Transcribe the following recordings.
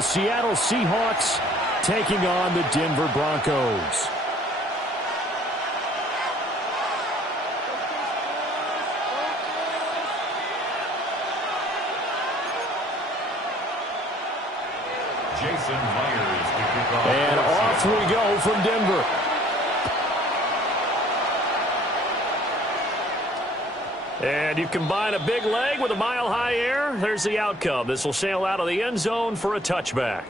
the Seattle Seahawks taking on the Denver Broncos. And off we go from Denver. And you combine a big leg with a mile-high air, there's the outcome. This will sail out of the end zone for a touchback.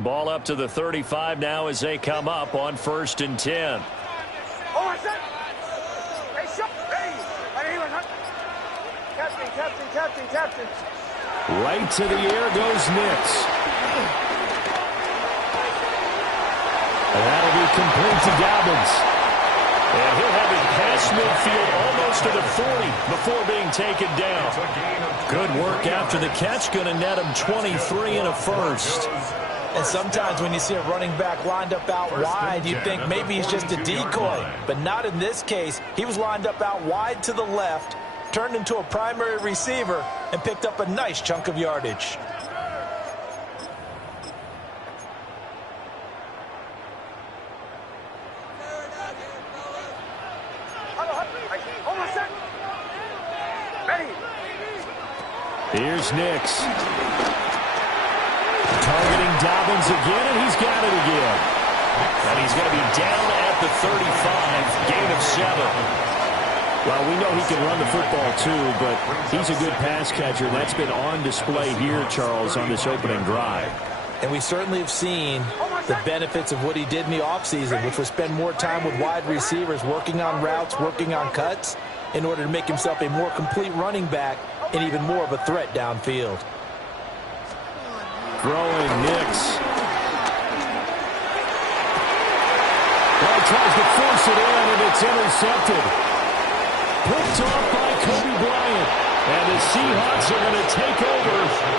Ball up to the 35 now as they come up on 1st and 10. Right to the air goes Nix. And that'll be complete to Dobbins. And he'll have it past midfield almost to the 40 before being taken down. Good work after the catch. Going to net him 23 and a first. And sometimes when you see a running back lined up out wide, you think maybe he's just a decoy. But not in this case. He was lined up out wide to the left, turned into a primary receiver, and picked up a nice chunk of yardage. Here's Nix. Targeting Dobbins again, and he's got it again. And he's going to be down at the 35, gain of 7. Well, we know he can run the football too, but he's a good pass catcher. That's been on display here, Charles, on this opening drive. And we certainly have seen the benefits of what he did in the offseason, which was spend more time with wide receivers, working on routes, working on cuts, in order to make himself a more complete running back and even more of a threat downfield. Throwing Nix. Well, tries to force it in, and it's intercepted. Picked off by Kobe Bryant. And the Seahawks are going to take over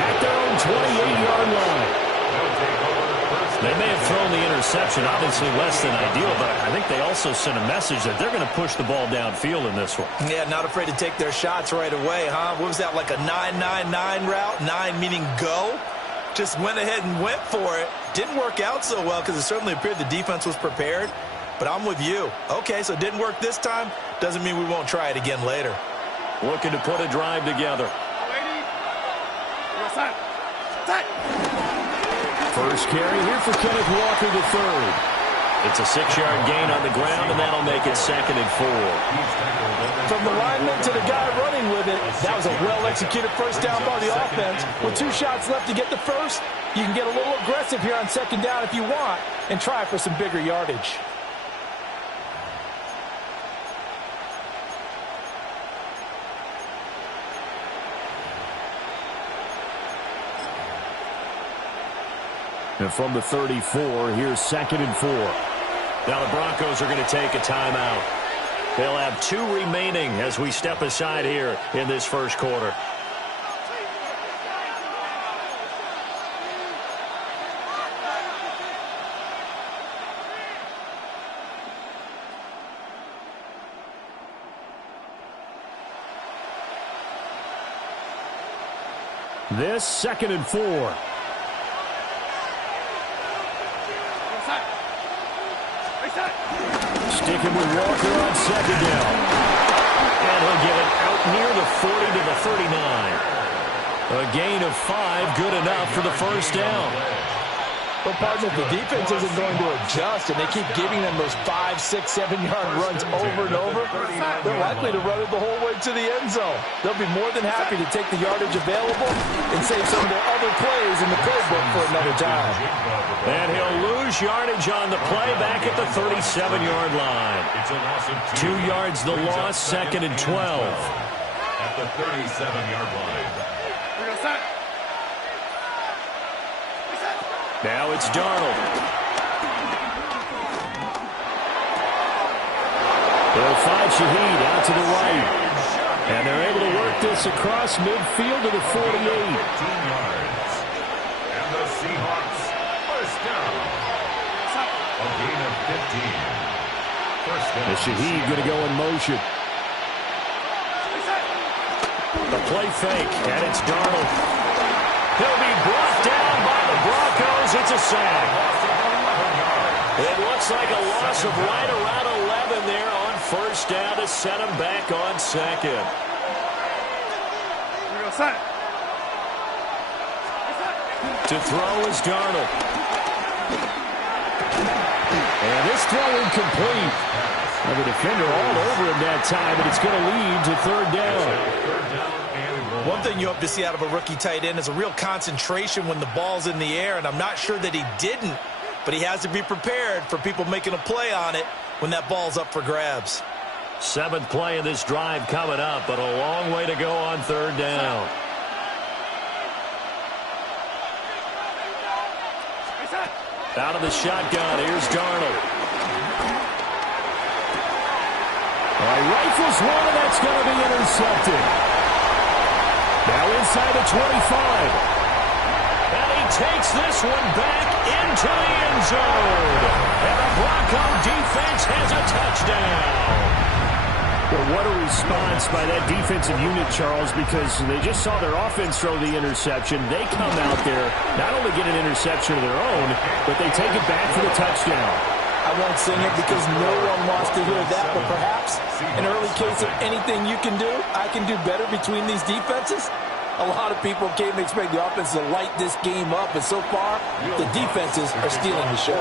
at their own 28-yard line. They may have thrown the interception, obviously less than ideal, but I think they also sent a message that they're going to push the ball downfield in this one. Yeah, not afraid to take their shots right away, huh? What was that, like a 9-9-9 route? 9 meaning go? Just went ahead and went for it. Didn't work out so well because it certainly appeared the defense was prepared. But I'm with you. Okay, so it didn't work this time. Doesn't mean we won't try it again later. Looking to put a drive together. First carry here for Kenneth Walker III. It's a 6-yard gain on the ground, and that'll make it 2nd and 4. From the lineman to the guy running with it, that was a well-executed first down by the offense. With 2 shots left to get the first, you can get a little aggressive here on 2nd down if you want and try for some bigger yardage. And from the 34, here's 2nd and 4. Now the Broncos are going to take a timeout. They'll have 2 remaining as we step aside here in this first quarter. This 2nd and 4. Sticking with Walker on 2nd down. And he'll get it out near the 40 to the 39. A gain of 5, good enough for the first down. Well, partner, if the defense isn't going to adjust and they keep giving them those 5, 6, 7-yard runs over and over, they're likely to run it the whole way right to the end zone. They'll be more than happy to take the yardage available and save some of their other plays in the playbook for another time. And he'll lose yardage on the play back at the 37-yard line. 2 yards the loss, 2nd and 12. At the 37-yard line. Now it's Darnold. They'll find Shaheed out to the right. And they're able to work this across midfield to the 48. 15 yards. And the Seahawks first down. A gain of 15. First down. And Shaheed going to go in motion. The play fake, and it's Darnold. He'll be brought down by the Broncos. It's a sack. It looks like a loss of right around 11 there on first down to set him back on second. To throw is Darnold. And this throw incomplete. And the defender all over him that time, and it's going to lead to third down. One thing you hope to see out of a rookie tight end is a real concentration when the ball's in the air, and I'm not sure that he didn't, but he has to be prepared for people making a play on it when that ball's up for grabs. 7th play of this drive coming up, but a long way to go on third down. Out of the shotgun, here's Darnold. Rifles one, and that's going to be intercepted. Now inside the 25. And he takes this one back into the end zone. And the Bronco defense has a touchdown. Well, what a response by that defensive unit, Charles, because they just saw their offense throw the interception. They come out there, not only get an interception of their own, but they take it back for the touchdown. I won't sing it because no one wants to hear that, but perhaps an early case of anything you can do, I can do better between these defenses. A lot of people came to expect the offense to light this game up, and so far, the defenses are stealing the show.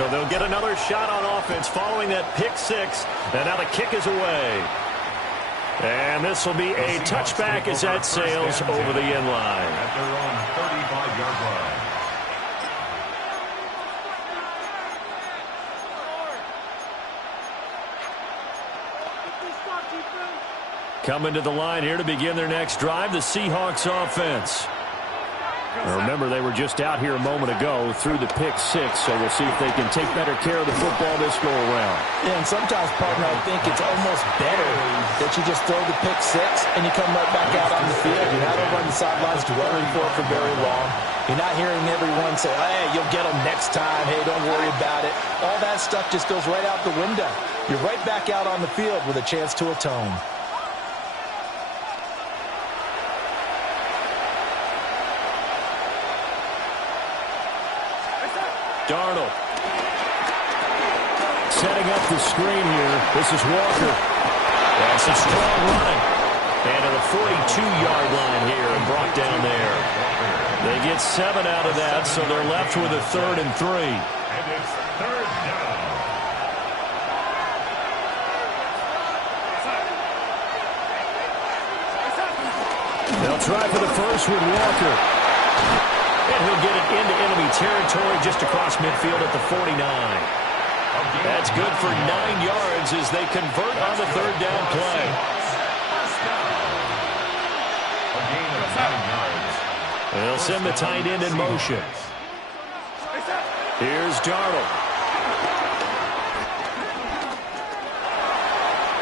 So they'll get another shot on offense following that pick six, and now the kick is away. And this will be a touchback as that sails over the end line. At their own 35-yard line. Coming to the line here to begin their next drive, the Seahawks offense. Now remember, they were just out here a moment ago through the pick six, so we'll see if they can take better care of the football this go-around. Yeah, and sometimes, partner, I think it's almost better that you just throw the pick six and you come right back out on the field. You're not over on the sidelines dwelling for it for very long. You're not hearing everyone say, hey, you'll get them next time. Hey, don't worry about it. All that stuff just goes right out the window. You're right back out on the field with a chance to atone. Darnold. Setting up the screen here. This is Walker. That's a strong run. And to the 42-yard line here and brought down there. They get 7 out of that, so they're left with a 3rd and 3. And it's third down. They'll try for the first with Walker. And he'll get it into enemy territory just across midfield at the 49. That's good for 9 yards as they convert on the third down play. A gain of 9 yards. They'll send the tight end in motion. Here's Darnold.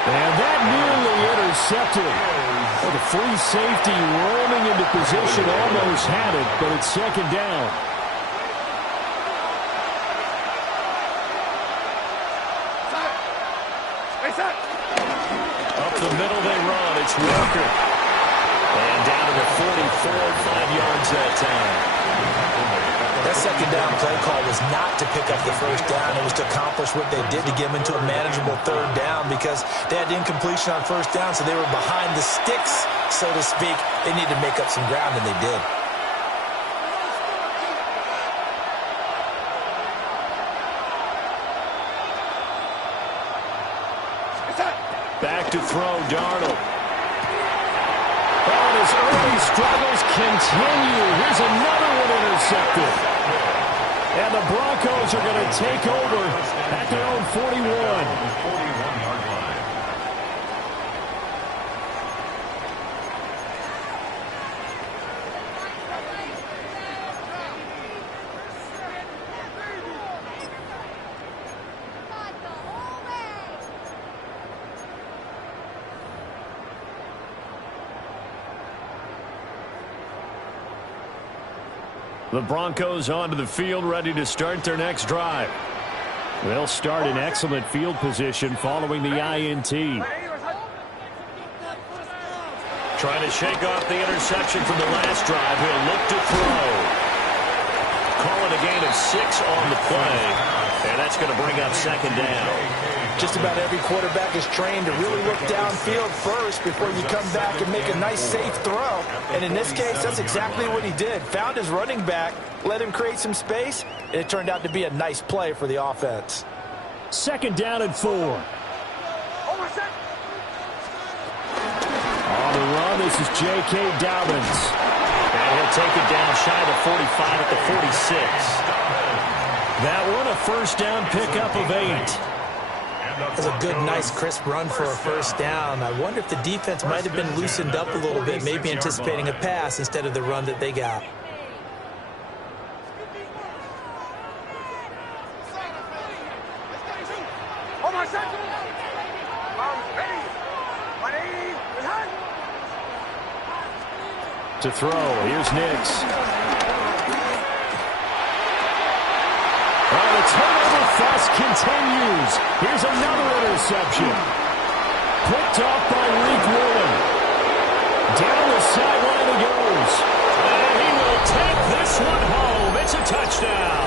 And that nearly intercepted. Well, the free safety roaming into position almost had it, but it's second down. Up the middle they run. It's Walker. And down to the 44, 5 yards that time. That second down play call was not to pick up the first down. It was to accomplish what they did to get them into a manageable third down because they had incompletion on first down, so they were behind the sticks, so to speak. They needed to make up some ground, and they did. Back to throw, Darnold. And his early struggles continue. Here's another one intercepted. And the Broncos are going to take over at their own 41. 41-yard line. The Broncos onto the field, ready to start their next drive. They'll start in excellent field position following the INT. Trying to shake off the interception from the last drive. He'll look to throw. Call it a gain of 6 on the play. And that's going to bring up second down. Just about every quarterback is trained to really look downfield first before you come back and make a nice, safe throw. And in this case, that's exactly what he did. Found his running back, let him create some space, and it turned out to be a nice play for the offense. Second down and 4. On the run, this is J.K. Dobbins. And he'll take it down shy of the 45 at the 46. That one, a first down pickup of 8. That was a good, nice, crisp run for a first down. I wonder if the defense might have been loosened up a little bit, maybe anticipating a pass instead of the run that they got. To throw, here's Nix. And the turnover fest continues. Here's another interception. Picked off by Reek Woolen. Down the sideline he goes. And he will take this one home. It's a touchdown.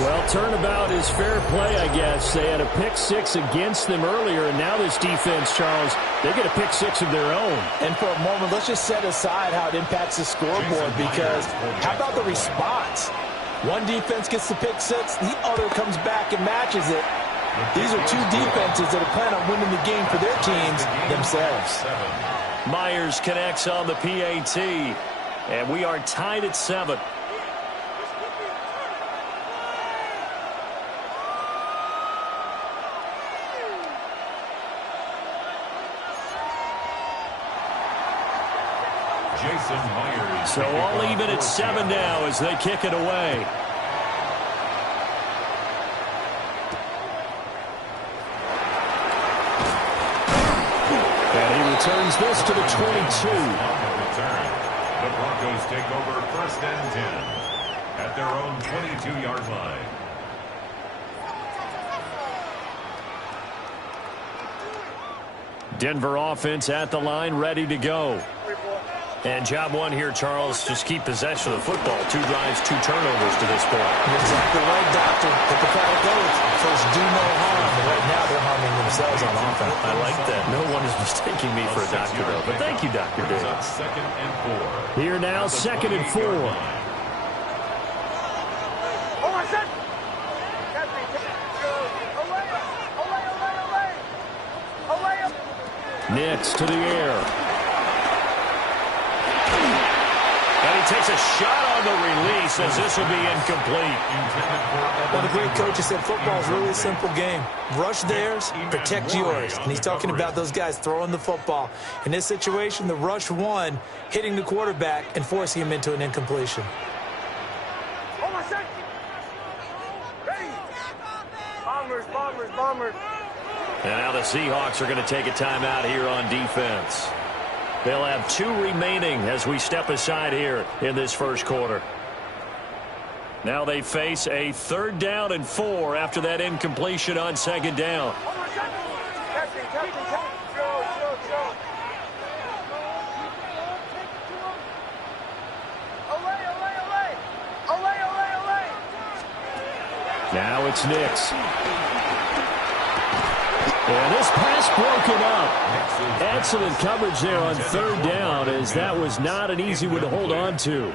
Well, turnabout is fair play, I guess. They had a pick 6 against them earlier, and now this defense, Charles, they get a pick 6 of their own. And for a moment, let's just set aside how it impacts the scoreboard, because how about the response? One defense gets the pick 6, the other comes back and matches it. These are two defenses that are planning on winning the game for their teams themselves. Myers connects on the PAT, and we are tied at 7. So all even at 7 now as they kick it away. And he returns this to the 22. The Broncos take over first and 10 at their own 22-yard line. Denver offense at the line, ready to go. And job one here, Charles, just keep possession of the football. 2 drives, 2 turnovers to this point. You're exactly right, Doctor. Hippocratic oath. First, do no harm. And right now, they're harming themselves on offense. I like that. No one is mistaking me for a doctor, though. But thank you, Dr. Davis. Second and 4. Here now, second and 4. Nix to the air. And he takes a shot on the release as this will be incomplete. Well, the great coach said football is really a simple game. Rush theirs, protect yours. And he's talking about those guys throwing the football. In this situation, the rush won, hitting the quarterback and forcing him into an incompletion. Bombers. And now the Seahawks are going to take a timeout here on defense. They'll have 2 remaining as we step aside here in this first quarter. Now they face a 3rd down and 4 after that incompletion on 2nd down. Now it's Nix. And this pass broken up. Excellent coverage there on 3rd down, as that was not an easy one to hold on to.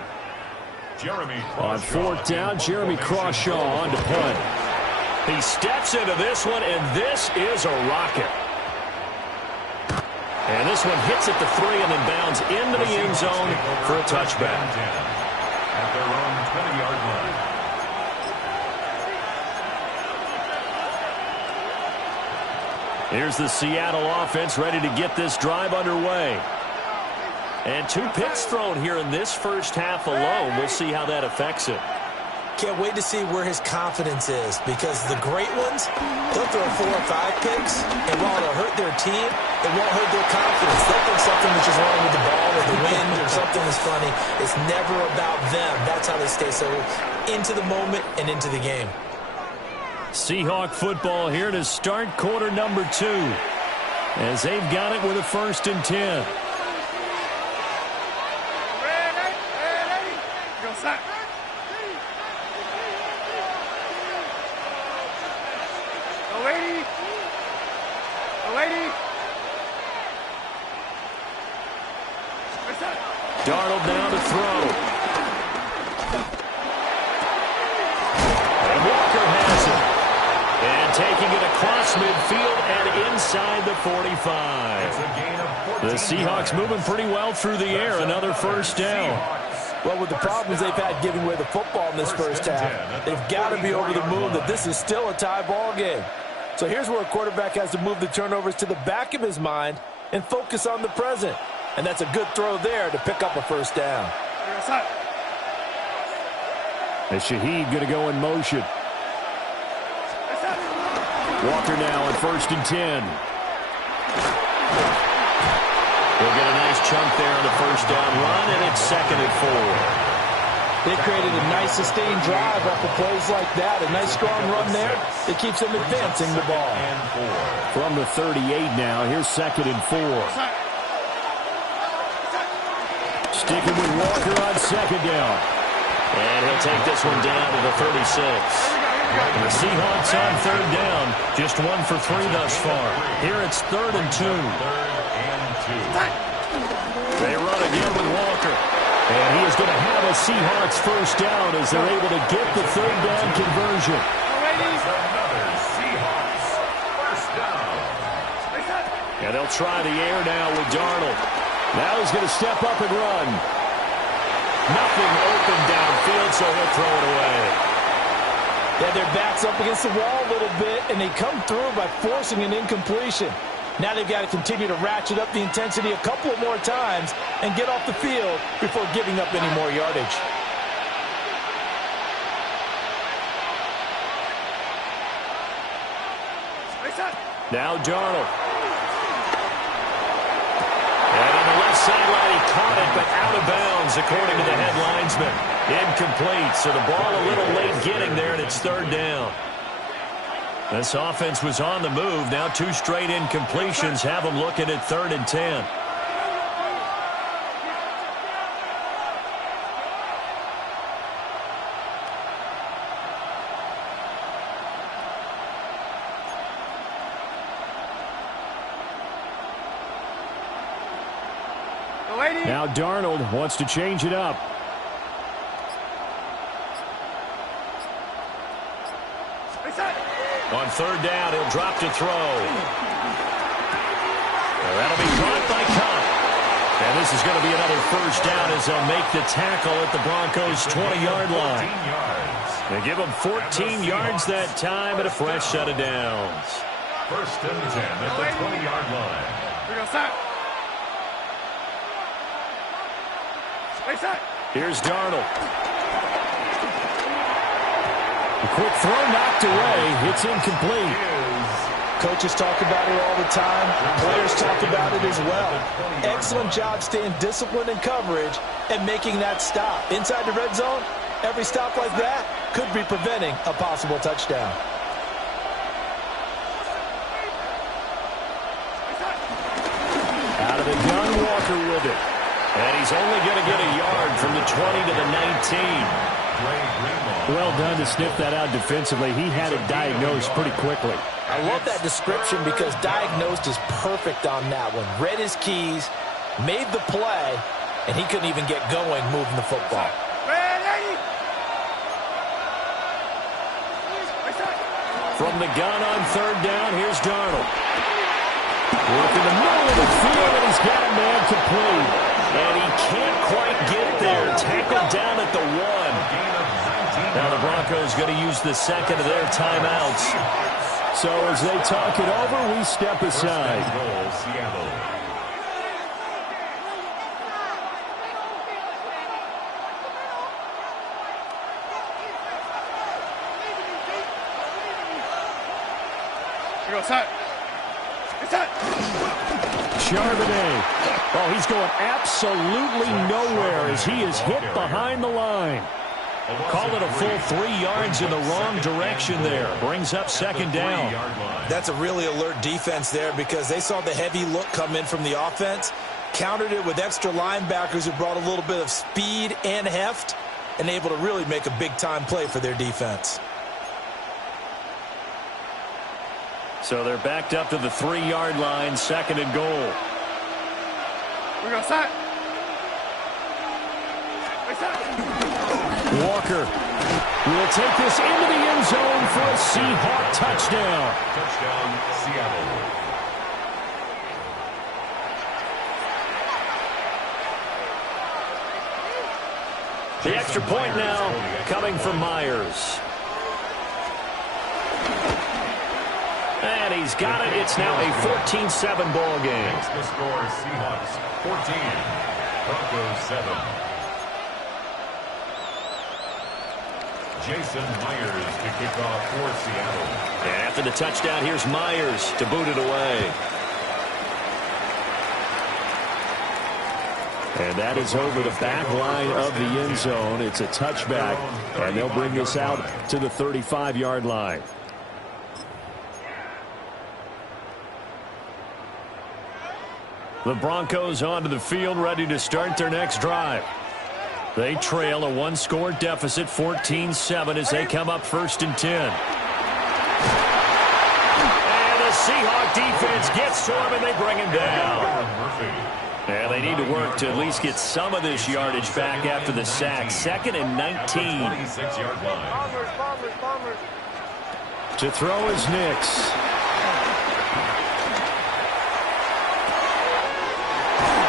On 4th down, Jeremy Crawshaw on to punt. He steps into this one, and this is a rocket. And this one hits at the 3 and then bounds into the end zone for a touchback. At their own 20-yard line. Here's the Seattle offense ready to get this drive underway. And 2 picks thrown here in this first half alone. We'll see how that affects it. Can't wait to see where his confidence is, because the great ones, they'll throw 4 or 5 picks, and while it'll hurt their team, it won't hurt their confidence. They'll think something is just wrong with the ball or the wind or something is funny. It's never about them. That's how they stay so into the moment and into the game. Seahawk football here to start quarter number 2, as they've got it with a 1st and 10. Darnold now to throw. And Walker has it. And taking it across midfield and inside the 45. The Seahawks moving pretty well through the air. Another 1st down. Well, with the problems they've had giving away the football in this first half, they've got to be over the moon that this is still a tie ball game. So here's where a quarterback has to move the turnovers to the back of his mind and focus on the present. And that's a good throw there to pick up a 1st down. As Shaheed going to go in motion. Walker now on 1st and 10. He'll get a nice chunk there on the 1st down run, and it's 2nd and 4. They created a nice sustained drive off of plays like that. A nice strong run there. It keeps them advancing the ball. From the 38 now, here's 2nd and 4. Sticking with Walker on 2nd down. And he'll take this one down to the 36. The Seahawks on 3rd down. Just 1 for 3 thus far. Here it's 3rd and 2. They run again with Walker. And he is going to have a Seahawks 1st down as they're able to get the 3rd down conversion. And they'll try the air now with Darnold. Now he's going to step up and run. Nothing open downfield, so he'll throw it away. Yeah, their back's up against the wall a little bit, and they come through by forcing an incompletion. Now they've got to continue to ratchet up the intensity a couple of more times and get off the field before giving up any more yardage. Now Darnold. And on the left sideline, he caught it, but out of bounds, according to the head linesman. Incomplete, so the ball a little late getting there, and it's 3rd down. This offense was on the move. Now 2 straight incompletions have them looking at 3rd and 10. Now Darnold wants to change it up. On 3rd down, he'll drop to throw. Well, that'll be caught by Cup. And this is going to be another 1st down as they'll make the tackle at the Broncos' 20-yard line. They give them 14 yards that time and a fresh set of downs. 1st and 10 at the 20-yard line. Here's Darnold. A quick throw knocked away. It's incomplete. Coaches talk about it all the time. Players talk about it as well. Excellent job staying disciplined in coverage and making that stop. Inside the red zone, every stop like that could be preventing a possible touchdown. Out of the gun, Walker with it. And he's only going to get a yard from the 20 to the 19. Well done to sniff that out defensively. He had it diagnosed pretty quickly. I love that description because diagnosed is perfect on that one. Read his keys, made the play, and he couldn't even get going moving the football. From the gun on third down, here's Darnold. Work in the middle of the field, and he's got a man complete. And he can't quite get there. Tackled down at the 1. Now the Broncos going to use the second of their timeouts. So as they talk it over, we step aside. Charbonnet. Oh, he's going absolutely nowhere as he is hit behind the line. Call it a full 3 yards in the wrong direction there. Brings up second down. That's a really alert defense there because they saw the heavy look come in from the offense, countered it with extra linebackers who brought a little bit of speed and heft, and able to really make a big-time play for their defense. So they're backed up to the 3-yard line, second and goal. We're going to start. Walker will take this into the end zone for a Seahawk touchdown. Touchdown, Seattle. The extra point now coming from Myers. And he's got it. It's now a 14-7 ball game. Makes the score Seahawks 14, Broncos 7. Jason Myers to kick off for Seattle. And after the touchdown, here's Myers to boot it away. And that is over the back line of the end zone. It's a touchback, and they'll bring this out to the 35-yard line. The Broncos onto the field, ready to start their next drive. They trail a 1-score deficit, 14-7, as they come up 1st and 10. And the Seahawk defense gets to him, and they bring him down. And they need to work to at least get some of this yardage back after the sack. 2nd and 19. To throw is Nix.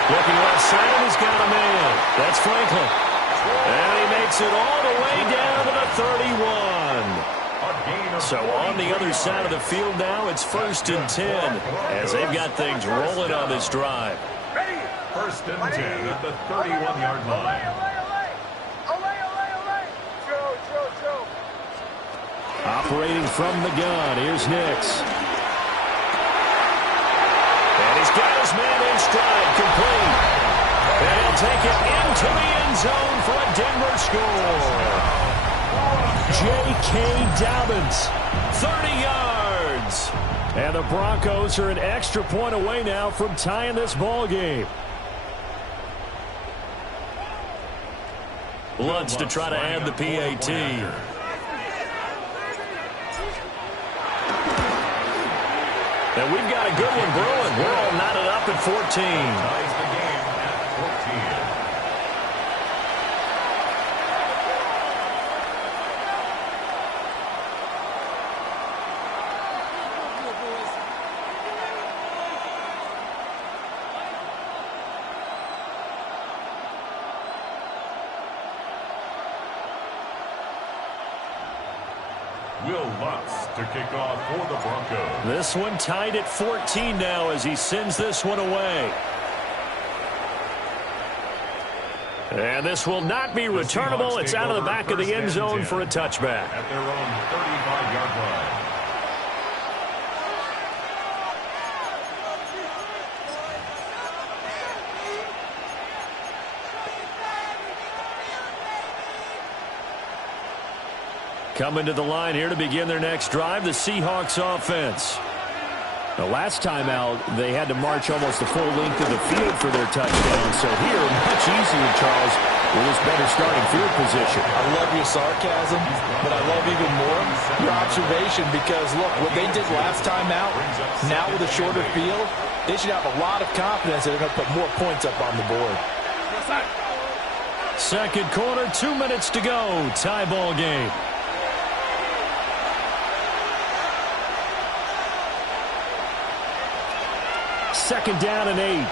Looking left side, and he's got a man. That's Franklin. And he makes it all the way down to the 31. So on the other side of the field now, it's 1st and 10 as they've got things rolling on this drive. 1st and 10 at the 31-yard line. Operating from the gun, here's Nix. And he's got his man in stride, complete. And he'll take it into the end zone for a Denver score. J.K. Dobbins, 30 yards. And the Broncos are an extra point away now from tying this ball game. Lutz to try to add the PAT. And we've got a good one brewing. We're all knotted up at 14. Ties the game at 14. Will Lutz to kick off for the Broncos. This one tied at 14 now as he sends this one away. And this will not be returnable. It's out of the back of the end zone for a touchback. At their own 35-yard line. Coming to the line here to begin their next drive, the Seahawks offense. The last time out, they had to march almost the full length of the field for their touchdown. So here, much easier, Charles, with this better starting field position. I love your sarcasm, but I love even more your observation because, look, what they did last time out, now with a shorter field, they should have a lot of confidence that they're going to put more points up on the board. Second quarter, 2 minutes to go. Tie ball game. Second down and 8.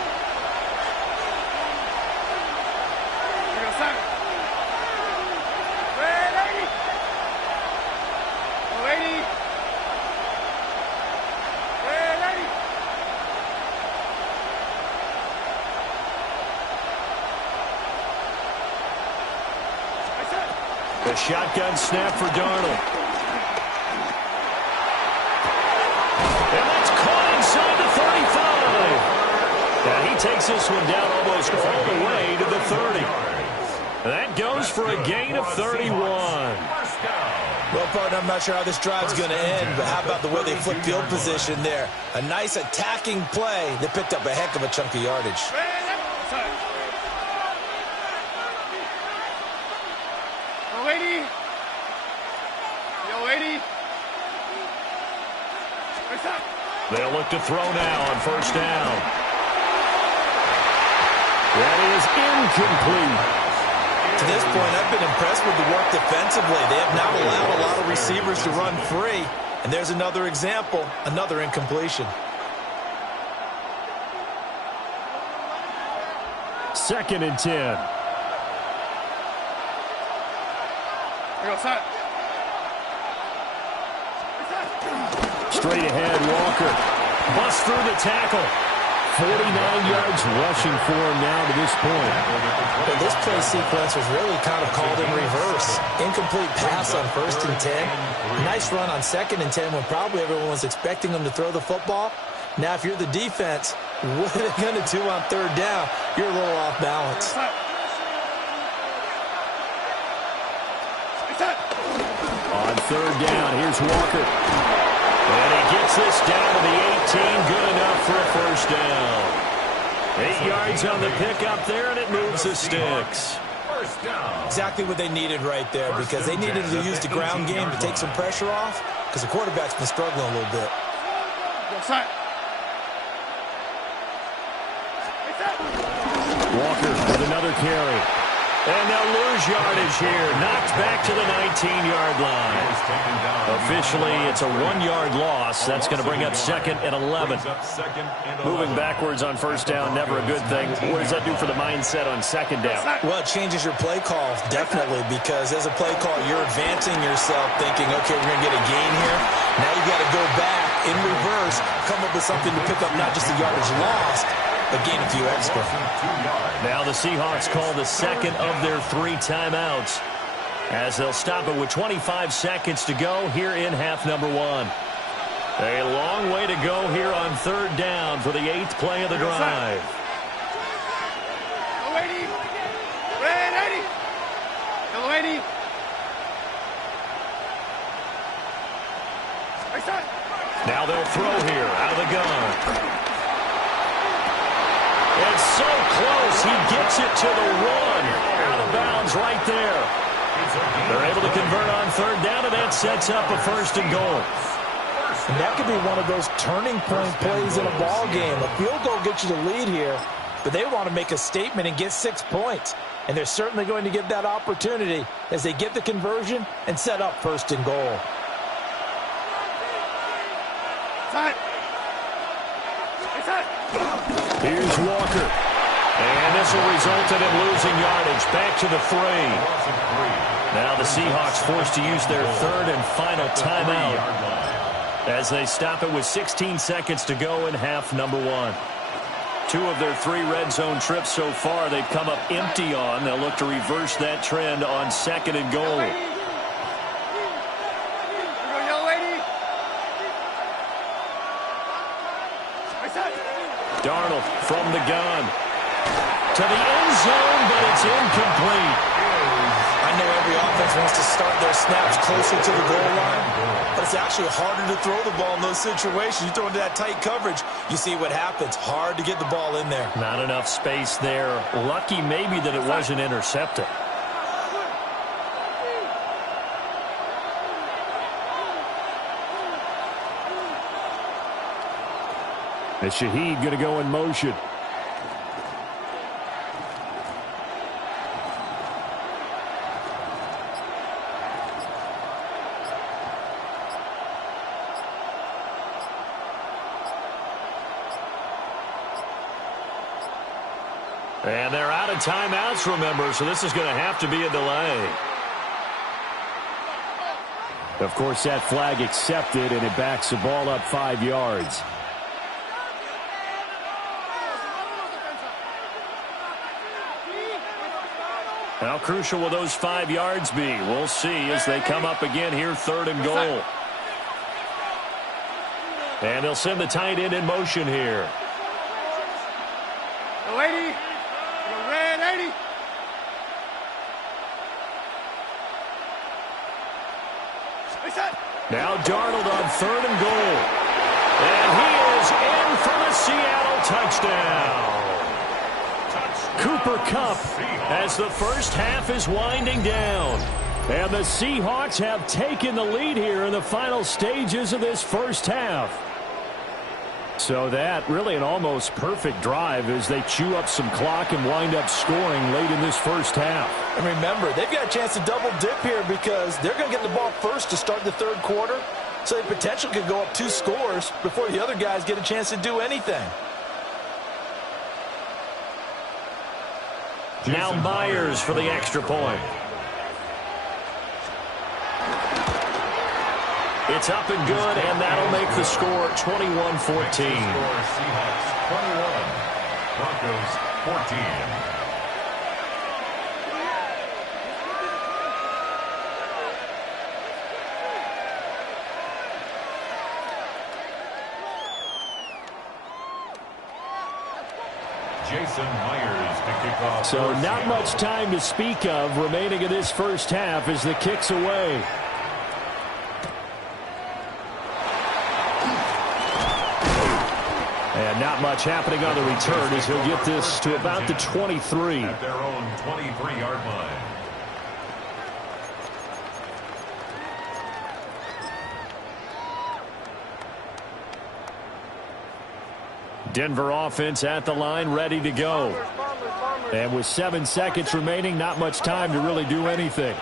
The shotgun snap for Darnold. And that's caught inside the 35. Now he takes this one down almost all the way to the 30. That goes for a gain of 31. Well, partner, I'm not sure how this drive's going to end, but how about the way they flip field position there? A nice attacking play. They picked up a heck of a chunk of yardage. They'll look to throw now on first down. That is incomplete. To this point, I've been impressed with the work defensively. They have not allowed a lot of receivers to run free. And there's another example, another incompletion. Second and 10. Straight ahead, Walker. Busts through the tackle. 49 yards rushing for him now to this point. But this play sequence was really kind of called in reverse. Incomplete pass on first and 10. Nice run on second and 10 when probably everyone was expecting them to throw the football. Now, if you're the defense, what are they going to do on third down? You're a little off balance. On third down, here's Walker. And he gets this down to the 18. Good enough for a first down. 8 yards on the pickup there, and it moves the sticks. Exactly what they needed right there, because they needed to use the ground game to take some pressure off, because the quarterback's been struggling a little bit. Walker with another carry. And they'll lose yardage here. Knocked back to the 19-yard line. Officially, it's a 1-yard loss. That's going to bring up second and 11. Moving backwards on first down, never a good thing. What does that do for the mindset on second down? Well, it changes your play call, definitely, because as a play call, you're advancing yourself, thinking, okay, we're going to get a gain here. Now you've got to go back in reverse, come up with something to pick up not just the yardage lost, but gain a few extra. Now the Seahawks call the second of their 3 timeouts as they'll stop it with 25 seconds to go here in half number 1. A long way to go here on third down for the 8th play of the drive. Now they'll throw here out of the gun. It's so close. He gets it to the 1. Out of bounds right there. They're able to convert on third down, and that sets up a first and goal. And that could be one of those turning point plays in a ball game. A field goal gets you the lead here, but they want to make a statement and get 6 points. And they're certainly going to get that opportunity as they get the conversion and set up first and goal. Here's Walker. And this will result in him losing yardage. Back to the 3. Now the Seahawks forced to use their third and final timeout as they stop it with 16 seconds to go in half number 1. 2 of their 3 red zone trips so far they've come up empty on. They'll look to reverse that trend on second and goal. Darnold from the gun to the end zone, but it's incomplete. I know every offense wants to start their snaps closer to the goal line, but it's actually harder to throw the ball in those situations. You throw into that tight coverage, you see what happens. Hard to get the ball in there. Not enough space there. Lucky maybe that it wasn't intercepted. And Shaheed going to go in motion. And they're out of timeouts, remember, so this is going to have to be a delay. Of course, that flag accepted, and it backs the ball up 5 yards. How crucial will those 5 yards be? We'll see as they come up again here, 3rd and goal. And they'll send the tight end in motion here. The lady, the red lady. Now Darnold on 3rd and goal. And he is in for the Seattle touchdown. Cooper Kupp as the first half is winding down. And the Seahawks have taken the lead here in the final stages of this first half. So that really an almost perfect drive as they chew up some clock and wind up scoring late in this first half. And remember, they've got a chance to double dip here because they're going to get the ball first to start the 3rd quarter. So they potentially could go up 2 scores before the other guys get a chance to do anything. Now Myers for the extra point. It's up and good, and that'll make the score 21-14. Seahawks 21, Broncos 14. Jason Myers to kick off. So not much time to speak of remaining in this first half as the kick's away. And not much happening on the return as he'll get this to about the 23. At their own 23-yard line. Denver offense at the line, ready to go. And with 7 seconds remaining, not much time to really do anything.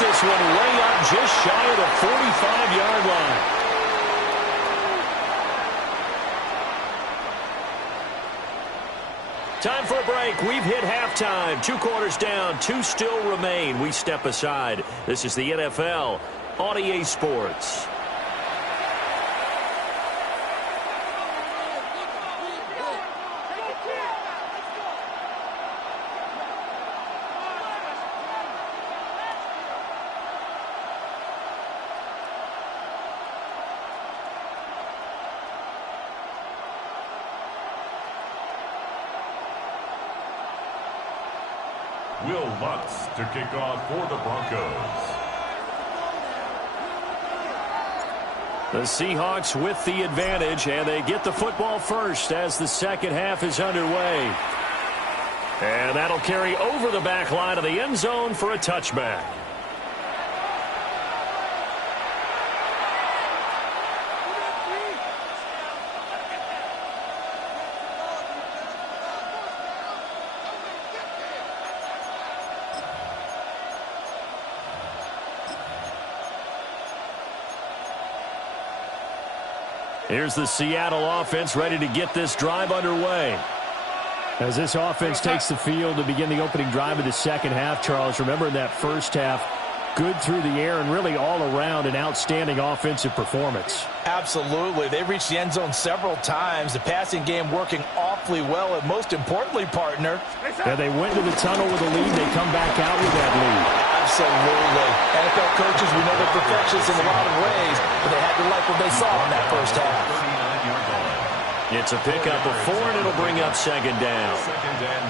This one way up just shy of the 45-yard line. Time for a break. We've hit halftime. 2 quarters down. 2 still remain. We step aside. This is the NFL on EA Sports. Will Lutz to kick off for the Broncos. The Seahawks with the advantage, and they get the football first as the second half is underway. And that'll carry over the back line of the end zone for a touchback. Here's the Seattle offense ready to get this drive underway. As this offense takes the field to begin the opening drive of the second half, Charles, remember in that first half, good through the air and really all around an outstanding offensive performance. Absolutely. They've reached the end zone several times. The passing game working awfully well, and most importantly, partner. And they went to the tunnel with a lead. They come back out with that lead. Absolutely. NFL coaches, we know they're perfectionists in a lot of ways, but they had to like what they saw in that first half. It's a pickup of 4, and it'll bring up second down.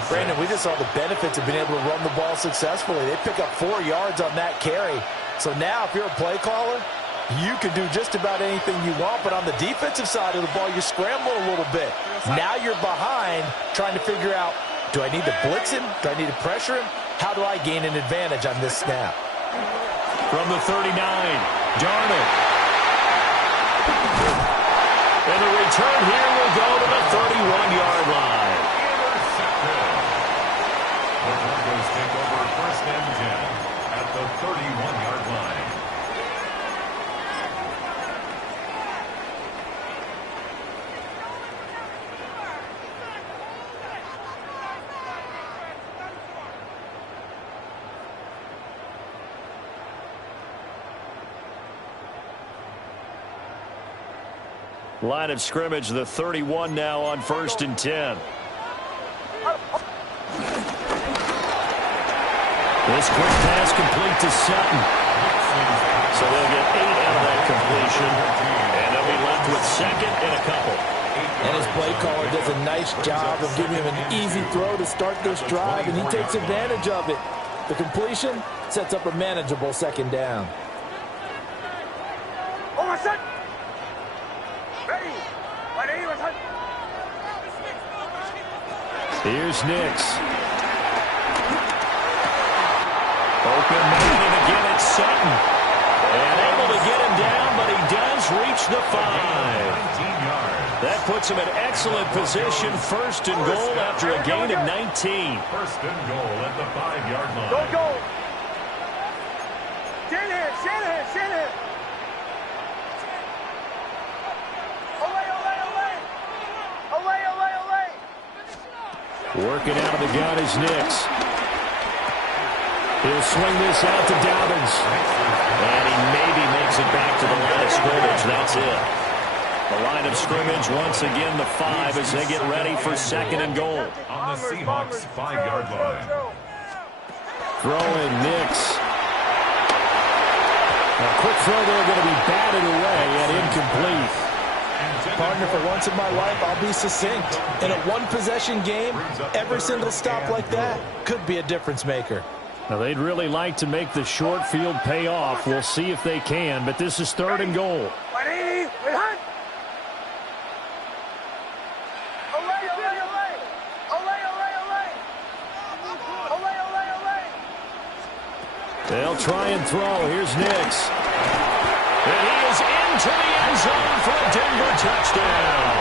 Brandon, we just saw the benefits of being able to run the ball successfully. They pick up 4 yards on that carry. So now, if you're a play caller, you can do just about anything you want, but on the defensive side of the ball, you scramble a little bit. Now you're behind trying to figure out, do I need to blitz him? Do I need to pressure him? How do I gain an advantage on this snap? From the 39, Darnold. And the return here will go to the 31-yard line. The Broncos take over 1st and 10 at the 31-yard Line of scrimmage, the 31 now on 1st and 10. This quick pass complete to Sutton. So they'll get 8 out of that completion. And they'll be left with 2nd and a couple. And his play caller does a nice job of giving him an easy throw to start this drive, and he takes advantage of it. The completion sets up a manageable 2nd down. Here's Nix. Open man, and again it's Sutton. And able to get him down, but he does reach the 5. That puts him in excellent position. 1st and goal after a gain of 19. 1st and goal at the 5-yard line. Go. Shanahan. Working out of the gun is Nix. He'll swing this out to Dobbins. And he maybe makes it back to the line of scrimmage. That's it. The line of scrimmage, once again, the 5 as they get ready for 2nd and goal. On the Seahawks 5-yard line. Throwing Nix. A quick throw there going to be batted away and incomplete. Partner, for once in my life, I'll be succinct. In a one-possession game, every single stop like that could be a difference maker. Now, they'd really like to make the short field pay off. We'll see if they can, but this is 3rd and goal. They'll try and throw. Here's Nix. And he is into the end zone for a Denver touchdown.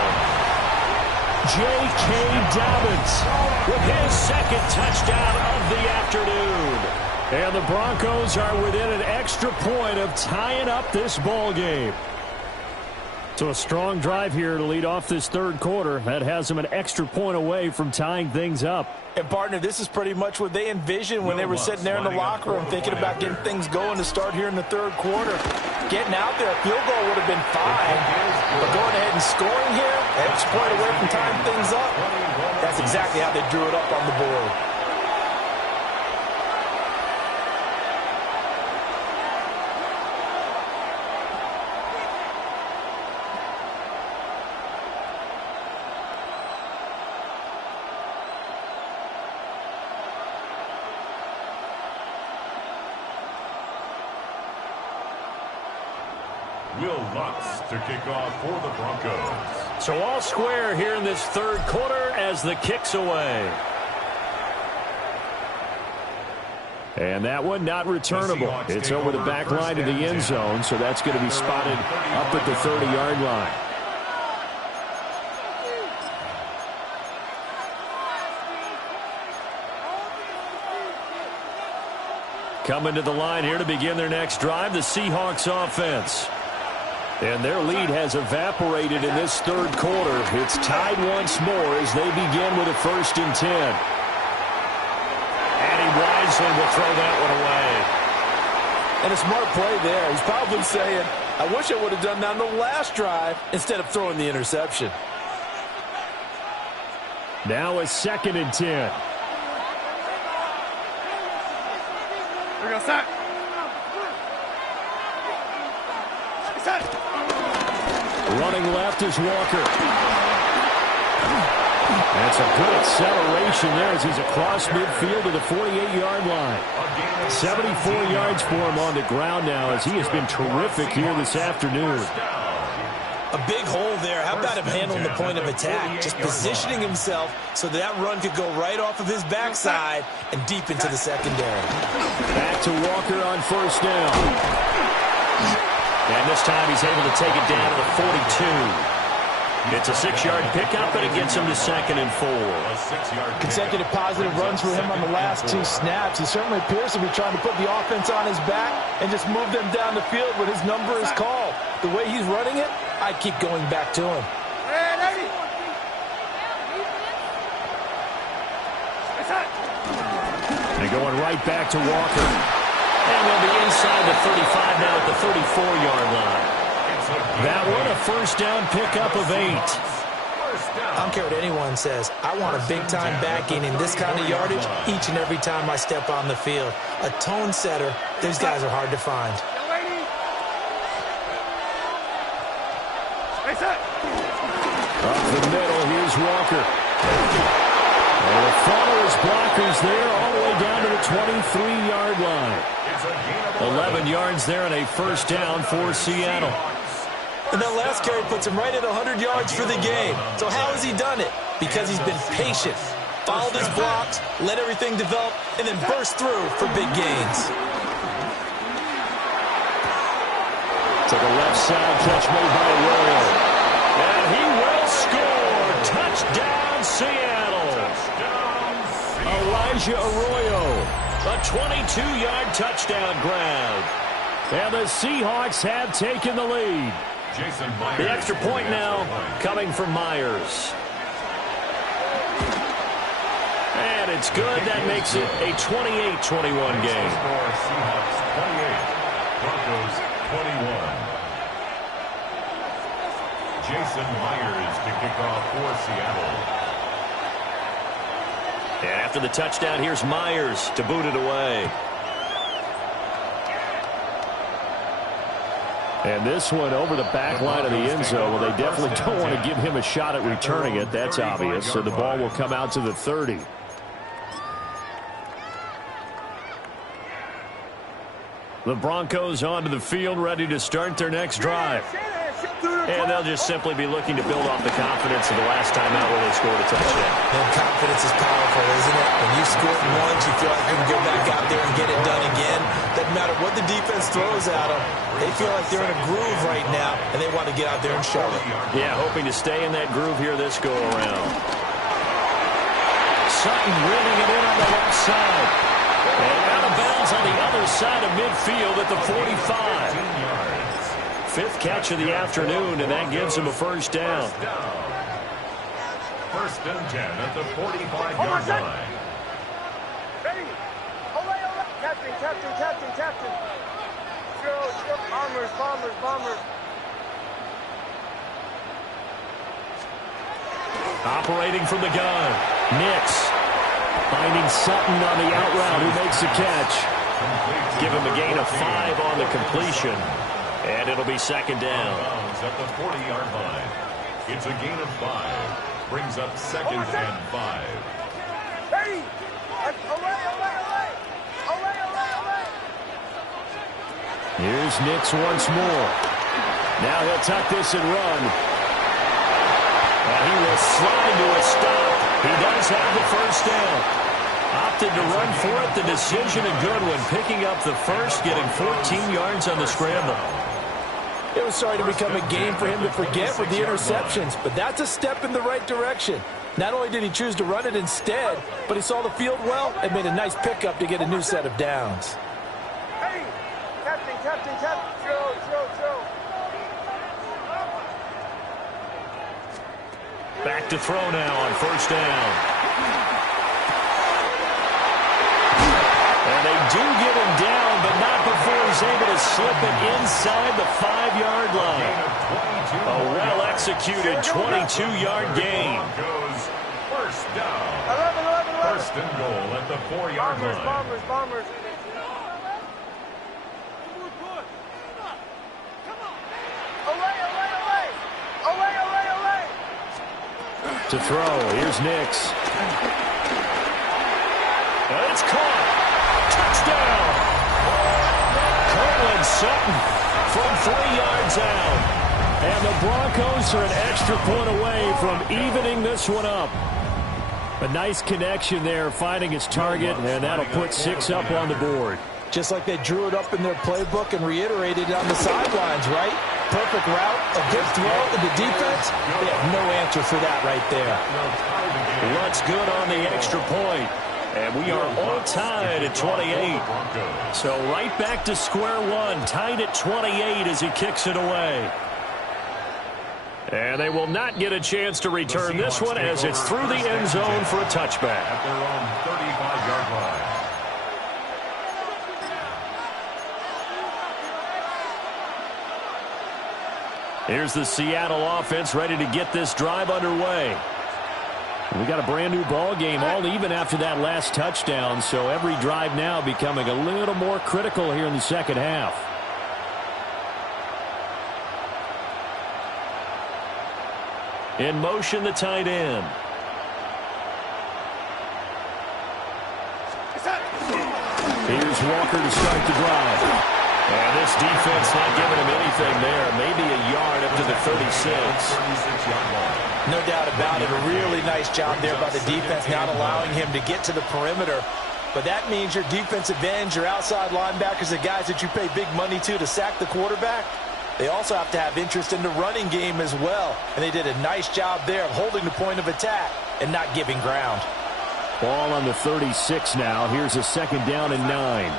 J.K. Dobbins with his 2nd touchdown of the afternoon. And the Broncos are within an extra point of tying up this ball game. So a strong drive here to lead off this 3rd quarter. That has them an extra point away from tying things up. And, partner, this is pretty much what they envisioned when they were sitting there in the locker room thinking about getting things going to start here in the 3rd quarter. Getting out there, a field goal would have been fine. But going ahead and scoring here, extra point away from tying things up, that's exactly how they drew it up on the board. To kick off for the Broncos. So all square here in this 3rd quarter as the kick's away. And that one not returnable. It's over the back line of the end zone, so that's going to be spotted up at the 30-yard line. Coming to the line here to begin their next drive, the Seahawks offense. And their lead has evaporated in this 3rd quarter. It's tied once more as they begin with a 1st and 10. And he wisely will throw that one away. And a smart play there. He's probably saying, I wish I would have done that on the last drive instead of throwing the interception. Now a 2nd and 10. We go, set. Running left is Walker. That's a good acceleration there as he's across midfield to the 48-yard line. 74 yards for him on the ground now as he has been terrific here this afternoon. A big hole there. How about him handling the point of attack? Just positioning himself so that run could go right off of his backside and deep into the secondary. Back to Walker on 1st down. And this time he's able to take it down to the 42. It's a 6-yard pickup, and it gets him to 2nd and 4. Consecutive positive runs for him on the last 2 snaps. He certainly appears to be trying to put the offense on his back and just move them down the field when his number is called. The way he's running it, I keep going back to him. They're going right back to Walker. And they'll be inside the 35 now at the 34-yard line. That one a first down pickup of 8. I don't care what anyone says. I want a big-time backing in this kind of yardage each and every time I step on the field. A tone setter, these guys are hard to find. Up the middle, here's Walker. And the follow his blockers there all the way down to the 23-yard line. 11 yards there and a first down for Seattle. And that last carry puts him right at 100 yards for the game. So how has he done it? Because he's been patient, followed his blocks, let everything develop, and then burst through for big gains. To the left side, catch made by Arroyo. And he will score. Touchdown, Seattle. Elijah Arroyo, a 22-yard touchdown grab. And the Seahawks have taken the lead. The extra point now coming from Myers. And it's good. That makes it a 28-21 game. Seahawks 28, Broncos 21. Jason Myers to kick off for Seattle. And after the touchdown, here's Myers to boot it away. And this one over the back line of the end zone. Well, they definitely don't want to give him a shot at returning it. That's obvious. So the ball will come out to the 30. The Broncos onto the field, ready to start their next drive. And they'll just simply be looking to build off the confidence of the last time out where they scored a touchdown. And confidence is powerful, isn't it? When you score once, you feel like you can go back out there and get it done again. Doesn't matter what the defense throws at them. They feel like they're in a groove right now, and they want to get out there and show it. Yeah, hoping to stay in that groove here this go-around. Sutton reeling it in on the left side. And out of bounds on the other side of midfield at the 45. Fifth catch of the afternoon, and that gives him a first down. First and 10 at the 45-yard line. Ready? Ole, ole. Captain. Drill. Bombers. Operating from the gun. Nix finding Sutton on the out route, who makes the catch. Give him a gain of 5 on the completion. And it'll be second down. At the 40-yard line. It's a gain of 5. Brings up second and 5. Ready? Ole. Here's Nix once more. Now he'll tuck this and run. And he will slide to a stop. He does have the first down. Opted to run for it. The decision a good one. Picking up the first, getting 14 yards on the scramble. It was starting to become a game for him to forget with the interceptions, but that's a step in the right direction. Not only did he choose to run it instead, but he saw the field well and made a nice pickup to get a new set of downs. Hey! Captain. Drill. Back to throw now on first down. And they do get him down, but not before he's able to slip it inside the 5-yard line. A well-executed 22-yard gain. First down. 11. First and goal at the 4-yard line. Bombers. Ole. To throw, here's Nix. And it's caught. Touchdown! Cortland Sutton from 3 yards out. And the Broncos are an extra point away from evening this one up. A nice connection there, finding his target, and that'll put 6 up on the board. Just like they drew it up in their playbook and reiterated it on the sidelines, right? Perfect route, a good throw to the defense. They have no answer for that right there. What's good on the extra point? And we are all tied at 28. So right back to square one, tied at 28 as he kicks it away. And they will not get a chance to return this one as it's through the end zone for a touchback. At their own 35-yard line. Here's the Seattle offense ready to get this drive underway. We got a brand new ball game, all even after that last touchdown, so every drive now becoming a little more critical here in the second half. In motion, the tight end. Here's Walker to start the drive. And this defense not giving him anything there. Maybe a yard up to the 36. No doubt about it. A really nice job there by the defense, not allowing him to get to the perimeter. But that means your defensive ends, your outside linebackers, the guys that you pay big money to sack the quarterback, they also have to have interest in the running game as well. And they did a nice job there of holding the point of attack and not giving ground. Ball on the 36 now. Here's a second down and 9.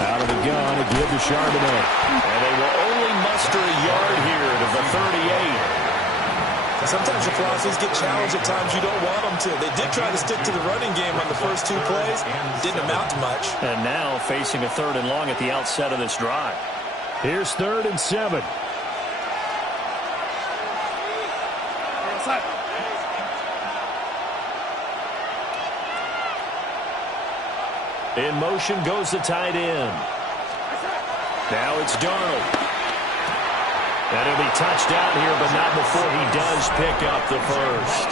Out of the gun, again to Charbonnet. And they will only muster a yard here to the 38. Sometimes your philosophies get challenged at times you don't want them to. They did try to stick to the running game on the first 2 plays. Didn't amount to much. And now facing a 3rd and long at the outset of this drive. Here's 3rd and 7. In motion goes the tight end. Now it's Darnold. And he'll be touched out here, but not before he does pick up the first.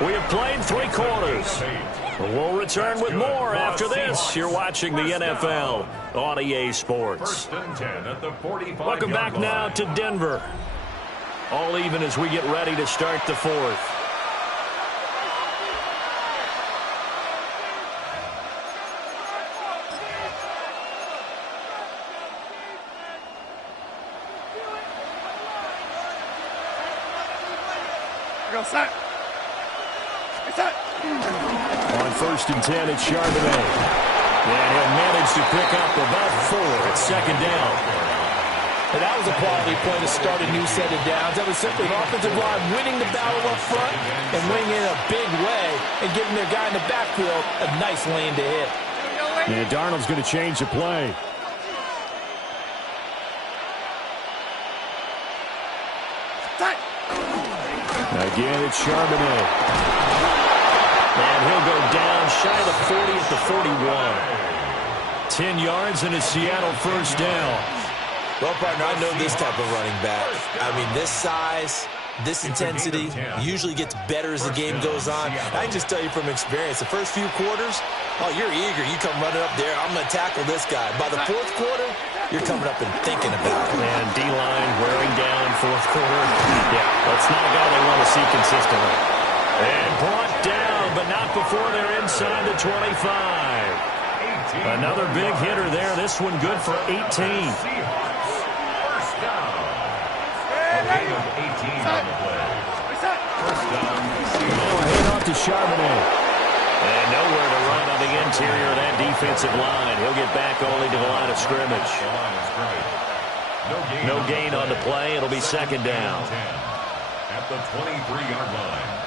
We have played 3 quarters. We'll return with more after this. You're watching the NFL on EA Sports. Welcome back now to Denver. All even as we get ready to start the 4th. On 1st and 10, it's Charbonnet. And he'll manage to pick up about 4 at 2nd down. And that was a quality play to start a new set of downs. That was simply an offensive line winning the battle up front and winning in a big way and giving their guy in the backfield a nice lane to hit. And Darnold's going to change the play. Again, it's Charbonnet. And he'll go down shy of the 40 at the 41. 10 yards and a Seattle first down. Well, partner, I know this type of running back. I mean, this size, this intensity usually gets better as the game goes on. I can just tell you from experience, the first few quarters, oh, you're eager. You come running up there, I'm going to tackle this guy. By the 4th quarter, you're coming up and thinking about it. And D-line wearing down 4th quarter. Yeah, that's not a guy they want to see consistently. And brought down, but not before they're inside the 25. Another big hitter there. This one good for 18. First down. A gain of 18 on the play. First down. Hand off to Charbonnet. And nowhere to run on the interior of that defensive line. He'll get back only to the line of scrimmage. No gain on the play. It'll be 2nd down. At the 23-yard line.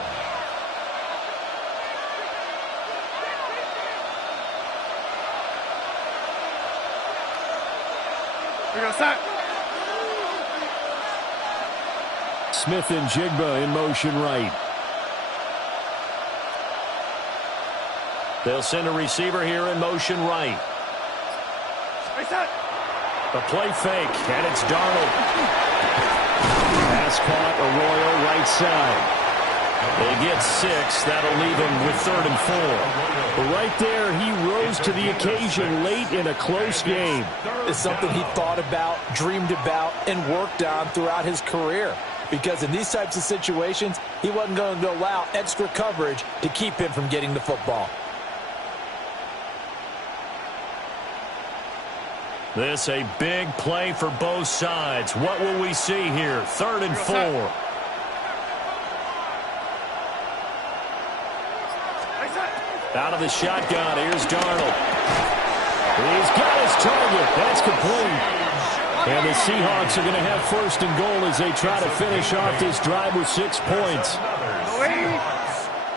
Smith and Jigba in motion right. They'll send a receiver here in motion right. A play fake, and it's Darnold. Pass caught, Arroyo right side. They get 6. That'll leave him with 3rd and 4. But right there, he rose to the occasion late in a close game. It's something he thought about, dreamed about, and worked on throughout his career. Because in these types of situations, he wasn't going to allow extra coverage to keep him from getting the football. This a big play for both sides. What will we see here? 3rd and 4. Out of the shotgun, here's Darnold. He's got his target. That's complete. And the Seahawks are going to have 1st and goal as they try to finish off this drive with 6 points.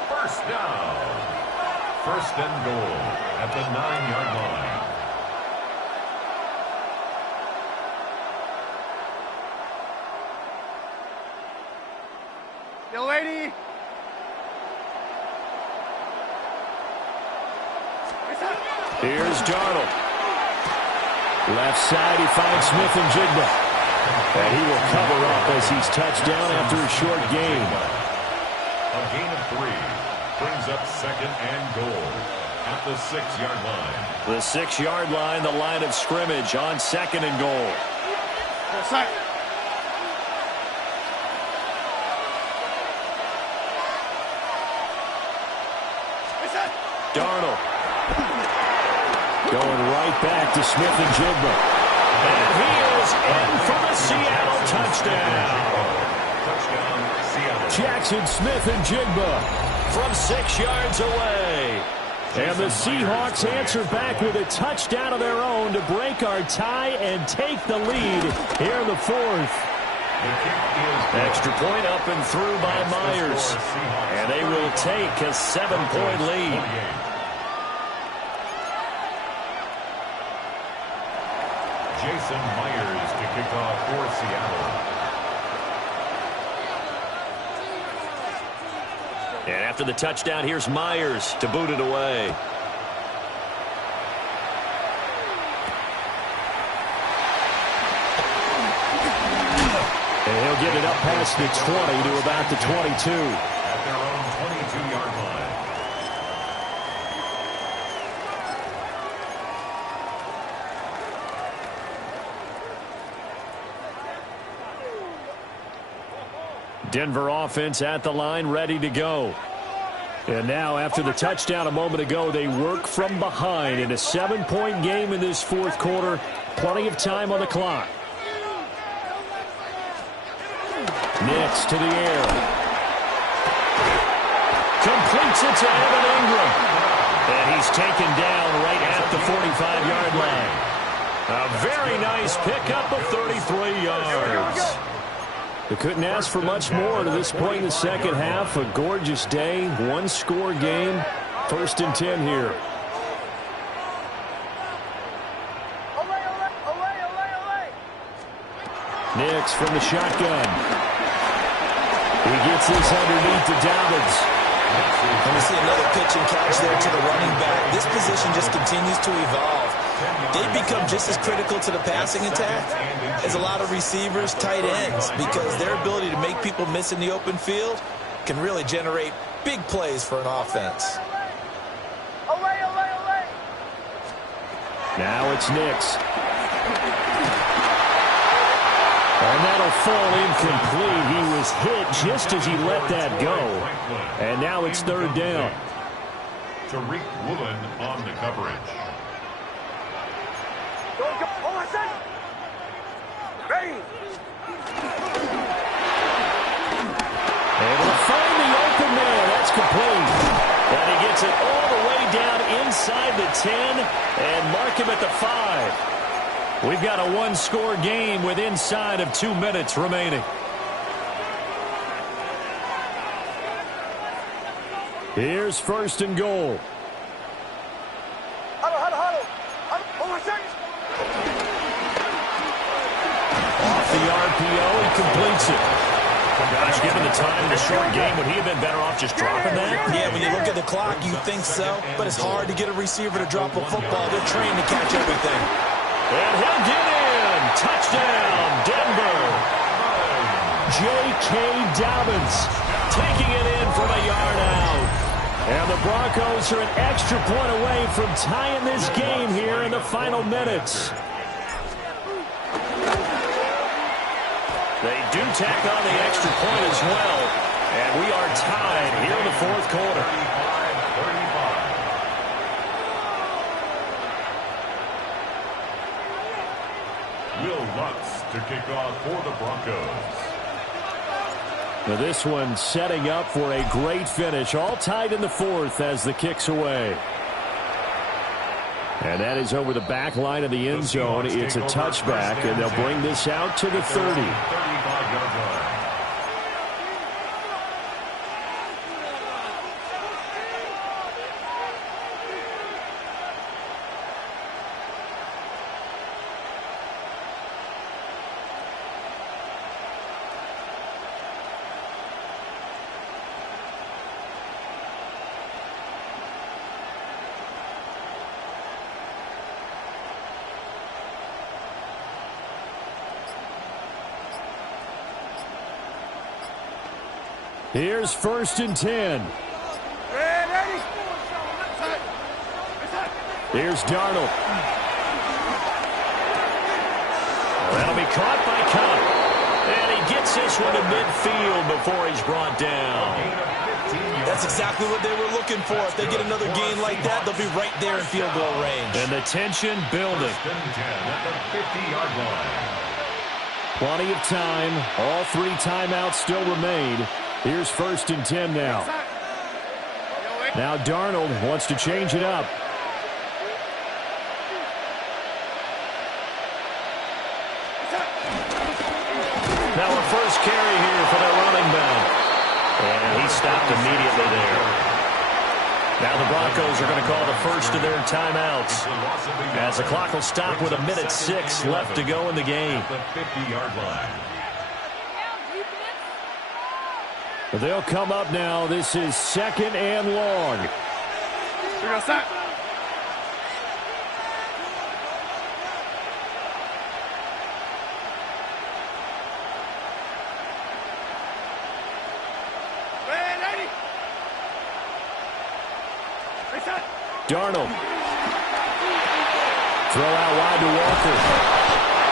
First down. 1st and goal at the 9-yard line. Yo, lady. Here's Darnold. Left side, he finds Smith and Jigba. And he will cover up as he's touched down after a short gain. A gain of 3 brings up 2nd and goal at the 6-yard line. The 6-yard line, the line of scrimmage on 2nd and goal. Darnold. Going right back to Smith and Jigba. And he is in for the Seattle touchdown. Jackson Smith and Jigba from 6 yards away. And the Seahawks answer back with a touchdown of their own to break our tie and take the lead here in the 4th. Extra point up and through by Myers. And they will take a 7-point lead. Jason Myers to kick off for Seattle. And after the touchdown, here's Myers to boot it away. And he'll get it up past the 20 to about the 22. At their own 22-yard line. Denver offense at the line, ready to go. And now, after the touchdown a moment ago, they work from behind in a 7-point game in this 4th quarter. Plenty of time on the clock. Nix to the air. Completes it to Evan Ingram. And he's taken down right at the 45-yard line. A very nice pickup of 33 yards. They couldn't ask for much more to this point in the second half. A gorgeous day, 1-score game. 1st and 10 here. Nix from the shotgun. He gets this underneath to Dobbins. And we see another pitch and catch there to the running back. This position just continues to evolve. They've become just as critical to the passing attack as a lot of receivers, tight ends, because their ability to make people miss in the open field can really generate big plays for an offense. Now it's Nix. And that'll fall incomplete. He was hit just as he let that go. And now it's 3rd down. Tariq Woolen on the coverage. Able to find the open man. That's complete. And he gets it all the way down inside the 10 and mark him at the 5. We've got a 1-score game with inside of 2 minutes remaining. Here's 1st and goal. Off the RPO, he completes it. Gosh, given the time in the short game, would he have been better off just dropping that? Yeah, when you look at the clock, you think so. But it's hard to get a receiver to drop a football. They're trained to catch everything. And he'll get in. Touchdown, Denver. J.K. Dobbins taking it in from a yard out. And the Broncos are an extra point away from tying this game here in the final minutes. They do tack on the extra point as well. And we are tied here in the 4th quarter. 35-35. Will Lutz to kick off for the Broncos. Now this one setting up for a great finish. All tied in the 4th as the kick's away. And that is over the back line of the end zone. It's a touchback, and they'll bring this out to the 30. 35-yard line. Here's 1st and 10. Here's Darnold. That'll be caught by Cup. And he gets this one to midfield before he's brought down. That's exactly what they were looking for. If they get another gain like that, they'll be right there in field goal range. And the tension building. 1st and 10 at the 50-yard line. Plenty of time. All 3 timeouts still remain. Here's 1st and 10 now. Now Darnold wants to change it up. Now a first carry here for their running back. And he stopped immediately there. Now the Broncos are going to call the first of their timeouts, as the clock will stop with 1:06 left to go in the game. At the 50-yard line. They'll come up now. This is 2nd and long. Darnold. Throw out wide to Walker.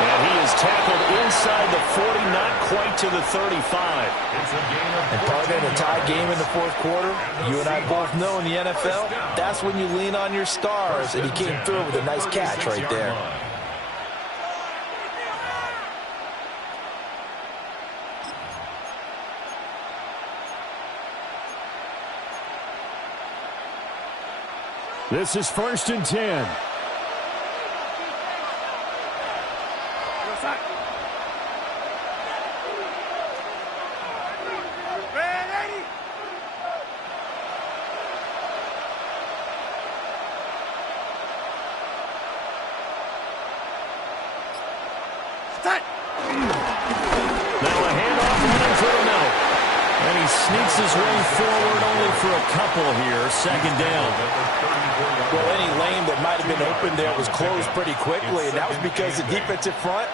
And he is tackled inside the 40, not quite to the 35. And partner, in a tie game in the 4th quarter, you and I both know in the NFL, that's when you lean on your stars, and he came through with a nice catch right there. This is 1st and 10. Sneaks his way forward only for a couple here. 2nd down. Well, any lane that might have been open there was closed pretty quickly, and that was because the defensive front,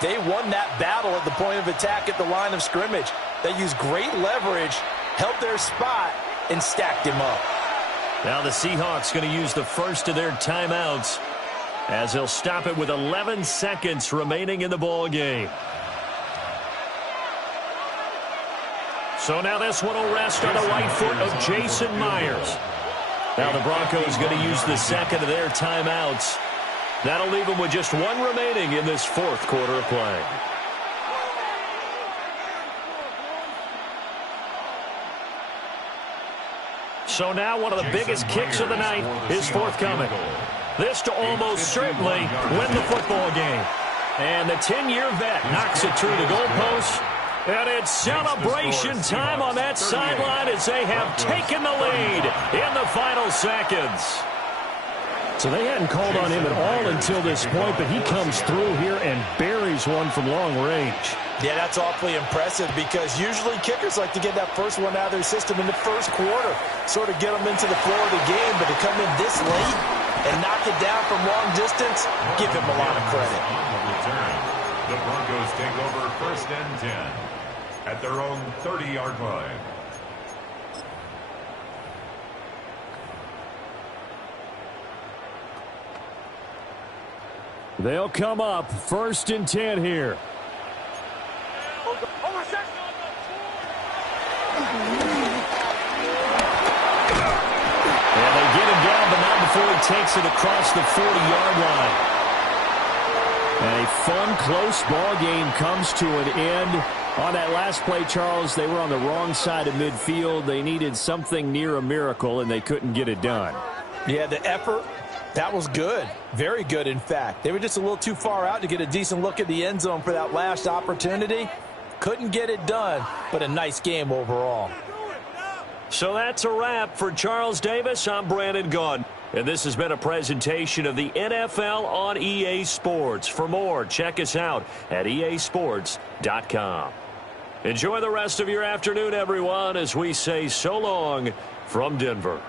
they won that battle at the point of attack at the line of scrimmage. They used great leverage, held their spot, and stacked him up. Now the Seahawks going to use the first of their timeouts, as they'll stop it with 11 seconds remaining in the ball game. So now this one will rest on the right foot of Jason Myers. Now the Broncos going to use the second of their timeouts. That'll leave them with just 1 remaining in this 4th quarter of play. So now one of the biggest kicks of the night is forthcoming. This to almost certainly win the football game. And the 10-year vet knocks it through the goalpost. And it's celebration time on that sideline as they have taken the lead in the final seconds. So they hadn't called on him at all until this point, but he comes through here and buries one from long range. Yeah, that's awfully impressive because usually kickers like to get that first one out of their system in the 1st quarter, sort of get them into the flow of the game, but to come in this late and knock it down from long distance, give him a lot of credit. The Broncos take over 1st and 10 at their own 30-yard line. They'll come up 1st and 10 here. And they get him down, but not before he takes it across the 40-yard line. And a fun, close ball game comes to an end. On that last play, Charles, they were on the wrong side of midfield. They needed something near a miracle, and they couldn't get it done. Yeah, the effort, that was good. Very good, in fact. They were just a little too far out to get a decent look at the end zone for that last opportunity. Couldn't get it done, but a nice game overall. So that's a wrap for Charles Davis. I'm Brandon Gaudin. And this has been a presentation of the NFL on EA Sports. For more, check us out at easports.com. Enjoy the rest of your afternoon, everyone, as we say so long from Denver.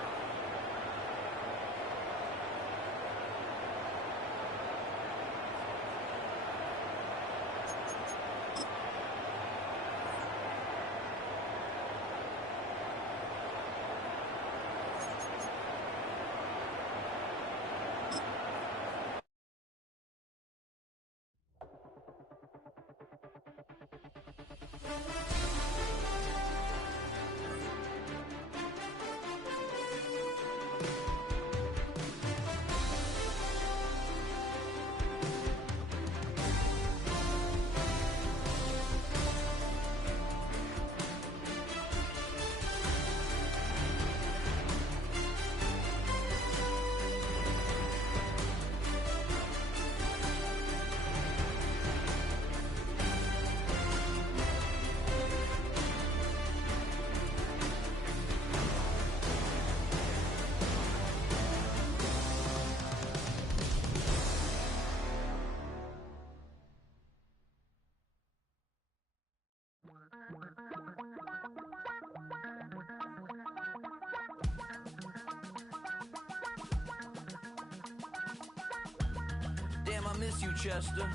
Damn, I miss you, Chester.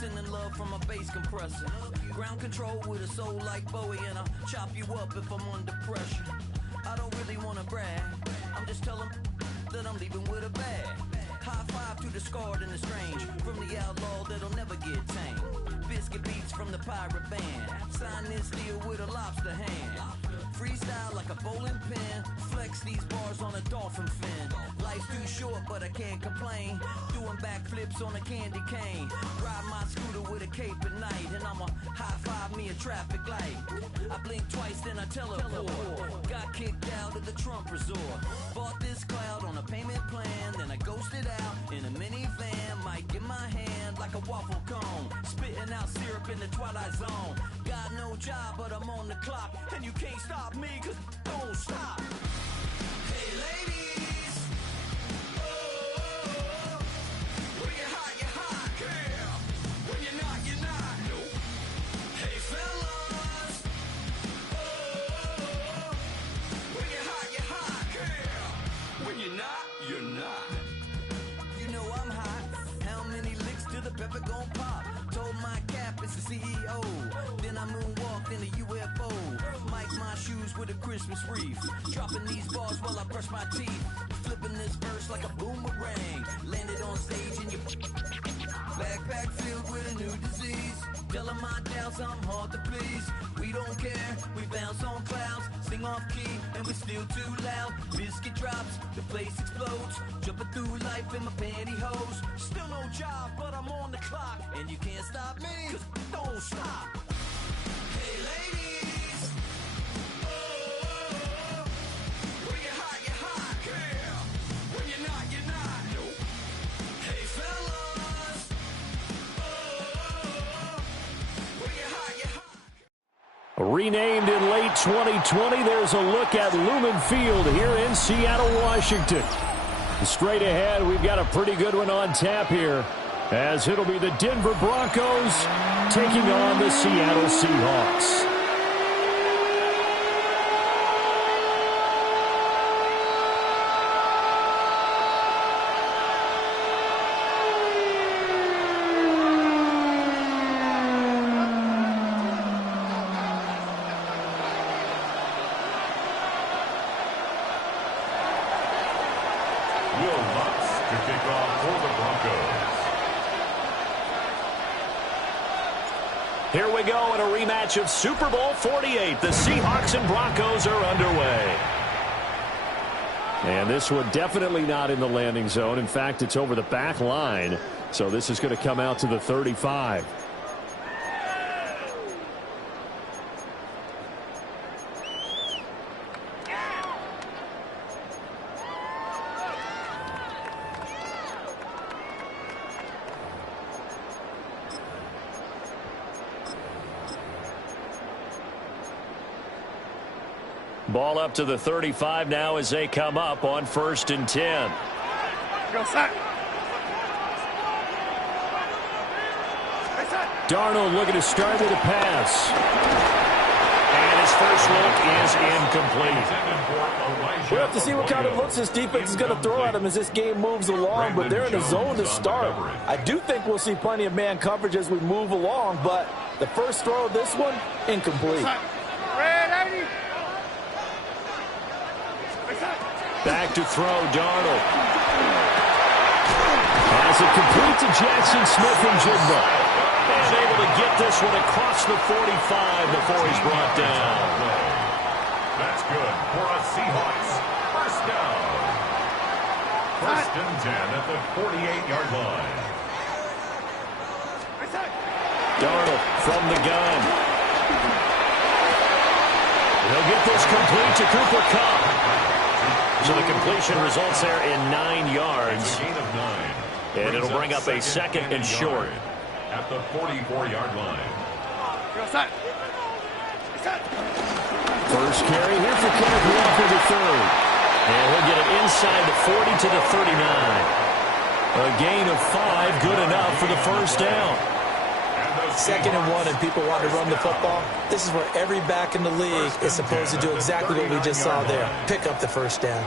Sending love from a bass compressor. Ground control with a soul like Bowie, and I'll chop you up if I'm under pressure. I don't really want to brag. I'm just telling that I'm leaving with a bag. High five to the scarred and the strange. From the outlaw that'll never get tamed. Biscuit beats from the pirate band. Sign this deal with a lobster hand. Freestyle like a bowling pin. Flex these bars on a dolphin fin. Life's too short, but I can't complain. Doing backflips on a candy cane. Ride my scooter with a cape at night. And I'ma high five me a traffic light. I blink twice, then I teleport. Got kicked out of the Trump resort. Bought this cloud on a payment plan. Then I ghosted out in a minivan. Mic in my hand like a waffle cone. Spitting out syrup in the twilight zone. Got no job, but I'm on the clock. And you can't stop me, cause don't stop. Hey ladies, oh, when you're hot, girl. When you're not, nope. Hey fellas, oh, when you're hot, girl. When you're not. You know I'm hot. How many licks till the pepper gon' pop? Told my cap it's the CEO. Then I moonwalked in a UFO. Mic my shoes with a Christmas wreath. Dropping these bars while I brush my teeth. Flipping this verse like a boomerang. Landed on stage in your backpack filled with a new disease. Telling my doubts I'm hard to please. We don't care, we bounce on clouds. Sing off key and we're still too loud. Biscuit drops, the place explodes. Jumping through life in my pantyhose. Still no job, but I'm on the clock. And you can't stop me, cause don't stop. Hey ladies, oh, when you're hot, girl. When you're not, nope. Hey fellas, oh, when you're hot. Renamed in late 2020, there's a look at Lumen Field here in Seattle, Washington. Straight ahead, we've got a pretty good one on tap here, as it'll be the Denver Broncos taking on the Seattle Seahawks. Here we go in a rematch of Super Bowl 48. The Seahawks and Broncos are underway. And this one definitely not in the landing zone. In fact, it's over the back line. So this is going to come out to the 35. Ball up to the 35 now as they come up on 1st and 10. Go, set. Darnold looking to start with a pass. And his first look is incomplete. We'll have to see what kind of looks this defense is going to throw at him as this game moves along, but they're in a zone to start. I do think we'll see plenty of man coverage as we move along, but the first throw of this one, incomplete. Red 80. Back to throw, Darnold. Has it complete to Jackson Smith and Jigba. And unable to get this one across the 45 before he's brought down. That's good for a Seahawks first down. First and 10 at the 48-yard line. Darnold from the gun. He'll get this complete to Cooper Kupp. So the completion results there in 9 yards. Gain of 9. And it'll bring up a second and short. At the 44-yard line. First carry here for Kenneth Walker III. And he'll get it inside the 40 to the 39. A gain of 5, good enough for the first down. Second and 1, and people want to run the football. This is where every back in the league is supposed to do exactly what we just saw there. Pick up the first down.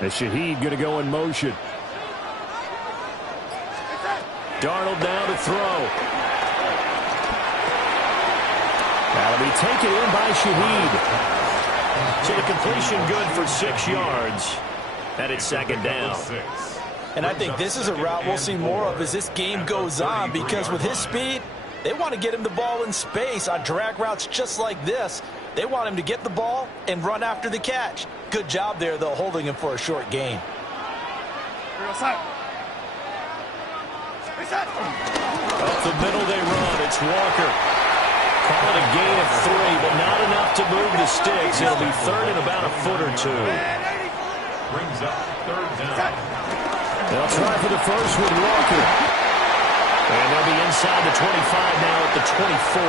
And Shaheed going to go in motion. Darnold now to throw. That'll be taken in by Shaheed. So the completion good for 6 yards. And it's second down. And I think this is a route we'll see more of as this game goes on, because with his speed, they want to get him the ball in space on drag routes just like this. They want him to get the ball and run after the catch. Good job there, though, holding him for a short gain. Up the middle they run. It's Walker. Call it a gain of 3, but not enough to move the sticks. It'll be third and about a foot or 2. Brings up third down. They'll try for the first with Walker. And they'll be inside the 25 now at the 24.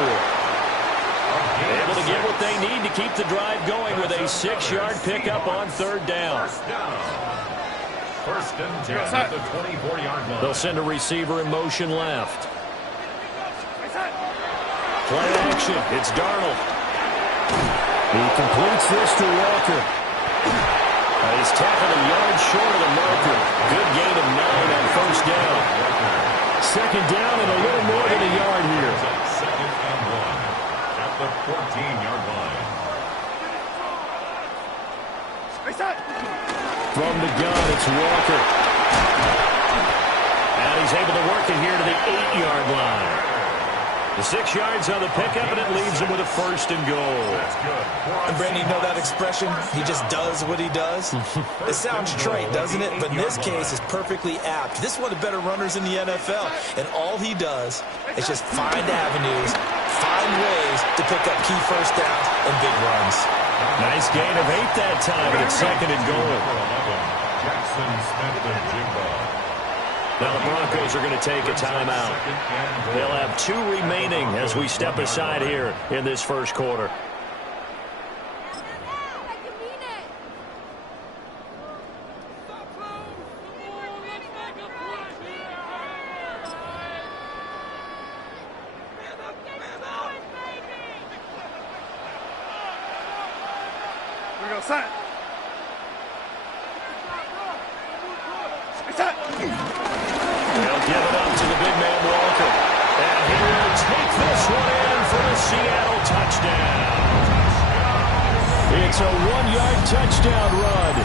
Able to get what they need to keep the drive going with a 6-yard pickup on third down. First and 10 at the 24-yard line. They'll send a receiver in motion left. Play action. It's Darnold. He completes this to Walker. He's tackled a yard short of the marker. Good gain of 9 on first down. Second down and a little more than a yard here. Second and 1 at the 14-yard line. From the gun, it's Walker. And he's able to work it here to the 8-yard line. The 6 yards on the pickup, and it leaves him with a first and goal. And Brandon, you know that expression? He just does what he does. It sounds trite, doesn't it? But in this case, it's perfectly apt. This is one of the better runners in the NFL. And all he does is just find avenues, find ways to pick up key first downs and big runs. Nice gain of 8 that time, and it's second and goal. Jackson Smith-Njigba. Now the Broncos are going to take a timeout. They'll have 2 remaining as we step aside here in this first quarter. We go set. They'll give it up to the big man Walker. And he will take this one in for the Seattle touchdown. It's a 1-yard touchdown run.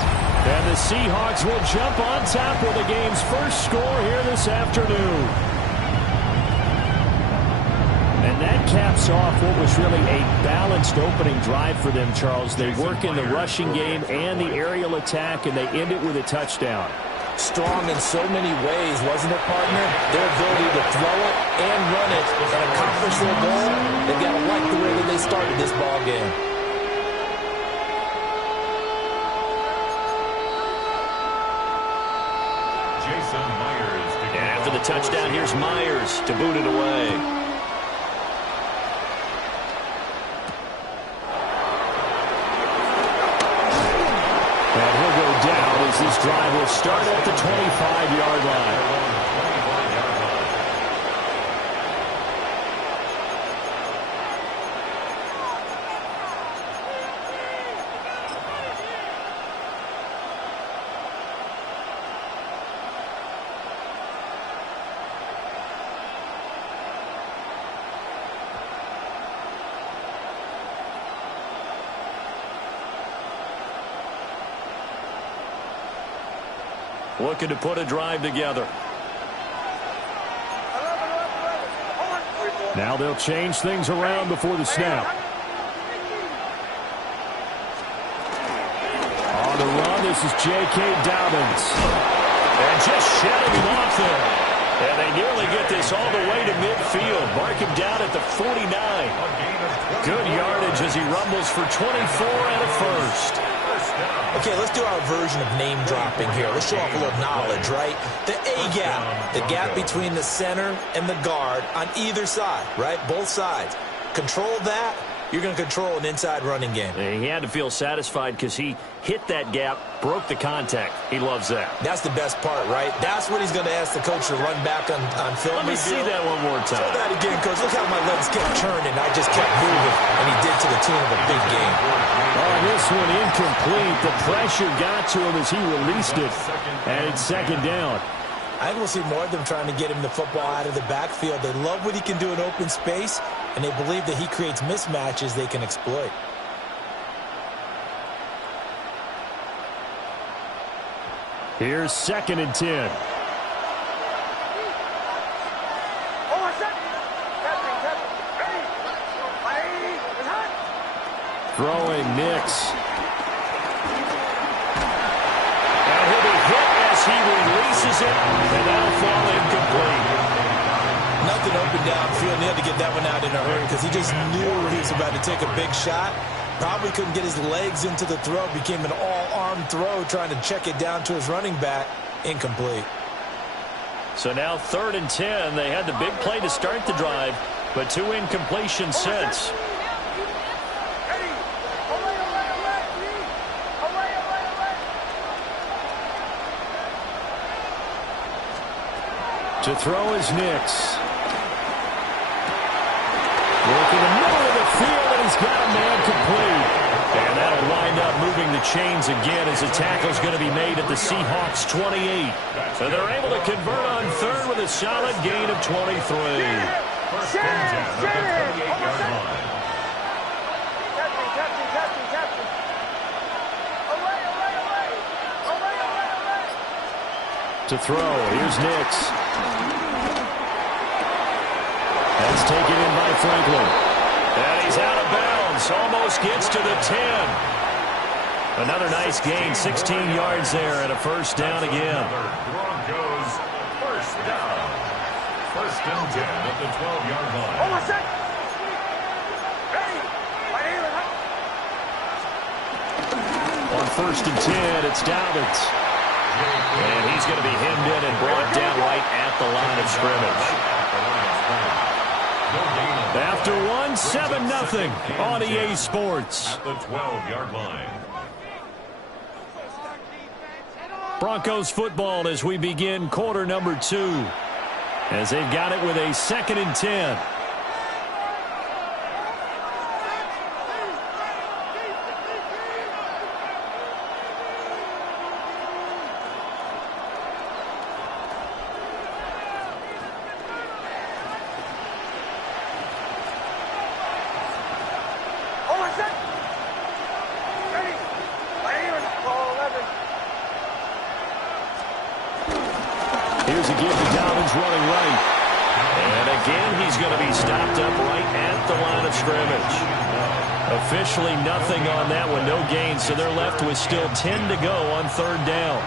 And the Seahawks will jump on top with the game's first score here this afternoon. And that caps off what was really a balanced opening drive for them, Charles. They work in the rushing game and the aerial attack, and they end it with a touchdown. Strong in so many ways, wasn't it, partner? Their ability to throw it and run it and accomplish their goal. They've got to like the way that they started this ball game. Jason Myers. And after the touchdown, here's Myers to boot it away. And he'll go down as this drive will start at the 25-yard line. Looking to put a drive together. Now they'll change things around before the snap. On the run, this is J.K. Dobbins. And just shedding him off there. And they nearly get this all the way to midfield. Mark him down at the 49. Good yardage as he rumbles for 24 and a first. Okay, let's do our version of name dropping here. Let's show off a little knowledge, right? The A-gap, the gap between the center and the guard on either side, right? Both sides. Control that, you're going to control an inside running game. He had to feel satisfied because he hit that gap, broke the contact. He loves that. That's the best part, right? That's what he's going to ask the coach to run back on film. Let me see that one more time. Show that again, coach. Look how my legs kept turning. I just kept moving, and he did to the tune of a big game. On this one, incomplete. The pressure got to him as he released it, and it's second down. I think we'll see more of them trying to get him the football out of the backfield. They love what he can do in open space, and they believe that he creates mismatches they can exploit. Here's 2nd and 10. Throwing Nix. And he'll be hit as he releases it, and that'll fall incomplete. Nothing open downfield, and he had to get that one out in a hurry because he just knew he was about to take a big shot. Probably couldn't get his legs into the throw. Became an all-arm throw trying to check it down to his running back. Incomplete. So now 3rd and 10. They had the big play to start the drive, but 2 incompletions since. To throw is Nix. Work in the middle of the field, and he's got a man complete. And that'll wind up moving the chains again as the tackle's going to be made at the Seahawks 28. So they're able to convert on 3rd with a solid gain of 23. First and 10 at the 38-yard line. To throw, here's Nix. That's taken in by Franklin. And he's out of bounds. Almost gets to the 10. Another nice gain, 16 yards there, and a first down again. Broncos first down. First and 10 at the 12-yard line. On 1st and 10, it's Dobbins. And he's going to be hemmed in and brought down right at the line of scrimmage. After one, 7-0 on EA Sports. At the 12-yard line. Broncos football as we begin quarter number 2. As they've got it with a 2nd and 10. Here's a give to Dobbins running right. And again, he's going to be stopped up right at the line of scrimmage. Officially nothing on that one, no gain, so they're left with still 10 to go on 3rd down.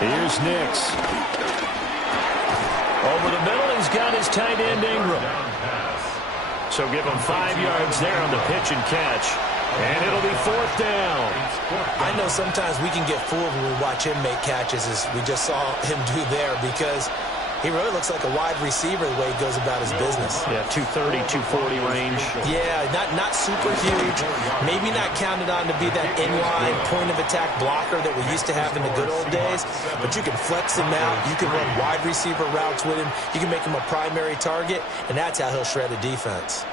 Here's Nix. Over the middle, he's got his tight end Ingram. So give him 5 yards there on the pitch and catch. And it'll be 4th down. I know sometimes we can get fooled when we watch him make catches, as we just saw him do there, because he really looks like a wide receiver the way he goes about his business. Yeah, 230, 240 range. Yeah, not super huge. Maybe not counted on to be that inline point-of-attack blocker that we used to have in the good old days. But you can flex him out. You can run wide receiver routes with him. You can make him a primary target, and that's how he'll shred a defense.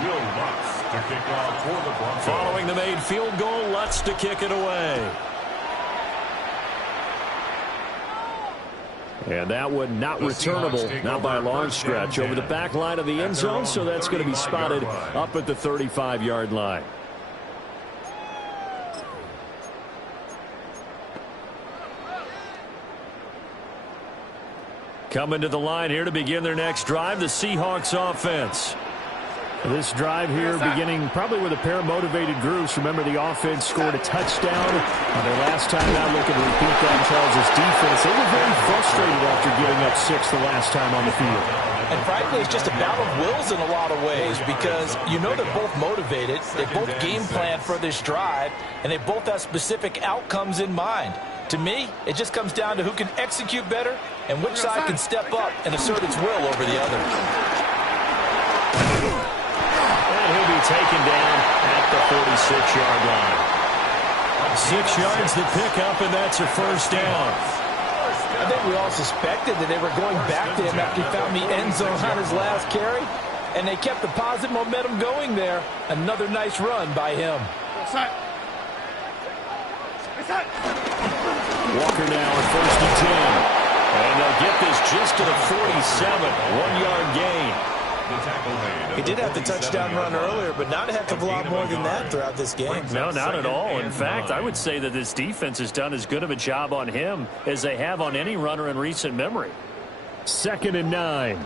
Will Lutz to kick off for the Broncos. Following the made field goal, Lutz to kick it away. And that one not returnable, not by a long stretch, over the back line of the end zone, so that's going to be spotted up at the 35-yard line. Coming to the line here to begin their next drive, the Seahawks offense. This drive here beginning probably with a pair of motivated groups. Remember, the offense scored a touchdown on their last time out. Looking to repeat that. Charles' defense, they were very frustrated after giving up 6 the last time on the field. And frankly, it's just a battle of wills in a lot of ways because you know they're both motivated. They both game plan for this drive, and they both have specific outcomes in mind. To me, it just comes down to who can execute better and which side can step up and assert its will over the other. And he'll be taken down at the 46-yard line. 6 yards the pickup, and that's a first down. I think we all suspected that they were going back to him after he found the end zone on his last carry, and they kept the positive momentum going there. Another nice run by him. Walker now at 1st and 10. And they'll get this just to the 47. 1-yard gain. He did have the touchdown run earlier, but not a heck of a lot more than that throughout this game. No, not at all. In fact, I would say that this defense has done as good of a job on him as they have on any runner in recent memory. 2nd and 9.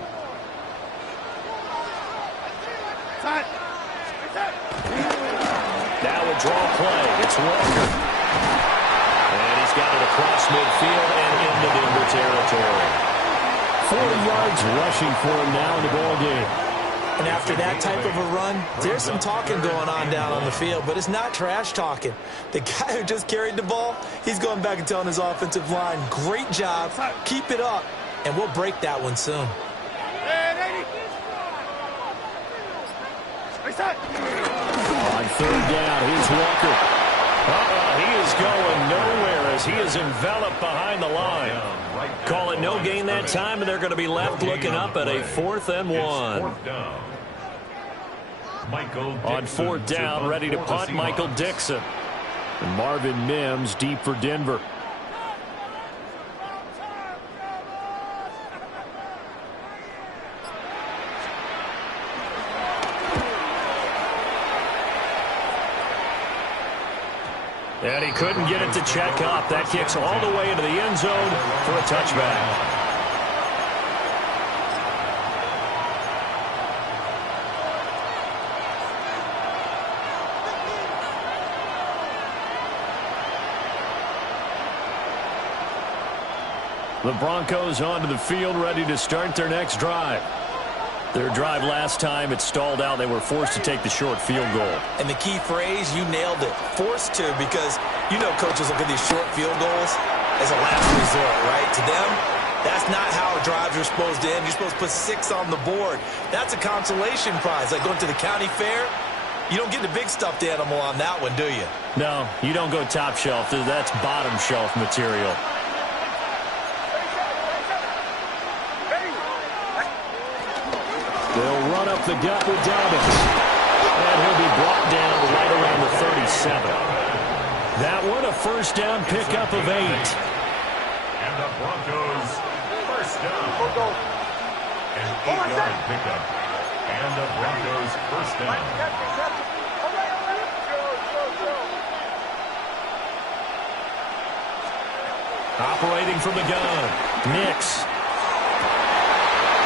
Now a draw play. It's Walker. And he's got it across midfield and into Denver territory. 40 yards rushing for him now in the ball game. And after that type of a run, there's some talking going on down on the field, but it's not trash talking. The guy who just carried the ball, he's going back and telling his offensive line, great job, keep it up, and we'll break that one soon. On 3rd down, here's Walker. He is going nowhere as he is enveloped behind the line. Call it no gain that time, and they're going to be left looking up at a 4th and 1. On 4th down, ready to punt, Michael Dixon. And Marvin Mims deep for Denver. And he couldn't get it to check up. That kicks all the way into the end zone for a touchback. The Broncos onto the field, ready to start their next drive. Their drive last time, it stalled out. They were forced to take the short field goal. And the key phrase, you nailed it, forced to, because you know coaches look at these short field goals as a last resort, right? To them, that's not how drives are supposed to end. You're supposed to put 6 on the board. That's a consolation prize, like going to the county fair. You don't get the big stuffed animal on that one, do you? No, you don't go top shelf. That's bottom shelf material. They'll run up the gut with Dobbins. And he'll be brought down right around the 37. That one a first down pickup of 8. And the Broncos first down. An 8-yard pickup. And the Broncos first down. Operating from the gun. Nix.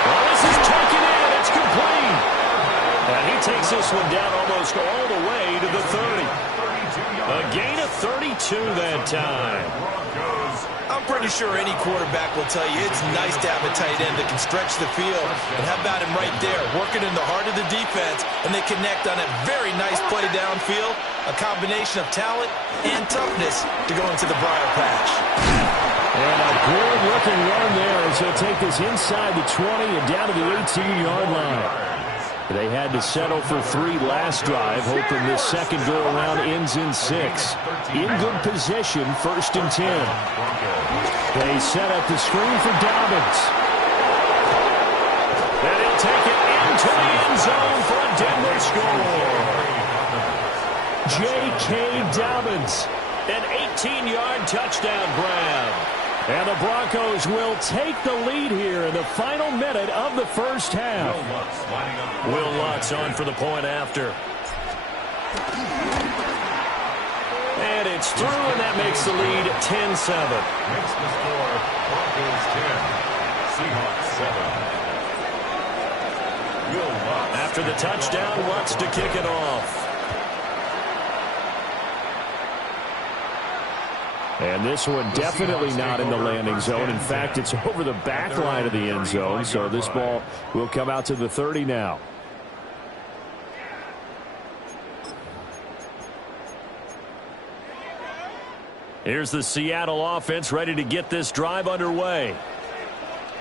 Well, this is taken in. It's complete. And he takes this one down almost all the way to the 30. A gain of 32 that time. I'm pretty sure any quarterback will tell you it's nice to have a tight end that can stretch the field. And how about him right there, working in the heart of the defense, and they connect on a very nice play downfield, a combination of talent and toughness to go into the briar patch. And a good-looking run there as he'll take this inside the 20 and down to the 18-yard line. They had to settle for 3 last drive, hoping this second go-around ends in 6. In good position, 1st and 10. They set up the screen for Dobbins. And he'll take it into the end zone for a Denver score. J.K. Dobbins, an 18-yard touchdown grab. And the Broncos will take the lead here in the final minute of the first half. Will Lutz on for the point after. And it's through, and that makes the lead 10-7. Makes the score Broncos 10, Seahawks 7. Will Lutz. After the touchdown, Lutz to kick it off. And this one definitely not in the landing zone. In fact, it's over the back line of the end zone. So this ball will come out to the 30 now. Here's the Seattle offense ready to get this drive underway.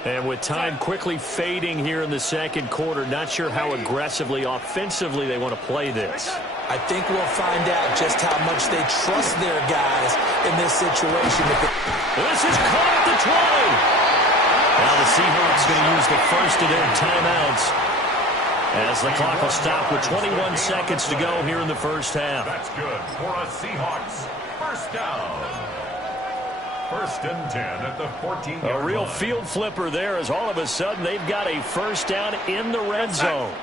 And with time quickly fading here in the second quarter, not sure how aggressively, offensively they want to play this. I think we'll find out just how much they trust their guys in this situation. This is caught at the 20. Now the Seahawks going to use the first of their timeouts as the clock will stop with 21 seconds to go here in the first half. That's good for a Seahawks first down. First and 10 at the 14-yard line. A real field flipper there as all of a sudden they've got a first down in the red zone.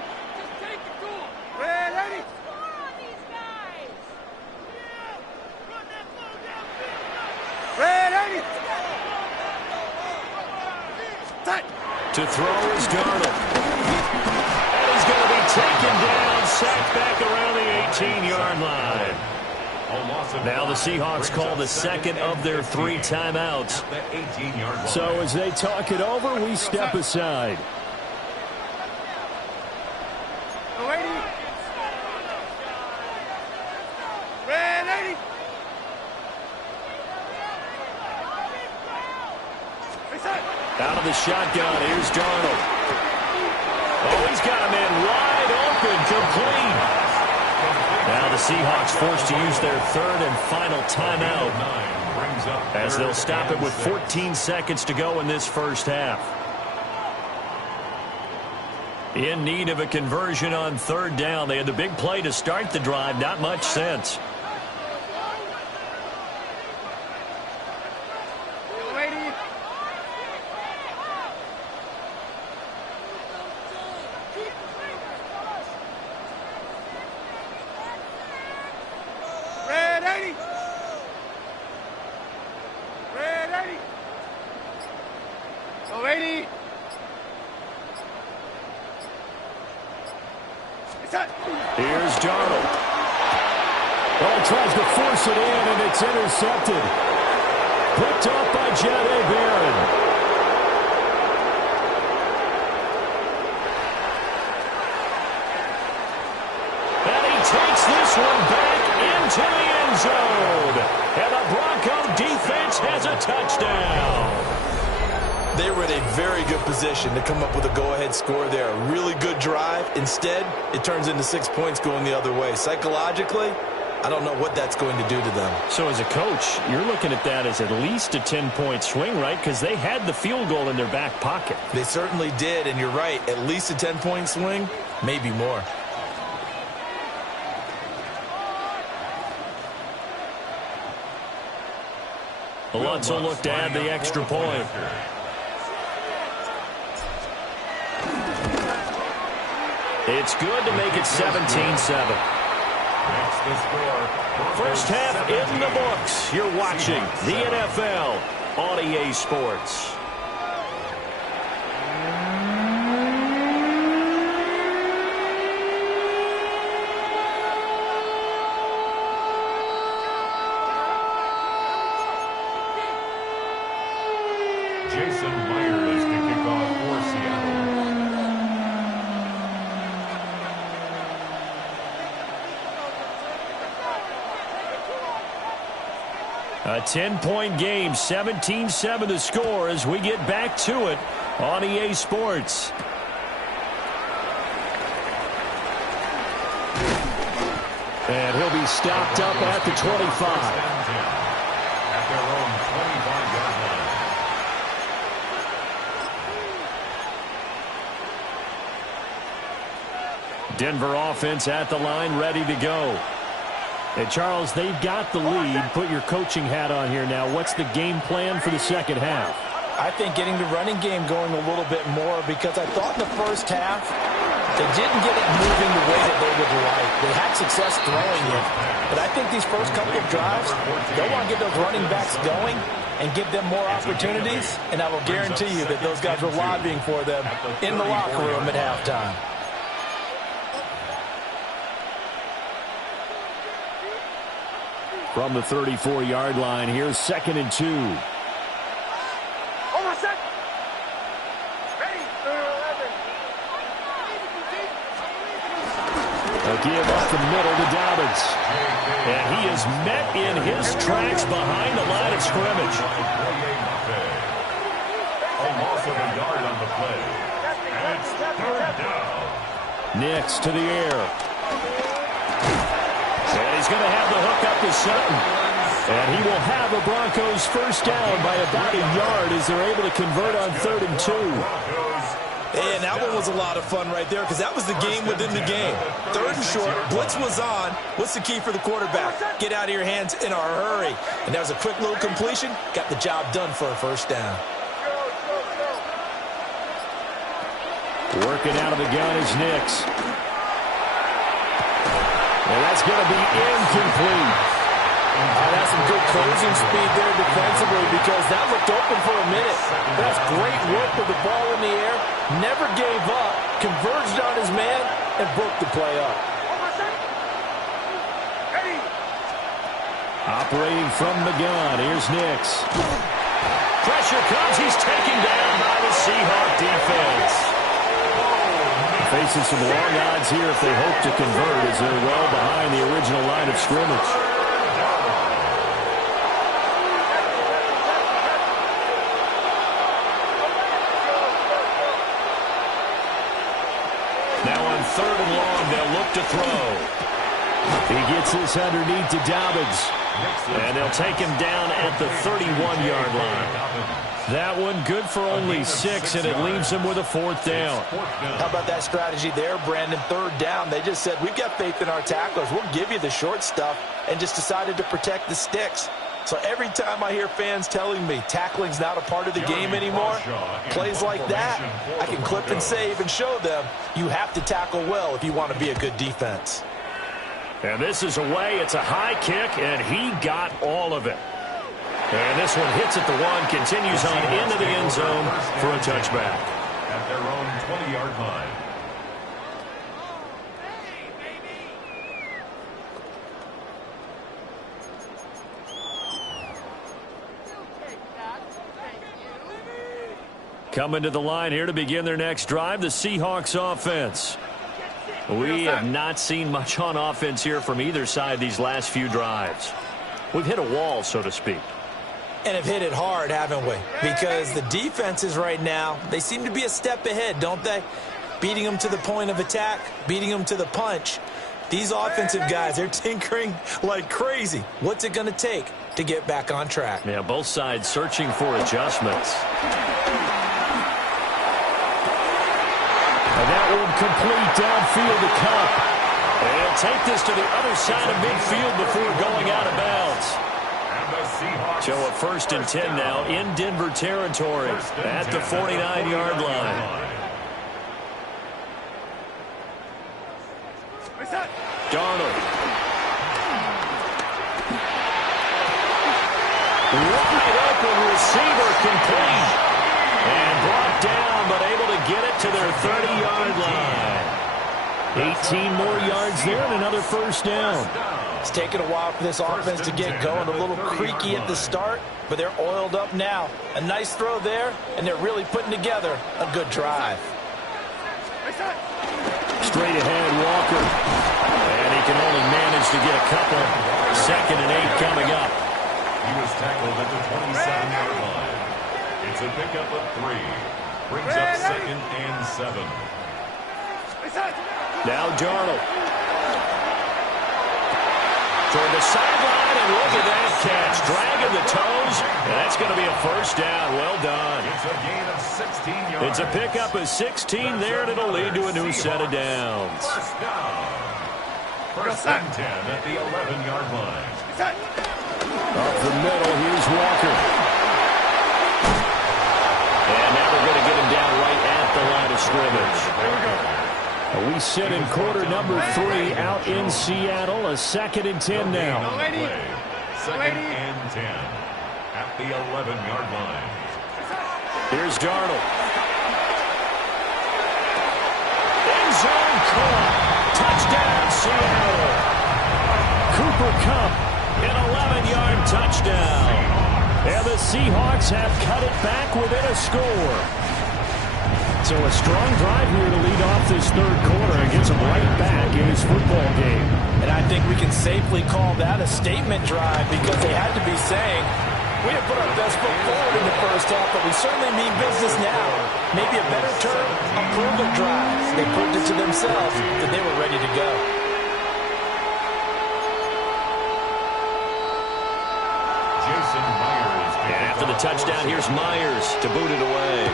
To throw is Darnold. And he's going to be taken down, sacked back around the 18-yard line. Now the Seahawks call the second of their 3 timeouts. So as they talk it over, we step aside. Out of the shotgun, here's Darnold. Oh, he's got a man wide open, complete. Now the Seahawks forced to use their third and final timeout as they'll stop it with 14 seconds to go in this first half. In need of a conversion on third down. They had the big play to start the drive, not much sense. Here's Darnold. Oh, tries to force it in, and it's intercepted. Picked off by Jahdae Barron. And he takes this one back into the end zone. And the Bronco defense has a touchdown. They were in a very good position to come up with a go-ahead score there. A really good drive. Instead, it turns into 6 points going the other way. Psychologically, I don't know what that's going to do to them. So as a coach, you're looking at that as at least a 10-point swing, right? Because they had the field goal in their back pocket. They certainly did, and you're right. At least a 10-point swing, maybe more. Lutz will look to add the extra point. It's good to make it 17-7. First half in the books. You're watching the NFL on EA Sports. Jason Myers to kick off for Seattle. A 10-point game, 17-7 the score as we get back to it on EA Sports. And he'll be stopped up at the 25. At their own 25-yard line. Denver offense at the line, ready to go. And Charles, they've got the lead. Put your coaching hat on here now. What's the game plan for the second half? I think getting the running game going a little bit more, because I thought in the first half they didn't get it moving the way that they would like. They had success throwing it. But I think these first couple of drives, they'll want to get those running backs going and give them more opportunities. And I will guarantee you that those guys were lobbying for them in the locker room at halftime. From the 34-yard line, here's 2nd and 2. A give up the middle to Dobbins. And he is met in his tracks behind the line of scrimmage. A loss of a yard on the play. And it's 3rd down. Nix to the air. And he's going to have the hook up to Sutton. And he will have the Broncos first down by about a yard as they're able to convert on 3rd and 2. And that one was a lot of fun right there, because that was the game within the game. 3rd and short, blitz was on. What's the key for the quarterback? Get out of your hands in a hurry. And that was a quick little completion. Got the job done for a first down. Working out of the gun is Nix. And that's going to be incomplete. That's some good closing speed there defensively, because that looked open for a minute. That's great work with the ball in the air. Never gave up, converged on his man, and broke the play up. Operating from the gun, here's Nix. Pressure comes, he's taken down by the Seahawk defense. Facing some long odds here if they hope to convert, as they're well behind the original line of scrimmage. Now on 3rd and long, they'll look to throw. He gets this underneath to Dobbins. And they'll take him down at the 31-yard line. That one good for only 6, and it leaves him with a 4th down. How about that strategy there, Brandon? 3rd down. They just said, we've got faith in our tacklers. We'll give you the short stuff, and just decided to protect the sticks. So every time I hear fans telling me tackling's not a part of the game anymore, plays like that, I can clip and save and show them you have to tackle well if you want to be a good defense. And this is away. It's a high kick, and he got all of it. And this one hits at the 1, continues on into the end zone for a touchback. At their own 20-yard line. Coming to the line here to begin their next drive, the Seahawks offense. We have not seen much on offense here from either side these last few drives. We've hit a wall, so to speak. And have hit it hard, haven't we? Because the defenses right now, they seem to be a step ahead, don't they? Beating them to the point of attack, beating them to the punch. These offensive guys, they're tinkering like crazy. What's it going to take to get back on track? Yeah, both sides searching for adjustments. And that one complete downfield to Kupp. And take this to the other side of midfield before going out of bounds. So a 1st and 10 now in Denver territory at the 49-yard line. Darnold. Wide open receiver complete. And brought down, but able to get it to their 30-yard line. 18 more yards there and another first down. It's taken a while for this offense to get going. A little creaky at the start, but they're oiled up now. A nice throw there, and they're really putting together a good drive. Straight ahead, Walker. And he can only manage to get a couple. 2nd and 8 coming up. He was tackled at the 27-yard line. It's a pickup of 3. Brings up 2nd and 7. Now Darnold. toward the sideline, and look at that catch. Dragging the toes, and that's going to be a first down. Well done. It's a gain of 16 yards. It's a pickup of 16 there, and it'll lead to a new set of downs. First down. First and 10 at the 11-yard line. Up the middle, here's Walker. And now we're going to get him down right at the line of scrimmage. Here we go. We sit in quarter number 3 out in Seattle. A 2nd and 10 now. Second and 10 at the 11-yard line. Here's Darnold. End zone caught. Touchdown, Seattle. Cooper Kupp, an 11-yard touchdown. And the Seahawks have cut it back within a score. So a strong drive here to lead off this third quarter and gets them right back in this football game. And I think we can safely call that a statement drive because they had to be saying, we have put our best foot forward in the first half, but we certainly mean business now. Maybe a better term, a proven drive. They proved it to themselves that they were ready to go. Jason Myers. And after the touchdown, here's Myers to boot it away.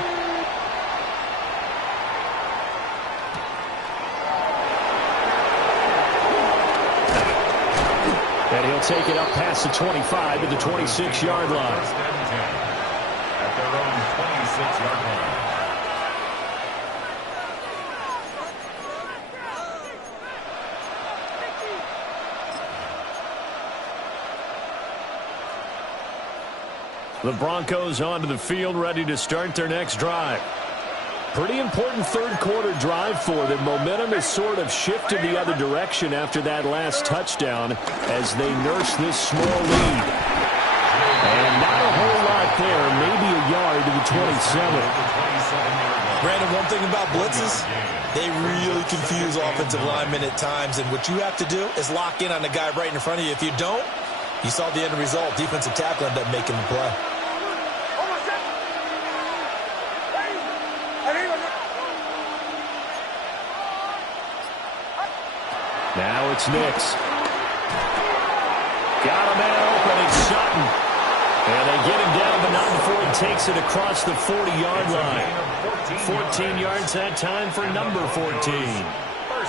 And he'll take it up past the 25 to the 26-yard line. First and 10 at their own 26-yard line. The Broncos onto the field, ready to start their next drive. Pretty important third quarter drive for them. Momentum has sort of shifted the other direction after that last touchdown as they nurse this small lead. And not a whole lot there, maybe a yard to the 27. Brandon, one thing about blitzes, they really confuse offensive linemen at times, and what you have to do is lock in on the guy right in front of you. If you don't, you saw the end result. Defensive tackle ended up making the play. Now it's Nix. Got a man open. It's Sutton. And they get him down, but not before he takes it across the 40-yard line. 14 yards that time for number 14.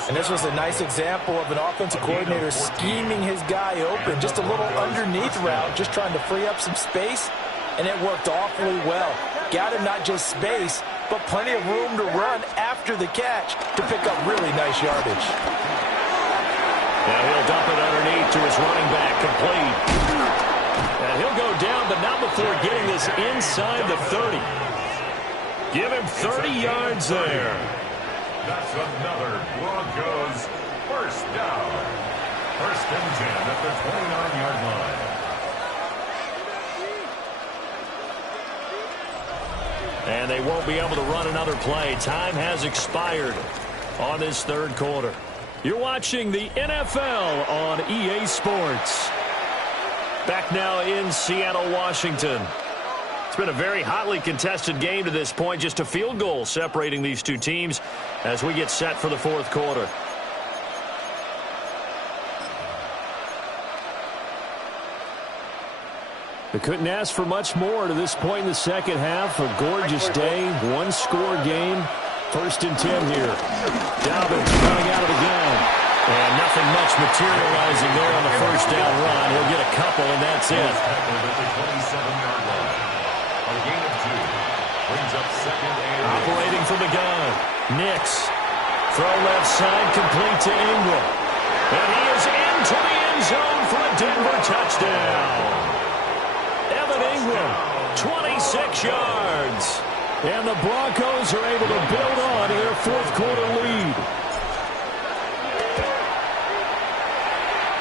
And this was a nice example of an offensive coordinator scheming his guy open. Just a little underneath route, just trying to free up some space, and it worked awfully well. Got him not just space, but plenty of room to run after the catch to pick up really nice yardage. Now he'll dump it underneath to his running back, complete. And he'll go down, but not before getting this inside the 30. Give him 30 yards there. That's another Broncos first down. First and 10 at the 29-yard line. And they won't be able to run another play. Time has expired on this third quarter. You're watching the NFL on EA Sports. Back now in Seattle, Washington. It's been a very hotly contested game to this point. Just a field goal separating these two teams as we get set for the fourth quarter. They couldn't ask for much more to this point in the second half. A gorgeous day, one-score game. First and 10 here. Dobbins running out of the gun. And nothing much materializing there on the first down run. He'll get a couple, and that's it. Operating from the gun. Nix. Throw left side, complete to Ingram. And he is into the end zone for a Denver touchdown. Evan Ingram, 26 yards. And the Broncos are able to build on to their fourth quarter lead.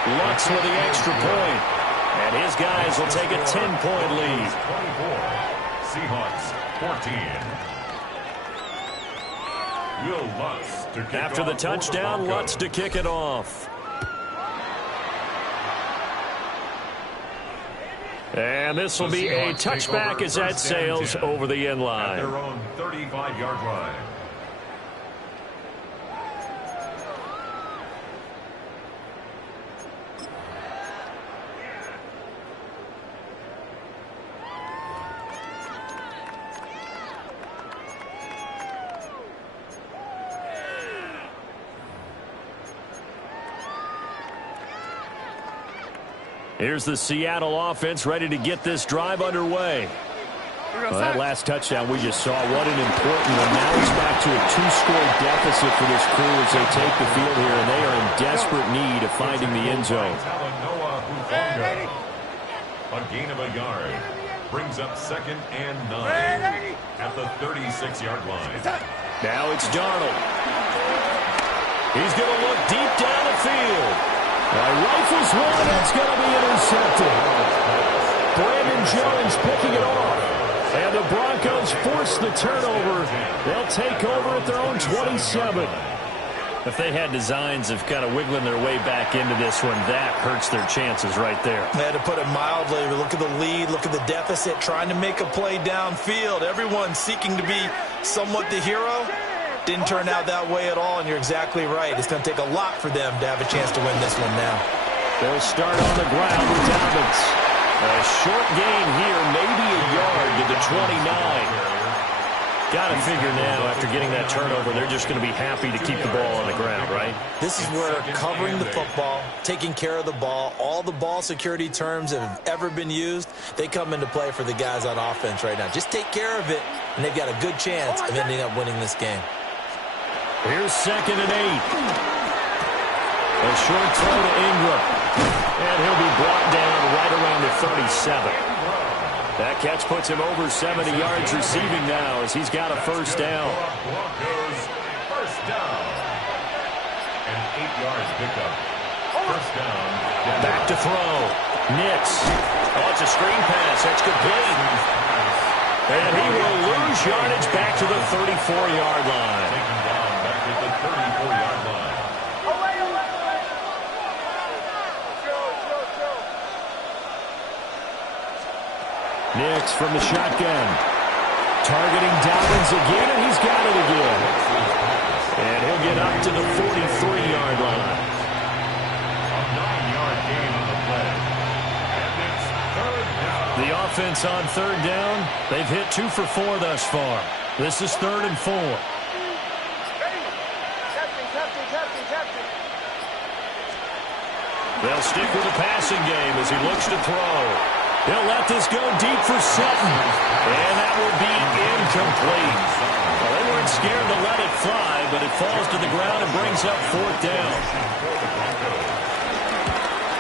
Lutz with the extra point. And his guys will take a 10-point lead. 24. Seahawks 14. Will Lutz to kick After the off touchdown, Lutz to kick it off. And this will be a touchback as that sails over the end line. At their own 35-yard line. Here's the Seattle offense ready to get this drive underway. Well, that last touchdown we just saw, what an important one. Now it's back to a 2-score deficit for this crew as they take the field here, and they are in desperate need of finding the end zone. A gain of a yard brings up 2nd and 9 at the 36-yard line. Now it's Darnold. He's going to look deep down the field. Rifles one, it's going to be intercepted. Brandon Jones picking it off. And the Broncos force the turnover. They'll take over at their own 27. If they had designs of kind of wiggling their way back into this one, that hurts their chances right there. To put it mildly, look at the lead, look at the deficit, trying to make a play downfield. Everyone seeking to be somewhat the hero. Didn't turn out that way at all, and you're exactly right. It's going to take a lot for them to have a chance to win this one now. They'll start on the ground with Dobbins. A short gain here, maybe a yard to the 29. Got to figure now, after getting that turnover, they're just going to be happy to keep the ball on the ground, right? This is where covering the football, taking care of the ball, all the ball security terms that have ever been used, they come into play for the guys on offense right now. Just take care of it, and they've got a good chance of ending up winning this game. Here's 2nd and 8. A short throw to Ingram. And he'll be brought down right around the 37. That catch puts him over 70 yards receiving now as he's got a first down. Broncos first down. An 8-yard pickup. First down. Back to throw. Nix. Oh, it's a screen pass. That's complete. And he will lose yardage back to the 34-yard line. Taken down back at the 34-yard line. Nix from the shotgun. Targeting Dobbins again, and he's got it again. And he'll get up to the 43-yard line. A 9-yard gain on the play. And it's 3rd down. The offense on 3rd down, they've hit 2 for 4 thus far. This is 3rd and 4. They'll stick with the passing game as he looks to throw. He'll let this go deep for Sutton. And that will be incomplete. Well, they weren't scared to let it fly, but it falls to the ground and brings up 4th down.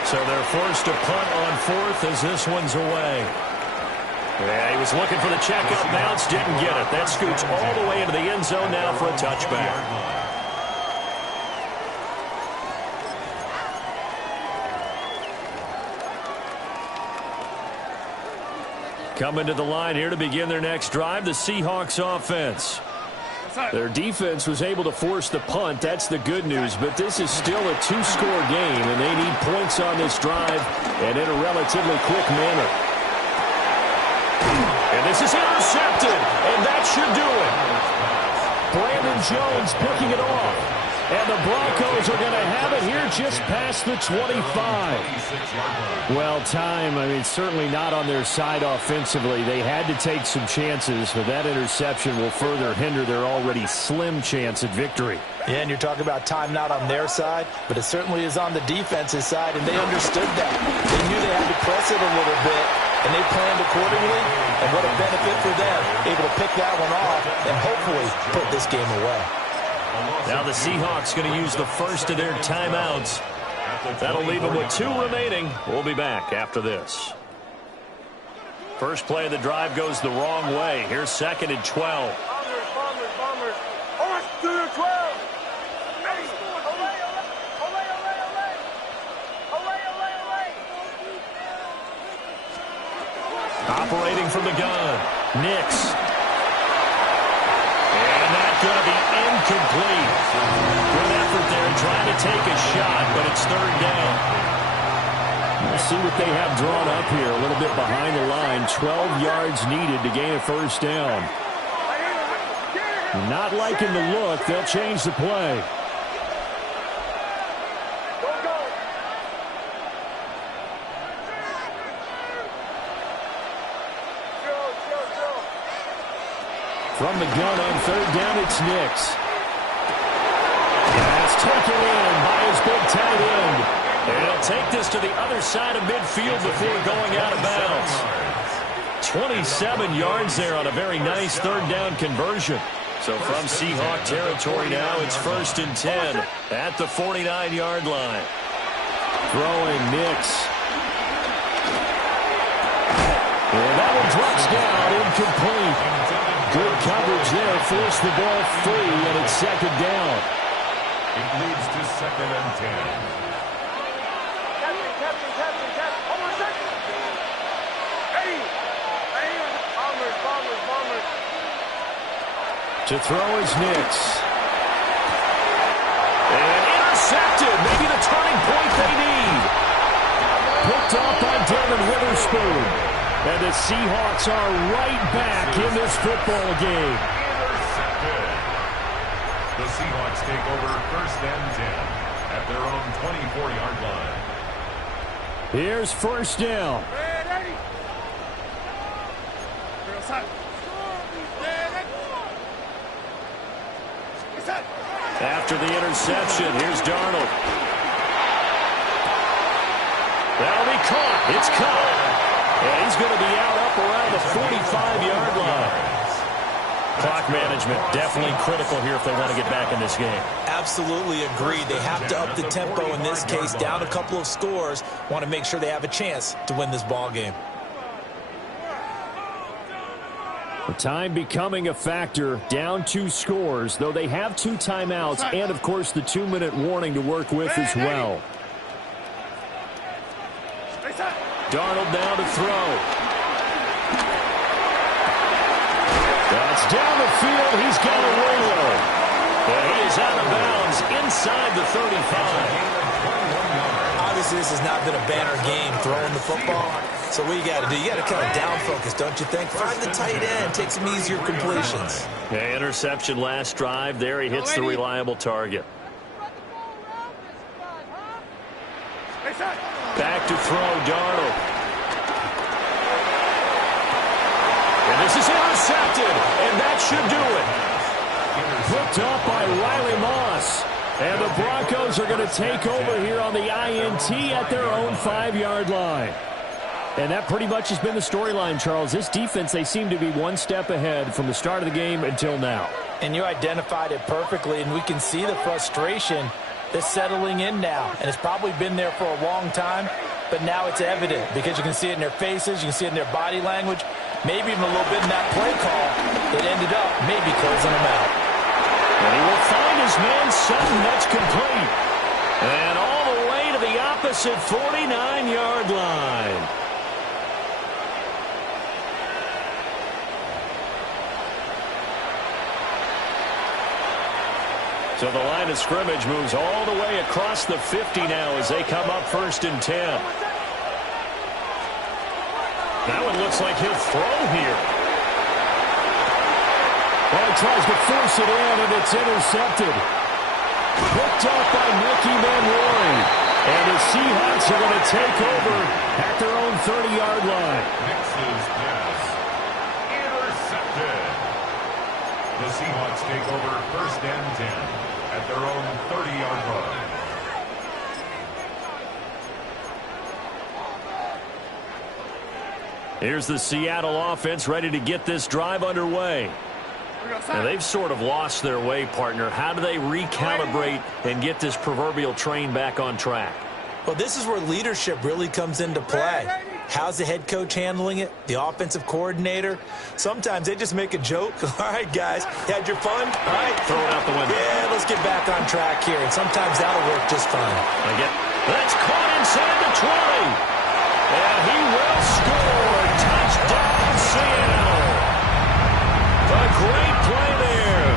So they're forced to punt on 4th as this one's away. Yeah, he was looking for the checkup bounce, didn't get it. That scoots all the way into the end zone now for a touchback. Coming to the line here to begin their next drive, the Seahawks offense. Their defense was able to force the punt. That's the good news, but this is still a 2-score game, and they need points on this drive and in a relatively quick manner. And this is intercepted, and that should do it. Brandon Jones picking it off. And the Broncos are going to have it here just past the 25. Well, time, certainly not on their side offensively. They had to take some chances, but that interception will further hinder their already slim chance at victory. Yeah, and you're talking about time not on their side, but it certainly is on the defense's side, and they understood that. They knew they had to press it a little bit, and they planned accordingly, and what a benefit for them, able to pick that one off and hopefully put this game away. Now the Seahawks going to use the first of their timeouts. That'll leave them with 2 remaining. We'll be back after this. First play of the drive goes the wrong way. Here's 2nd and 12. Bombers. Horse to the 12. Operating from the gun. Nix. And that's going to be incomplete. Good effort there trying to take a shot, but it's 3rd down. Let's see what they have drawn up here. A little bit behind the line. 12 yards needed to gain a first down. Not liking the look. They'll change the play. From the gun on 3rd down, it's Nix. And that's taken in by his big tight end. And he'll take this to the other side of midfield before going out of bounds. 27 yards there on a very nice third down conversion. So from Seahawk territory now, it's 1st and 10 at the 49-yard line. Throwing Nix. And that one drops down, incomplete. Good coverage there, forced the ball free, and it's 2nd down. It leads to 2nd and 10. Captain. Hold on a second. Hey. Bombers. To throw is Nix. And intercepted. Maybe the turning point they need. Picked off by Devin Witherspoon. And the Seahawks are right back in this football game. Intercepted. The Seahawks take over 1st and 10 at their own 24-yard line. Here's 1st down. After the interception, here's Darnold. That'll be caught. It's caught. And he's going to be out up around the 45-yard line. Clock management definitely critical here if they want to get back in this game. Absolutely agreed. They have to up the tempo in this case, down a couple of scores. Want to make sure they have a chance to win this ball game. The time becoming a factor, down 2 scores, though they have 2 timeouts and, of course, the 2-minute warning to work with as well. Darnold now to throw. That's down the field. He's got a wiggle. And he is out of bounds inside the 35. Obviously, this has not been a banner game throwing the football. So what you got to do, you got to kind of down focus, don't you think? Find the tight end, take some easier completions. Yeah, interception last drive. There he hits the reliable target. Back to throw, Darnold. And this is intercepted, and that should do it. Picked up by Riley Moss. And the Broncos are going to take over here on the INT at their own 5-yard line. And that pretty much has been the storyline, Charles. This defense, they seem to be one step ahead from the start of the game until now. And you identified it perfectly, and we can see the frustration that's settling in now. And it's probably been there for a long time, but now it's evident because you can see it in their faces, you can see it in their body language, maybe even a little bit in that play call that ended up maybe closing them out. And he will find his man Sutton. That's complete. And all the way to the opposite 49-yard line. So the line of scrimmage moves all the way across the 50 now as they come up 1st and 10. That one looks like he'll throw here. Well, he tries to force it in, and it's intercepted. Picked up by Nicky Manwari. And the Seahawks are going to take over at their own 30-yard line. Nix's pass. Intercepted. The Seahawks take over 1st and 10 at their own 30-yard line. Here's the Seattle offense ready to get this drive underway. Now, they've sort of lost their way, partner. How do they recalibrate and get this proverbial train back on track? Well, this is where leadership really comes into play. How's the head coach handling it? The offensive coordinator? Sometimes they just make a joke. All right, guys, you had your fun? All right. Throw it out the window. Yeah, let's get back on track here. And sometimes that'll work just fine. That's caught inside the 20. And he will score. Touchdown, Seattle. A great play there.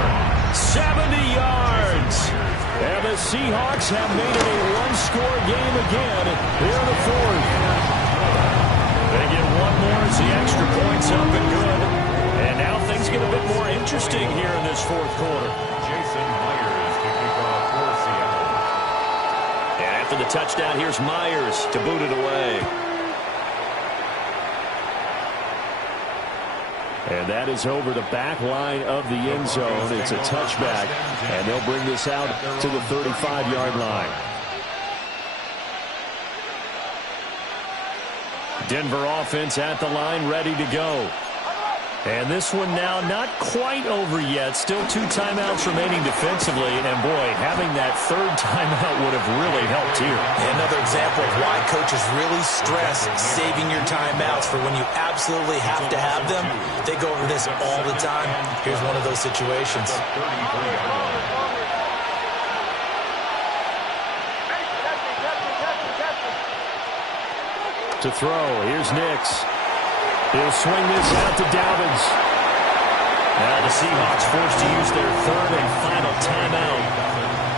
70 yards. And the Seahawks have made it a one-score game again here in the 4th. They get one more as the extra point's up and good. And now things get a bit more interesting here in this 4th quarter. Jason Myers to kick off for Seattle. And after the touchdown, here's Myers to boot it away. And that is over the back line of the end zone. It's a touchback, and they'll bring this out to the 35-yard line. Denver offense at the line, ready to go. And this one now not quite over yet. Still 2 timeouts remaining defensively. And, boy, having that third timeout would have really helped here. Another example of why coaches really stress saving your timeouts for when you absolutely have to have them. They go over this all the time. Here's one of those situations. To throw, here's Nix. He'll swing this out to Dobbins. Now the Seahawks forced to use their third and final timeout,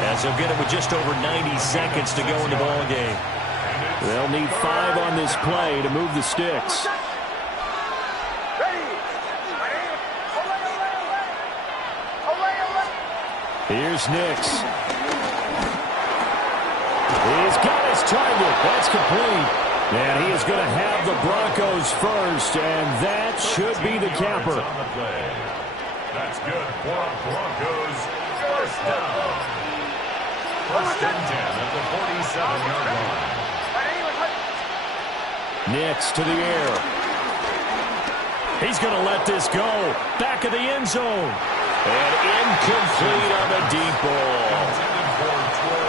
as they'll get it with just over 90 seconds to go in the ballgame. They'll need 5 on this play to move the sticks. Here's Nix. He's got his target. That's complete. And he is going to have the Broncos first, and that should be the capper. That's good for Broncos. First down. First and 10 at the 47-yard line. Nix to the air. He's going to let this go. Back of the end zone. And incomplete on the deep ball.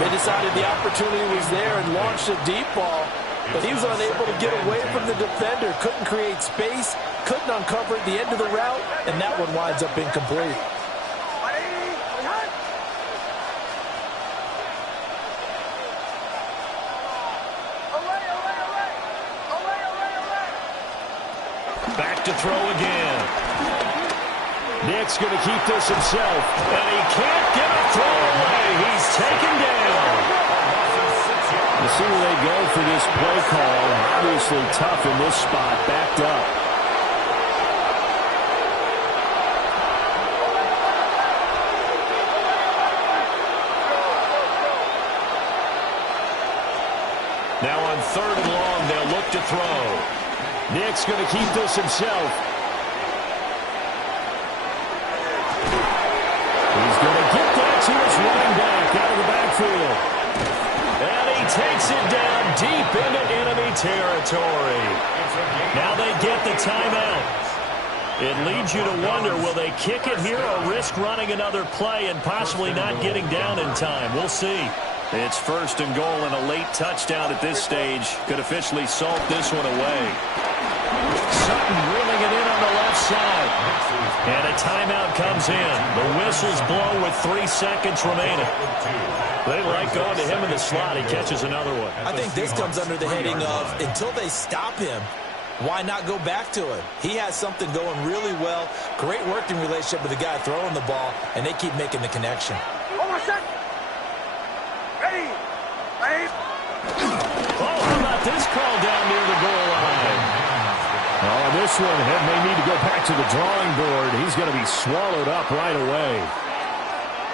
They decided the opportunity was there and launched a deep ball. But he was unable to get away from the defender, couldn't create space, couldn't uncover at the end of the route, and that one winds up incomplete. Back to throw again. Nick's going to keep this himself, and he can't get a throw away. He's taken down. You see where they go for this play call. Obviously tough in this spot, backed up. Now on 3rd and long, they'll look to throw. Nick's going to keep this himself. He's going to get that to his running back out of the backfield. And he takes it down deep into enemy territory. Now they get the timeout. It leads you to wonder, will they kick it here or risk running another play and possibly not getting down in time? We'll see. It's 1st and goal, and a late touchdown at this stage could officially salt this one away. Sutton reeling it in on the left side. And a timeout comes in. The whistles blow with 3 seconds remaining. They like going to him in the slot. He catches another one. I think this comes under the heading of, until they stop him, why not go back to him? He has something going really well. Great working relationship with the guy throwing the ball, and they keep making the connection. Oh, how about this call down near the goal line? Oh, this one may need to go back to the drawing board. He's going to be swallowed up right away.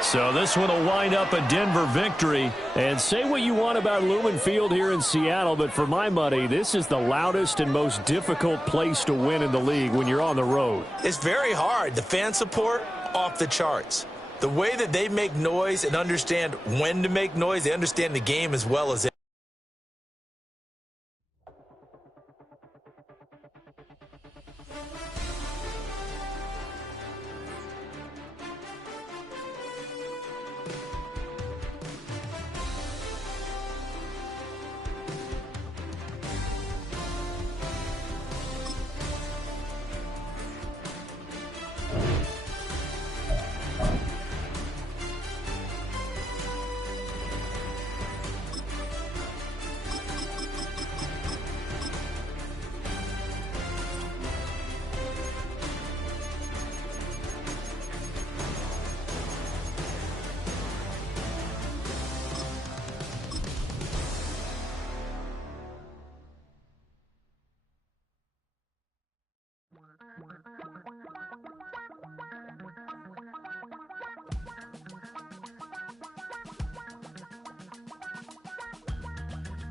So this one will wind up a Denver victory. And say what you want about Lumen Field here in Seattle, but for my money, this is the loudest and most difficult place to win in the league when you're on the road. It's very hard. The fan support, off the charts. The way that they make noise and understand when to make noise, they understand the game as well as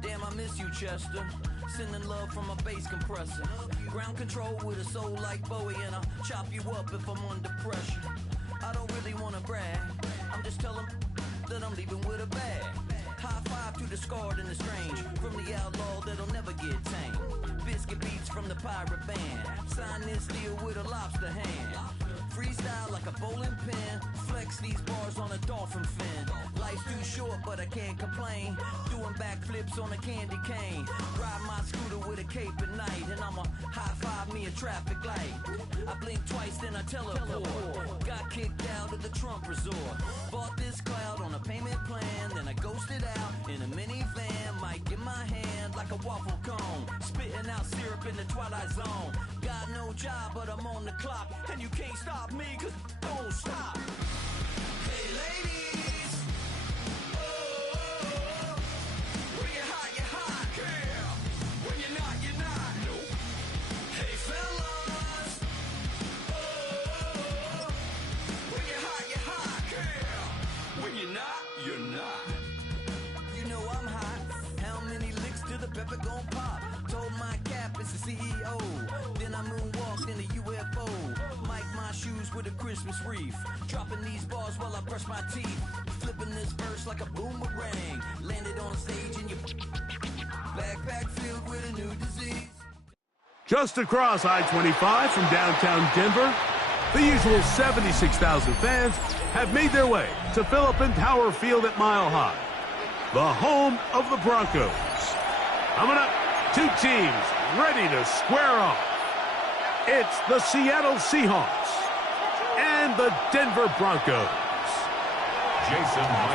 Damn, I miss you, Chester. Sending love from a bass compressor. Ground control with a soul like Bowie, and I'll chop you up if I'm under pressure. I don't really wanna brag. I'm just telling that I'm leaving with a bag. High five to the scarred and the strange. From the outlaw that'll never get tamed. Biscuit from the pirate band. Sign this deal with a lobster hand. Freestyle like a bowling pin. Flex these bars on a dolphin fin. Life's too short, but I can't complain. Doing backflips on a candy cane. Ride my scooter with a cape at night. And I'ma high-five me a traffic light. I blink twice, then I teleport. Got kicked out of the Trump resort. Bought this cloud on a payment plan. Then I ghosted out in a minivan. Mic in my hand like a waffle cone. Spitting out syrup in the twilight zone. Got no job, but I'm on the clock. And you can't stop me, cause don't stop. Hey ladies, oh, when you're hot, girl. When you're not, nope. Hey fellas, oh, when you're hot, girl. When you're not, you're not. You know I'm hot. How many licks to the pepper gon' pop? Told my cap it's the CEO. Then I moonwalked in a UFO. Mic my shoes with a Christmas wreath. Dropping these bars while I brush my teeth. Flipping this verse like a boomerang. Landed on stage in your backpack filled with a new disease. Just across I-25 from downtown Denver, the usual 76,000 fans have made their way to Philip Power Field at Mile High, the home of the Broncos. Coming up, two teams ready to square off. It's the Seattle Seahawks and the Denver Broncos.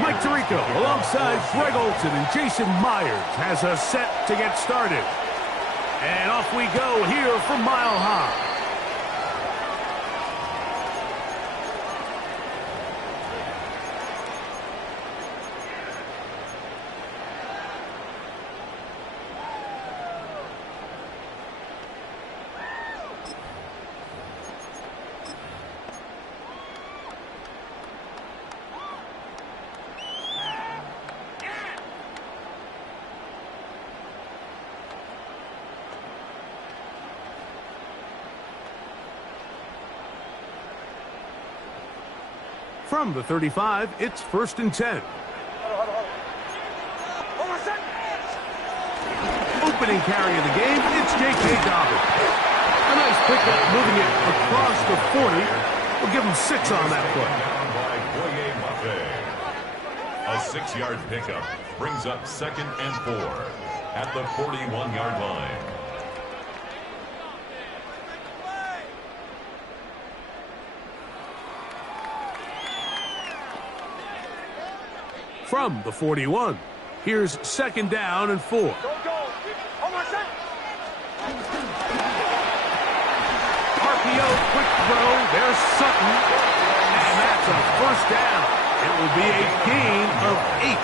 Mike Tirico alongside Greg Olson and Jason Myers has us set to get started. And off we go here from Mile High. From the 35, it's 1st and 10. Opening carry of the game, it's J.K. Dobbins. A nice pickup, moving it across the 40. We'll give him 6 on that play. A 6-yard pickup brings up 2nd and 4 at the 41-yard line. From the 41, here's 2nd down and 4. Go. Almost set. RPO, quick throw, there's Sutton, and that's a 1st down. It will be a gain of 8.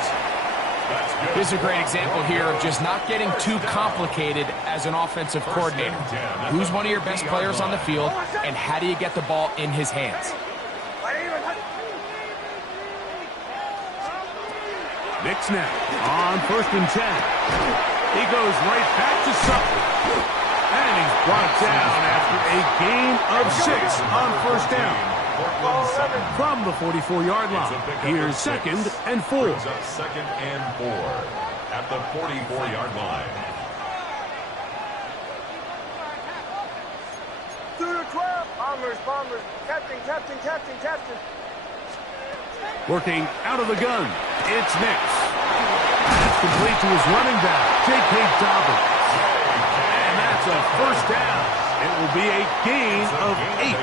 This is a great example here of just not getting too complicated as an offensive coordinator. Who's one of your best players on the field, and how do you get the ball in his hands? Nick snap on 1st and 10. He goes right back to Sutton. And he's brought down after a gain of 6 on 1st down. From the 44-yard line, here's 2nd and 4. 2nd and 4 at the 44-yard line. 2 to 12. Bombers. Captain. Working out of the gun, it's Nix. That's complete to his running back, J.K. Dobbins. And that's a 1st down. It will be a gain of 8.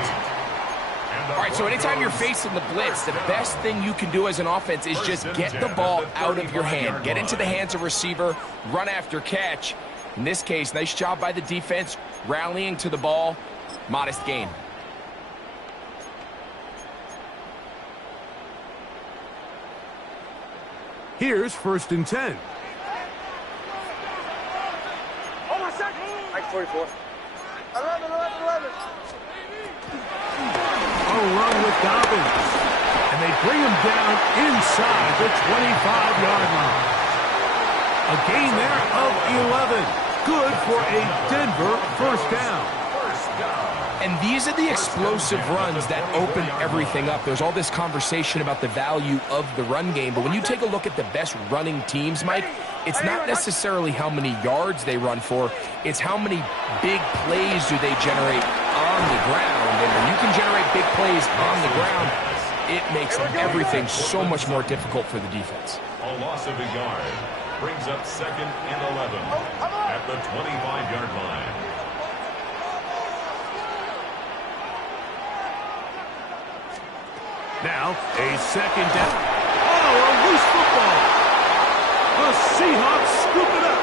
All right, so anytime you're facing the blitz, the best thing you can do as an offense is just get the ball out of your hand. Get into the hands of receiver, run after catch. In this case, nice job by the defense, rallying to the ball, modest gain. Here's 1st and 10. Almost set. Like 44. 11. A run with Dobbins. And they bring him down inside the 25-yard line. A gain there of 11. Good for a Denver 1st down. And these are the explosive runs that open everything up. There's all this conversation about the value of the run game, but when you take a look at the best running teams, Mike, it's not necessarily how many yards they run for, it's how many big plays do they generate on the ground. And when you can generate big plays on the ground, it makes everything so much more difficult for the defense. A loss of a yard brings up 2nd and 11 at the 25-yard line. Now, a 2nd down. Oh, a loose football. The Seahawks scoop it up.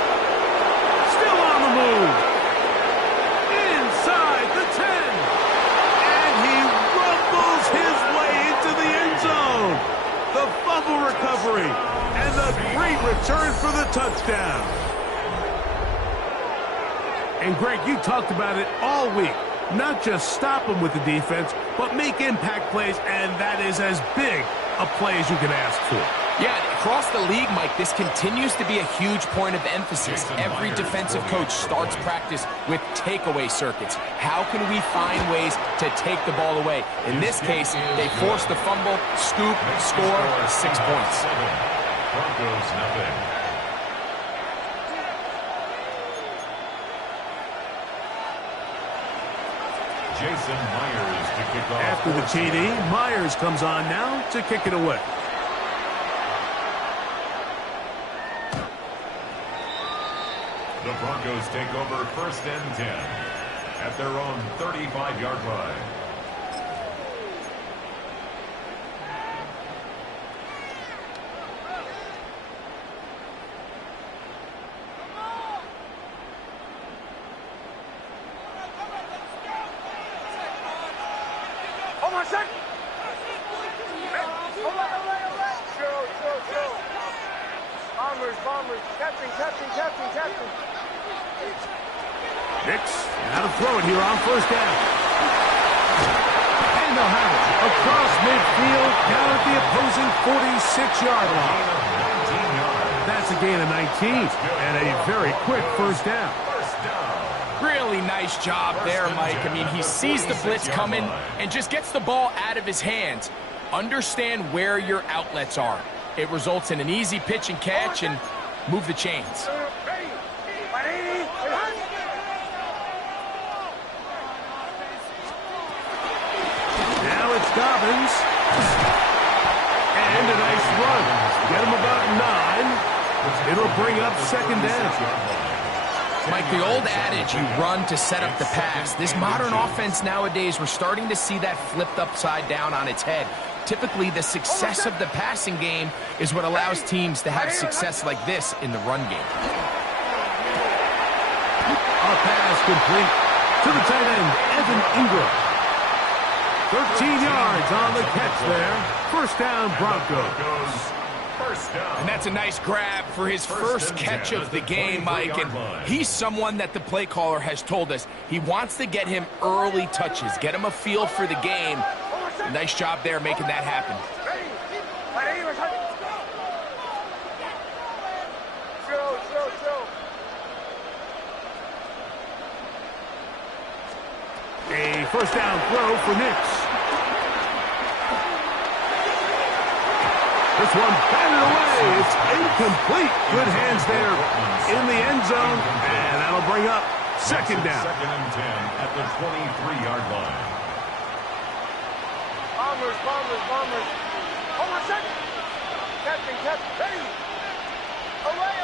Still on the move. Inside the 10. And he rumbles his way into the end zone. The fumble recovery. And the great return for the touchdown. And Greg, you talked about it all week. Not just stop them with the defense, but make impact plays, and that is as big a play as you can ask for. Yeah, across the league, Mike, this continues to be a huge point of emphasis. Every defensive coach starts practice with takeaway circuits. How can we find ways to take the ball away? In this case, they force the fumble, scoop, score, 6 points. Broncos nothing. Jason Myers to kick off. After the TD, Myers comes on now to kick it away. The Broncos take over 1st and 10 at their own 35-yard line. Bombers, catching. Nix, now to throw it here on 1st down. And they'll have it across midfield, down at the opposing 46-yard line. That's a gain of 19, and a very quick 1st down. Really nice job there, Mike. I mean, he sees the blitz coming and just gets the ball out of his hands. Understand where your outlets are. It results in an easy pitch and catch and move the chains. Now it's Dobbins. And a nice run. Get him about 9. It'll bring up 2nd down. Mike, the old adage, you run to set up the pass. This modern offense nowadays, we're starting to see that flipped upside down on its head. Typically, the success of the passing game is what allows teams to have success like this in the run game. A pass complete to the tight end, Evan Ingram. 13 yards on the catch there. 1st down, Broncos. And that's a nice grab for his first catch of the game, Mike. And he's someone that the play caller has told us he wants to get him early touches, get him a feel for the game. Nice job there making that happen. A 1st down throw for Nix. This one batted away. It's incomplete. Good hands there in the end zone. And that'll bring up 2nd down. 2nd and 10 at the 23-yard line. Bombers. Hold on a second. Catching. Hey! Away.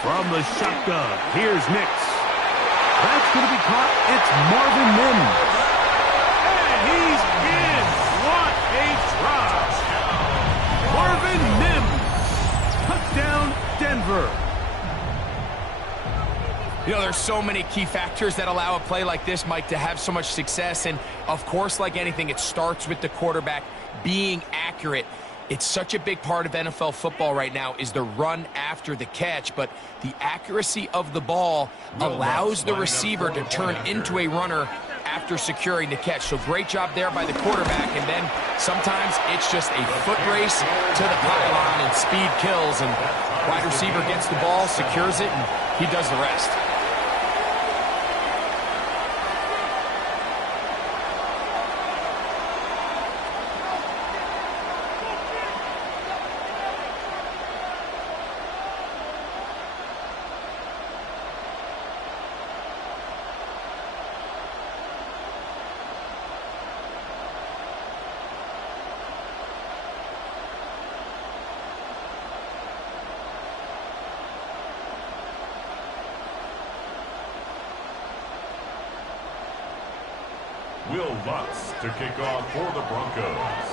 From the shotgun, here's Nix. That's going to be caught. It's Marvin Mims. And he's in. What a try. Marvin Mims. Touchdown, Denver. You know, there's so many key factors that allow a play like this, Mike, to have so much success. And, of course, like anything, it starts with the quarterback being accurate. It's such a big part of NFL football right now is the run after the catch, but the accuracy of the ball allows the receiver to turn into a runner after securing the catch. So great job there by the quarterback, and then sometimes it's just a foot race to the pylon and speed kills, and Wide receiver gets the ball, secures it, and he does the rest. Will Lutz to kick off for the Broncos.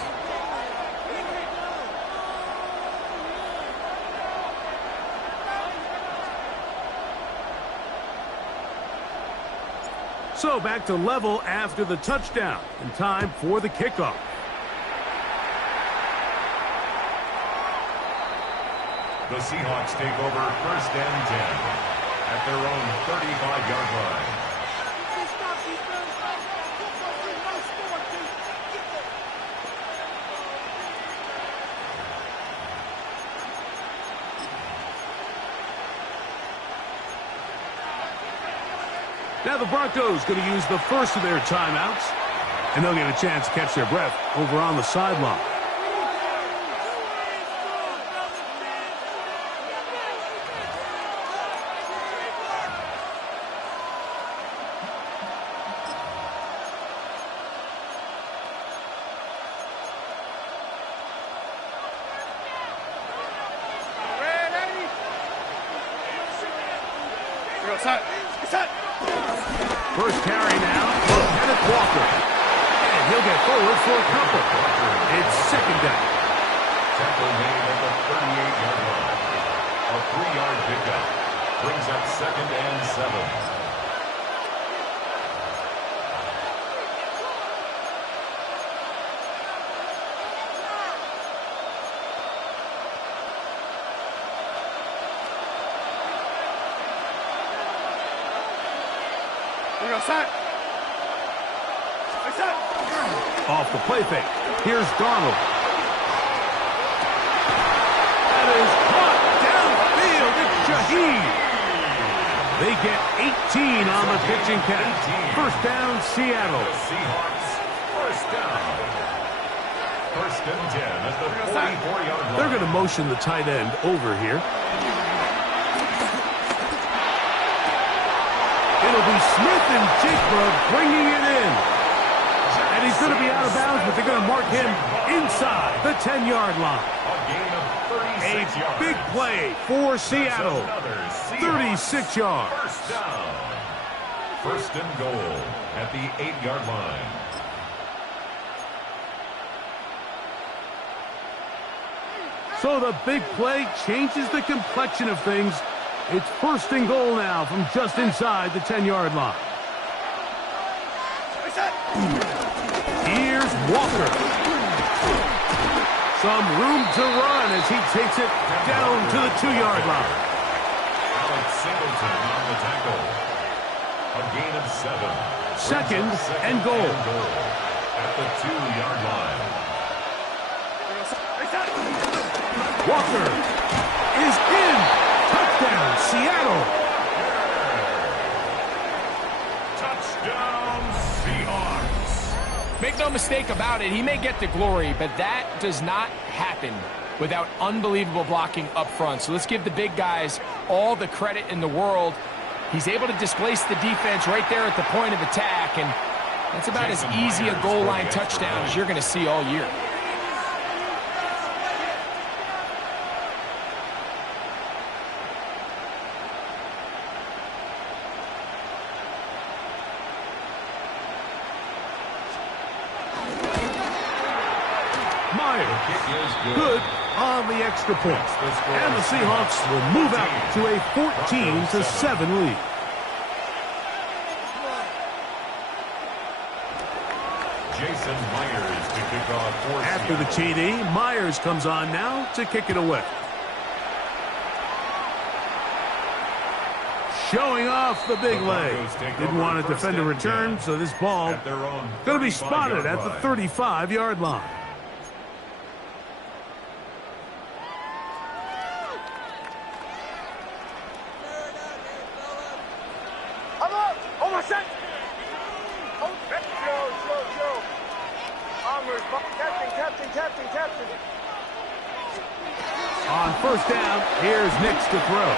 So back to level after the touchdown, and time for the kickoff. The Seahawks take over 1st and 10 at their own 35-yard line. Now the Broncos going to use the first of their timeouts, and they'll get a chance to catch their breath over on the sideline. First carry now, Kenneth Walker. And he'll get forward for a couple. It's 2nd down. Tackle made at the 38-yard line. A 3-yard pickup brings up 2nd and 7. Off the play fake. Here's Darnold. That is caught downfield. It's Shaheed. They get 18 on the pitching count. 1st down, Seattle. The Seahawks, 1st down. 1st and 10 at the 44-yard line. They're going to motion the tight end over here. It'll be Smith and Jigba bringing it in. And he's going to be out of bounds, but they're going to mark him inside the 10-yard line. A gain of 36 yards. A big play for Seattle. 36 yards. 1st down. 1st and goal at the 8-yard line. So the big play changes the complexion of things. It's 1st and goal now from just inside the 10-yard line. Here's Walker. Some room to run as he takes it down to the 2-yard line. Alex Singleton on the tackle. A gain of 7. 2nd and goal. At the 2-yard line. Walker is in. Touchdown, Seattle. Touchdown, Seahawks. Make no mistake about it, he may get the glory, but that does not happen without unbelievable blocking up front. So let's give the big guys all the credit in the world. He's able to displace the defense right there at the point of attack, and that's about as easy a goal line touchdown as you're going to see all year. Good on the extra point. And the Seahawks will move out to a 14-7 lead. Jason Myers to kick off for After the TD, Myers comes on now to kick it away. Showing off the big leg. Didn't want to defend a return, so this ball going to be spotted at the 35-yard line. Almost set. Joe. Armors, Captain. On first down, here's Nix to throw.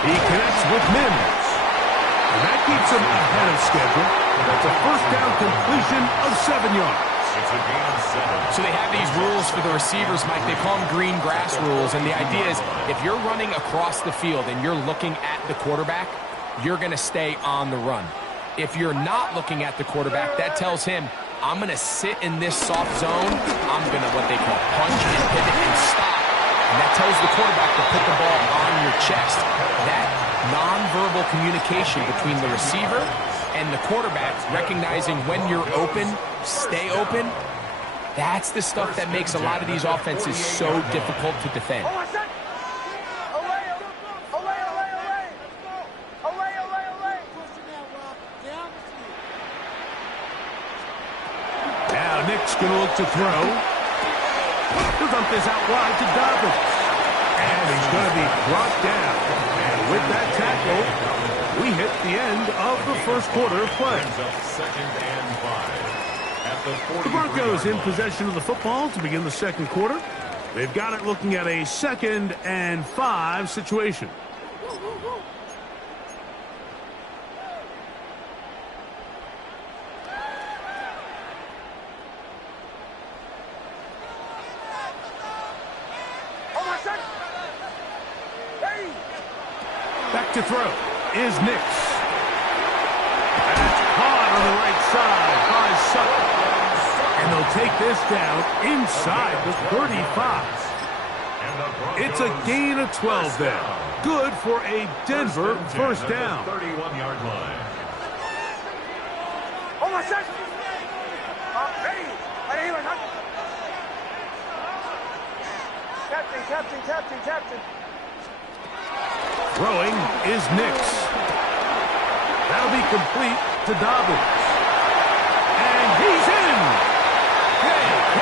He connects with Mims. And that keeps him ahead of schedule. That's a first down completion of 7 yards. It's a gain of 7. So they have these rules for the receivers, Mike. They call them green grass rules. And the idea is if you're running across the field and you're looking at the quarterback, you're going to stay on the run. If you're not looking at the quarterback, that tells him, I'm going to sit in this soft zone. I'm going to what they call punch and pivot and stop. And that tells the quarterback to put the ball on your chest. That nonverbal communication between the receiver and the quarterback, recognizing when you're open, stay open, that's the stuff that makes a lot of these offenses so difficult to defend. Now Nick's going to look to throw. He'll dump this out wide to Dobbins. And he's going to be brought down. And with that tackle, we hit the end of the first quarter of play. Second and 5 at the The Broncos in possession of the football to begin the second quarter. They've got it looking at a 2nd and 5 situation. Back to throw is Nix. That's caught on the right side by Sutton. And they'll take this down inside the 35. It's a gain of 12 there. Good for a Denver first down. 31-yard line. Captain. Throwing is Nix. That'll be complete to Dobbins. And he's in! J.K.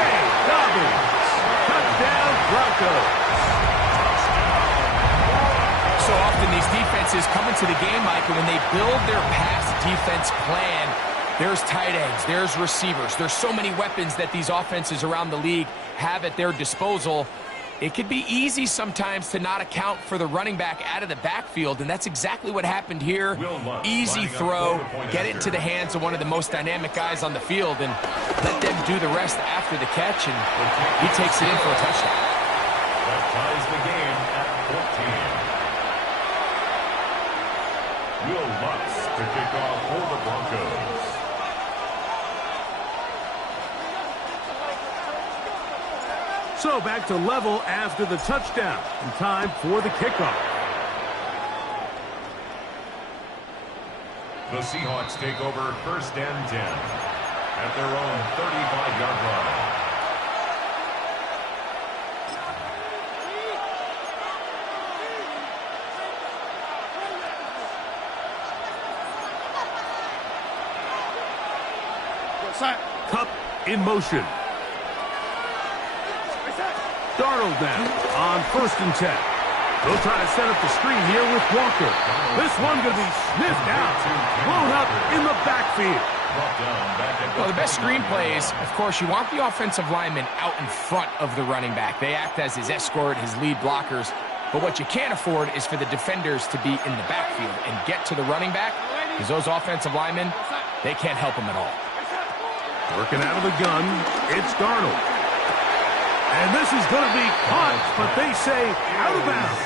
Dobbins. Touchdown, Broncos. So often these defenses come into the game, Mike, and when they build their pass defense plan, there's tight ends, there's receivers, there's so many weapons that these offenses around the league have at their disposal. It could be easy sometimes to not account for the running back out of the backfield, and that's exactly what happened here. Easy throw, get it into the hands of one of the most dynamic guys on the field, and let them do the rest after the catch, and he takes it in for a touchdown. That ties the game at 14. Will Lutz to kick off for the Broncos. So back to level after the touchdown. And time for the kickoff. The Seahawks take over 1st and 10 at their own 35-yard line. Cup in motion. Darnold now on 1st and 10. They'll try to set up the screen here with Walker. This one going to be sniffed out. Blown up in the backfield. Well, the best screen plays, of course, you want the offensive lineman out in front of the running back. They act as his escort, his lead blockers. But what you can't afford is for the defenders to be in the backfield and get to the running back, because those offensive linemen, they can't help him at all. Working out of the gun, it's Darnold. And this is going to be caught, but they say out of bounds.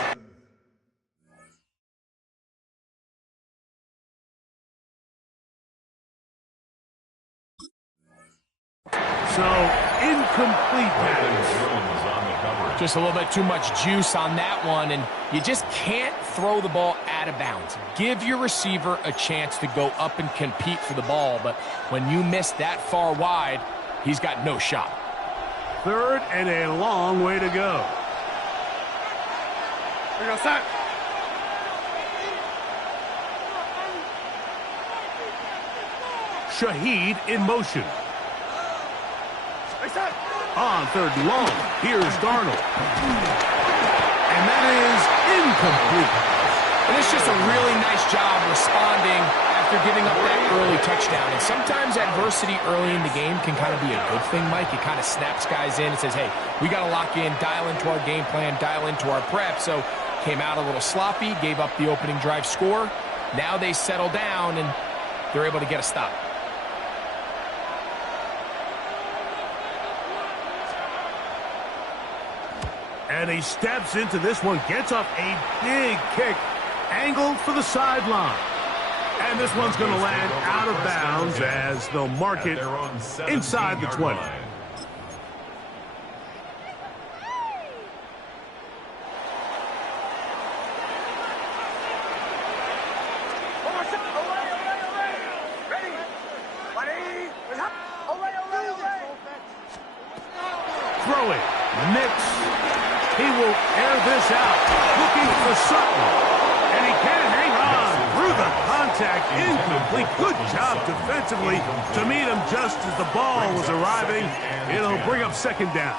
So, incomplete pass. Just a little bit too much juice on that one, and you just can't throw the ball out of bounds. Give your receiver a chance to go up and compete for the ball, but when you miss that far wide, he's got no shot. 3rd and a long way to go. Here we go, start. Shaheed in motion. On 3rd and long, here's Darnold. And that is incomplete. And was just a really nice job responding after giving up that early touchdown. And sometimes adversity early in the game can kind of be a good thing, Mike. It kind of snaps guys in and says, hey, we got to lock in, dial into our game plan, dial into our prep. So came out a little sloppy, gave up the opening drive score. Now they settle down, and they're able to get a stop. And he steps into this one, gets off a big kick, angled for the sideline. And this one's going to land out of bounds as they'll mark it inside the 20. Throw it. Mix. He will air this out. Looking for Sutton. And he can't hang on. Through the contact. Incomplete. Good job defensively to meet him just as the ball was arriving. It'll bring up second down.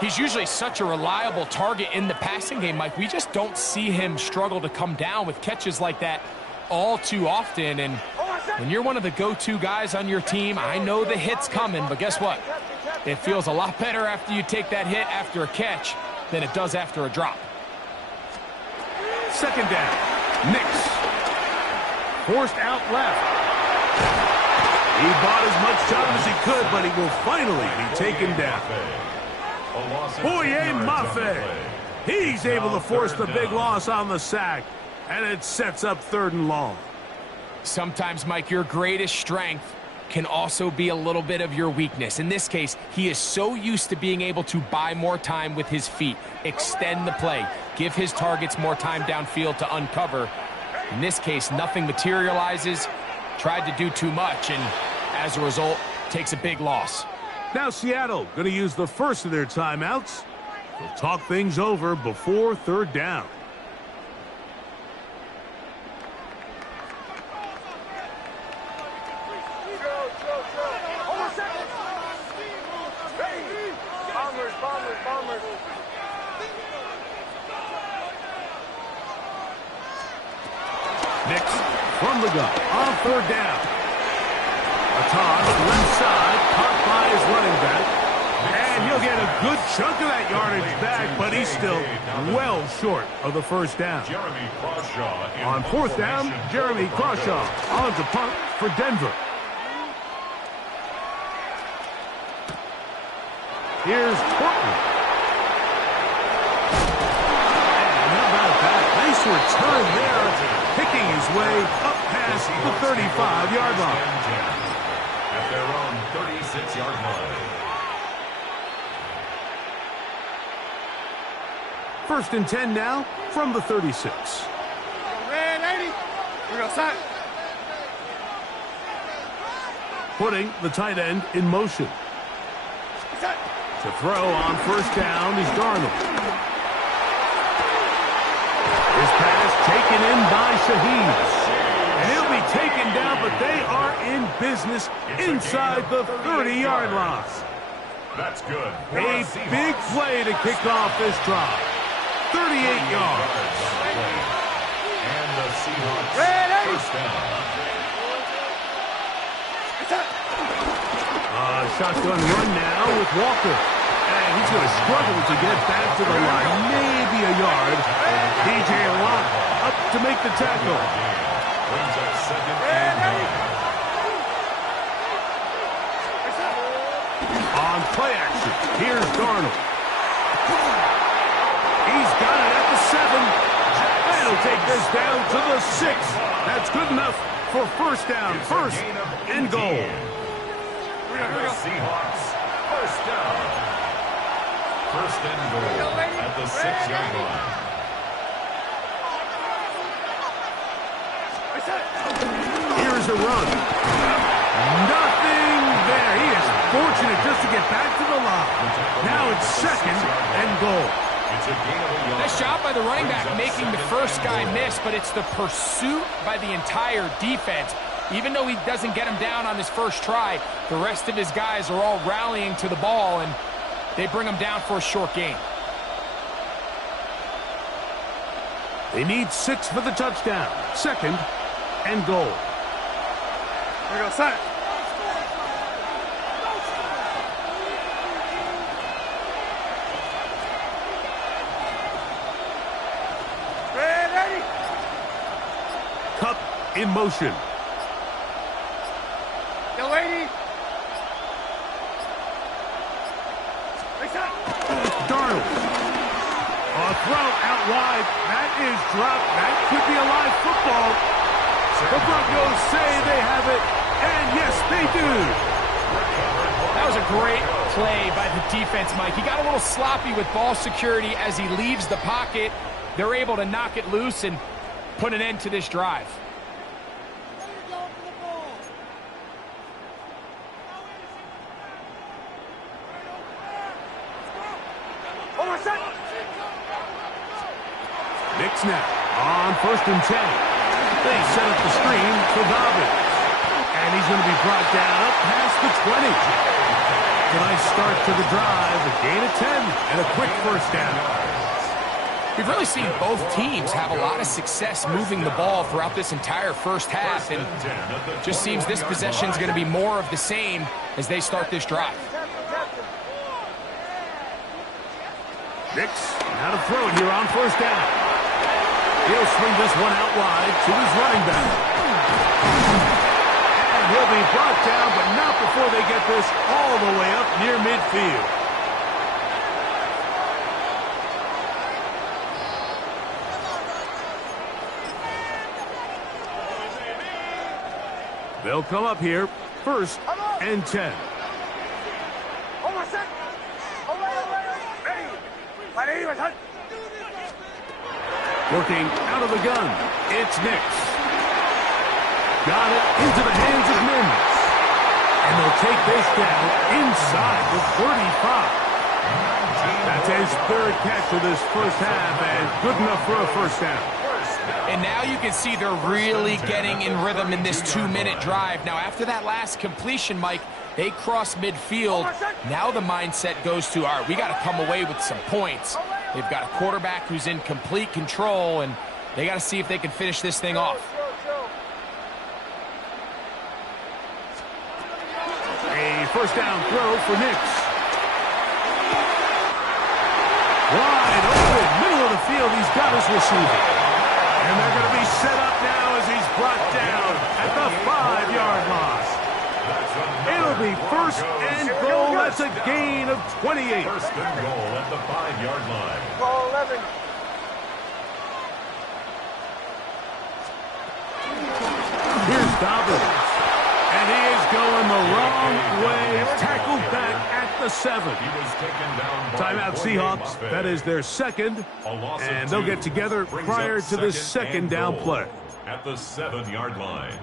He's usually such a reliable target in the passing game, Mike. We just don't see him struggle to come down with catches like that all too often. And when you're one of the go-to guys on your team, I know the hit's coming, but guess what? It feels a lot better after you take that hit after a catch than it does after a drop. Second down. Nix. Forced out left. He bought as much time as he could, but he will finally be taken down. Boye Mafe. He's able to force the big loss on the sack, and it sets up 3rd and long. Sometimes, Mike, your greatest strength can also be a little bit of your weakness. In this case, he is so used to being able to buy more time with his feet, extend the play, give his targets more time downfield to uncover. In this case, nothing materializes, tried to do too much, and as a result, takes a big loss. Now Seattle going to use the first of their timeouts. They'll talk things over before 3rd down. Nix from the gun on 3rd down. A toss left side, caught by his running back. And he'll get a good chunk of that yardage back, but he's still well short of the 1st down. On 4th down, Jeremy Crawshaw on to punt for Denver. Here's Portland. And how about that? Nice return there, picking his way up past the 35-yard line. At their own 36-yard line. 1st and 10 now from the 36. Red 80. We're going to sack. Putting the tight end in motion. To throw on 1st down is Darnold. His pass taken in by Shaheed. And he'll be taken down, but they are in business inside the 30-yard line. That's good. A big play to kick off this drive. 38 yards. And the Seahawks first down. Shotgun run now with Walker. And he's going to struggle to get back to the line. Maybe a yard. DJ Watt up to make the tackle. Brings up 2nd and 9. On play action, here's Darnold. He's got it at the 7. And he'll take this down to the 6. That's good enough for 1st down. 1st and goal. And the Seahawks first down. 1st and goal at the 6-yard line. Here's a run. Nothing there. He is fortunate just to get back to the line. Now it's 2nd and goal. It's a gain of a yard. Nice job by the running back making the first guy miss, but it's the pursuit by the entire defense. Even though he doesn't get him down on his first try, the rest of his guys are all rallying to the ball, and they bring him down for a short gain. They need 6 for the touchdown. 2nd and goal. Here we go, set. Ready? Cup in motion. Yo, lady. Darnold. A throw out wide. That is dropped. That could be a live football. The Broncos say they have it, and yes, they do. That was a great play by the defense, Mike. He got a little sloppy with ball security as he leaves the pocket. They're able to knock it loose and put an end to this drive. Nick snap on 1st and 10. They set up the screen for Dobbins. And he's going to be brought down up past the 20. A nice start to the drive, a gain of 10, and a quick 1st down. We've really seen both teams have a lot of success moving the ball throughout this entire first half, and just seems this possession's going to be more of the same as they start this drive. Nix now to throw it here on 1st down. He'll swing this one out wide to his running back. And he'll be brought down, but not before they get this all the way up near midfield. They'll come up here, 1st and 10. Working out of the gun, it's Nix. Got it into the hands of Mims. And they'll take this down inside the 35. That's his 3rd catch of this first half, and good enough for a 1st down. And now you can see they're really getting in rhythm in this 2-minute drive. Now, after that last completion, Mike, they cross midfield. Now the mindset goes to, all right, we got to come away with some points. They've got a quarterback who's in complete control, and they got to see if they can finish this thing off. A 1st down throw for Nix. Wide open, middle of the field, he's got his receiver. And they're going to be set up now as he's brought down at the 5-yard line. It'll be 1st and goal. That's a gain of 28. 1st and goal at the 5-yard line. Call 11. Here's Dobbins. And he is going the wrong way. Tackled back at the 7. He was taken down by Timeout Seahawks. That is their 2nd. And they'll get together prior to the 2nd down play. At the 7-yard line.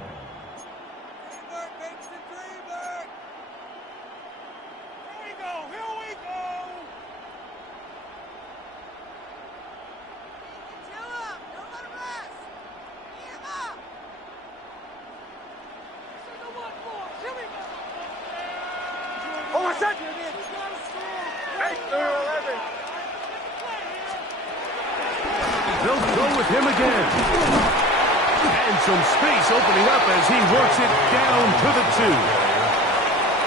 They'll go with him again. And some space opening up as he works it down to the 2.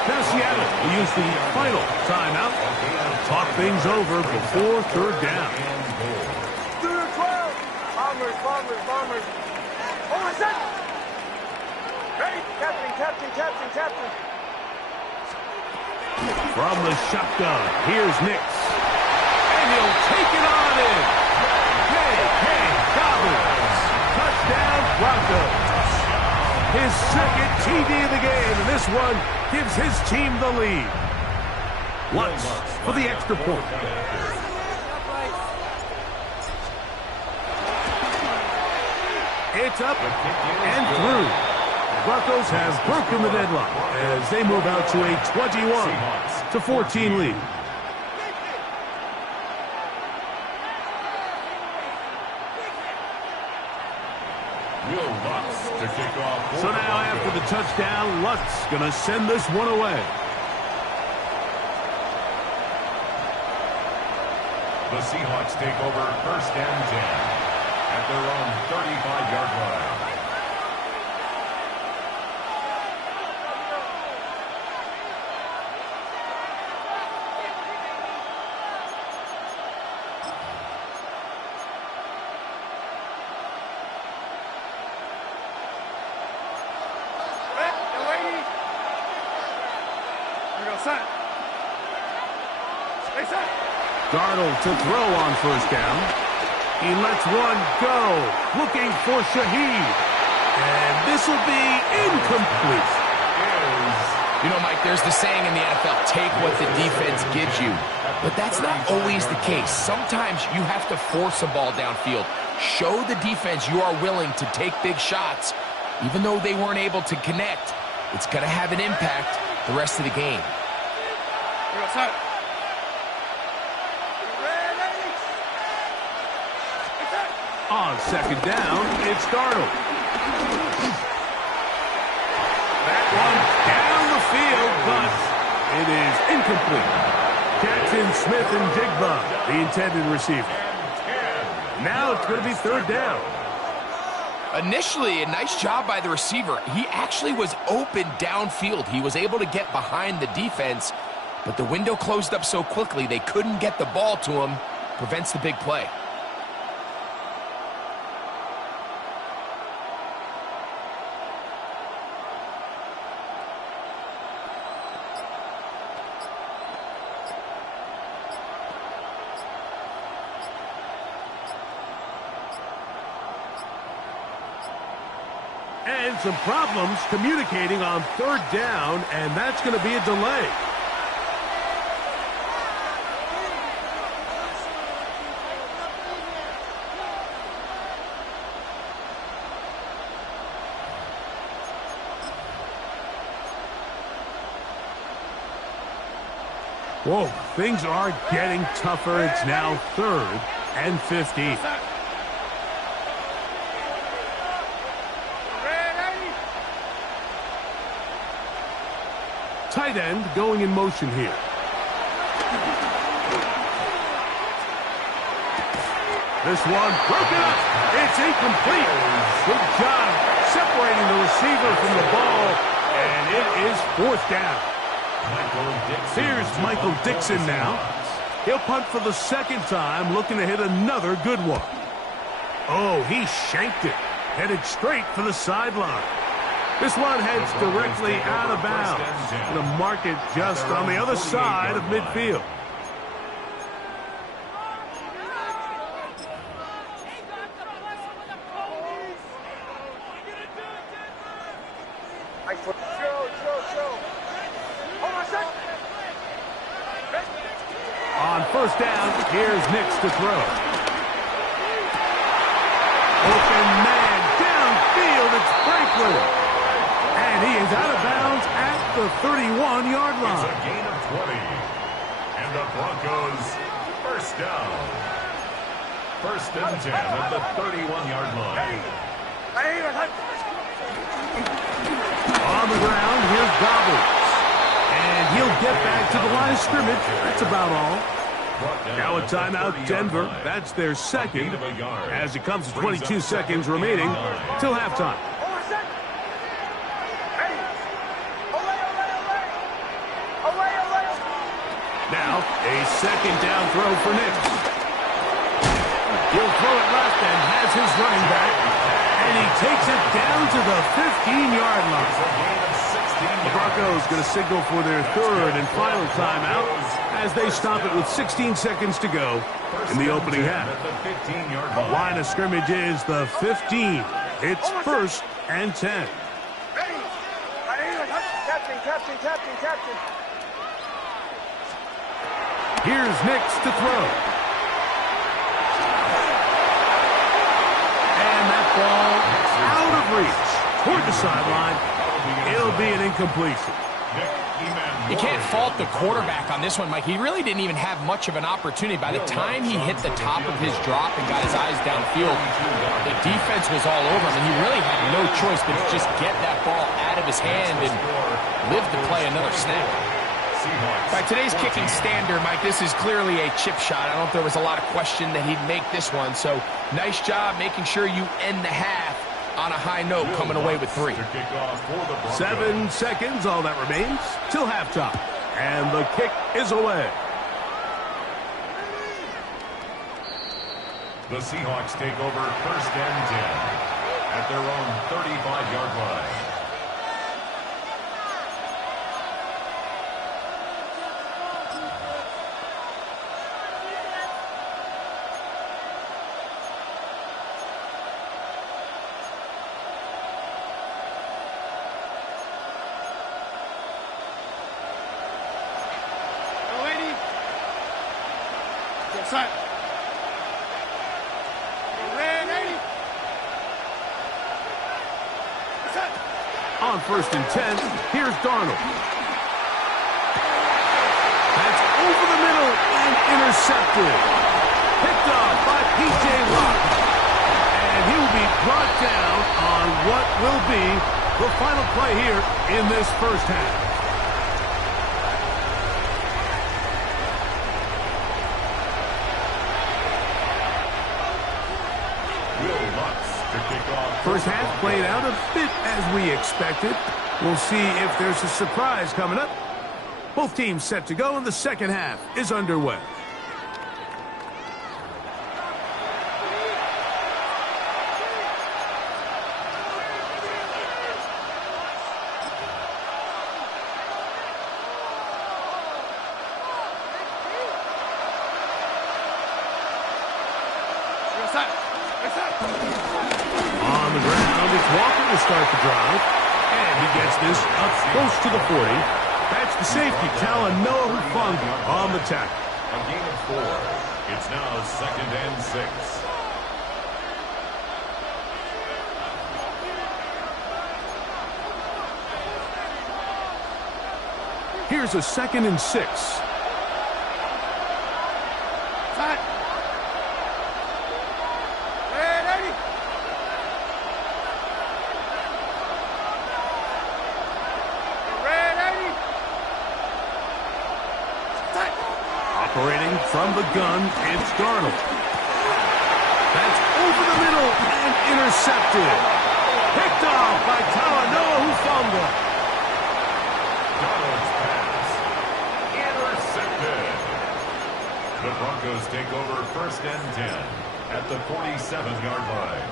Now Seattle will use the final timeout to talk things over before 3rd down. 12. Bombers. Hold on a second. Ready? Captain. From the shotgun, here's Nix. And he'll take it on in. Dobbins. Touchdown, Broncos. His 2nd TD of the game, and this one gives his team the lead. Lutz for the extra point. It's up and through. Broncos have broken the deadlock as they move out to a 21-14 lead. So now after the touchdown, Lutz going to send this one away. The Seahawks take over 1st and 10. at their own 35-yard line. Darnold to throw on first down. He lets one go, looking for Shaheed. And this will be incomplete. You know, Mike, there's the saying in the NFL, take what the defense gives you. But that's not always the case. Sometimes you have to force a ball downfield. Show the defense you are willing to take big shots. Even though they weren't able to connect, it's going to have an impact the rest of the game. On second down, it's Darnold. That one down the field, but it is incomplete. Jackson, Smith, and Jigba, the intended receiver. Now it's going to be third down. Initially, a nice job by the receiver. He actually was open downfield. He was able to get behind the defense, but the window closed up so quickly they couldn't get the ball to him. Prevents the big play. And some problems communicating on third down, and that's going to be a delay. Whoa, things are getting tougher. It's now 3rd and 15. Tight end going in motion here. This one broken up. It's incomplete. Good job separating the receiver from the ball, and it is 4th down. Here's Michael Dixon now. He'll punt for the 2nd time, looking to hit another good one. Oh, he shanked it. Headed straight for the sideline. This one heads directly out of bounds. The market just on the other side of midfield. On first down, here's Nix to throw. Open man downfield, it's Franklin. And he is out of bounds at the 31-yard line. It's a gain of 20. And the Broncos first down. 1st and 10 at the 31-yard line. On the ground, here's Gobbles. And he'll get back to the line of scrimmage. That's about all. Now a timeout, Denver. That's their 2nd, as it comes to 22 seconds remaining till halftime. Now, a 2nd down throw for Nix. He'll throw it left and has his running back. And he takes it down to the 15-yard line. The Broncos going to signal for their 3rd and final timeout as they stop it with 16 seconds to go in the opening half. The line of scrimmage is the 15. It's 1st and 10. Captain. Here's Nix to throw. And that ball out of reach toward the sideline. It'll be an incompletion. You can't fault the quarterback on this one, Mike. He really didn't even have much of an opportunity. By the time he hit the top of his drop and got his eyes downfield, the defense was all over him, and he really had no choice but to just get that ball out of his hand and live to play another snap. Seahawks. By today's kicking standard, Mike, this is clearly a chip shot. I don't know if there was a lot of question that he'd make this one. So nice job making sure you end the half on a high note, coming away with 3. 7 seconds, all that remains, till halftime. And the kick is away. The Seahawks take over 1st and 10 at their own 35-yard line. On 1st and 10, here's Darnold. That's over the middle and intercepted. Picked off by P.J. Watt. And he will be brought down on what will be the final play here in this first half. First half played out a bit as we expected. We'll see if there's a surprise coming up. Both teams set to go, and the second half is underway. On the ground, it's Walker to start the drive. And he gets this up close to the 40. That's the safety, Talanoa Hufanga on the tackle. A gain of 4. It's now 2nd and 6. Here's a 2nd and 6. Operating from the gun, it's Darnold. That's over the middle and intercepted. Picked off by Talanoa Hufanga. Darnold's pass. Intercepted. The Broncos take over 1st and 10 at the 47-yard line.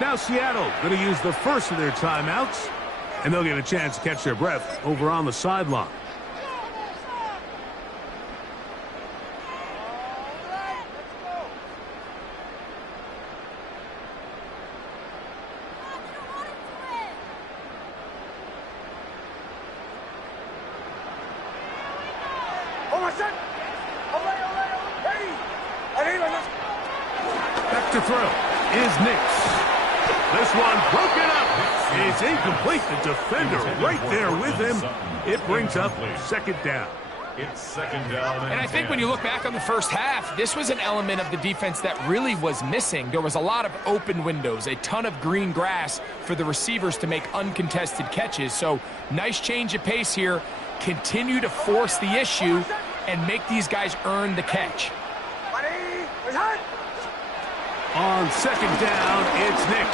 Now Seattle going to use the first of their timeouts, and they'll get a chance to catch their breath over on the sideline. Back to throw is Nix. This one broken up. It's incomplete. The defender right there with him. It brings up 2nd down. It's 2nd down. And I think when you look back on the first half, this was an element of the defense that really was missing. There was a lot of open windows, a ton of green grass for the receivers to make uncontested catches. So nice change of pace here. Continue to force the issue and make these guys earn the catch. On 2nd down, it's Nix.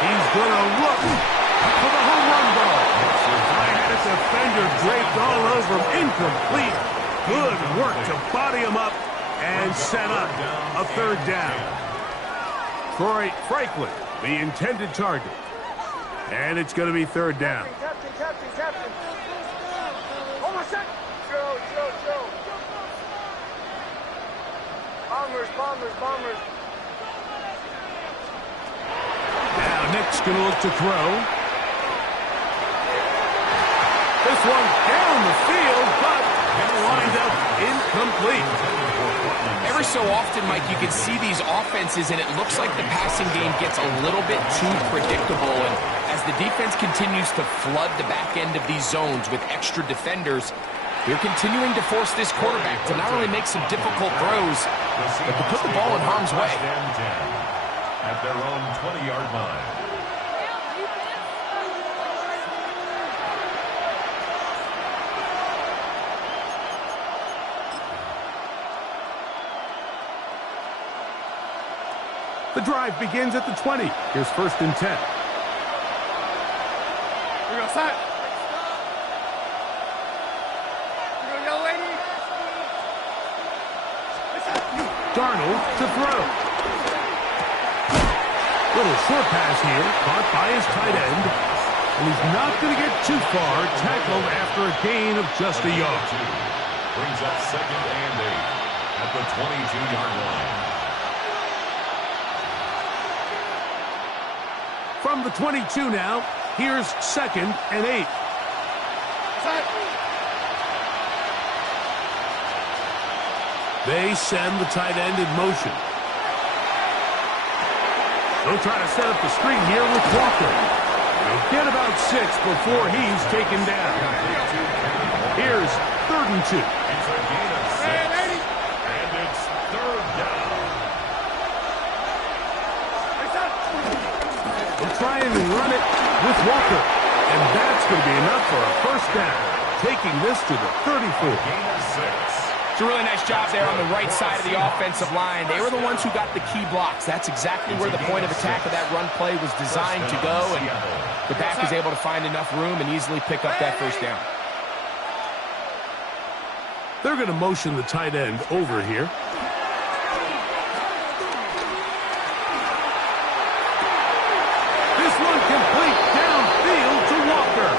He's going to look for the home run ball. I had a defender draped all over him. Incomplete. Good work to body him up and set up a 3rd down. Troy Franklin, the intended target. And it's going to be 3rd down. Captain. Hold on a sec. Joe. Bombers. Now Nick's going to look to throw. This one down the field, but it'll wind up incomplete. Every so often, Mike, you can see these offenses, and it looks like the passing game gets a little bit too predictable. And as the defense continues to flood the back end of these zones with extra defenders, They're continuing to force this quarterback to not only make some difficult throws, but to put the ball in harm's way. At their own 20-yard line. The drive begins at the 20. Here's 1st and 10. We go set. We go, young lady. Darnold to throw. Little short pass here, caught by his tight end. And he's not going to get too far, tackled after a gain of just a yard. Brings up 2nd and 8 at the 22-yard line. From the 22 now, here's 2nd and 8. They send the tight end in motion. They'll try to set up the screen here with Walker. They'll get about 6 before he's taken down. Here's 3rd and 2. It's a gain of 6, and it's 3rd down. They'll try and run it with Walker. And that's going to be enough for a 1st down, taking this to the 34. Gain of 6. It's a really nice job there on the right side of the offensive line. They were the ones who got the key blocks. That's exactly where the point of attack of that run play was designed to go, and the back was able to find enough room and easily pick up that 1st down. They're going to motion the tight end over here. This one complete downfield to Walker.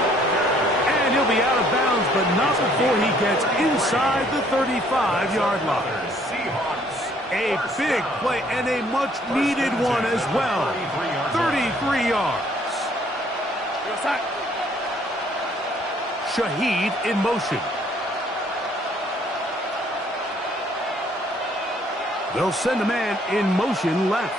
And he'll be out of bounds, but not before he gets inside the 35-yard line. A big play and a much-needed one as well. 33 yards. Shaheed in motion. They'll send a man in motion left.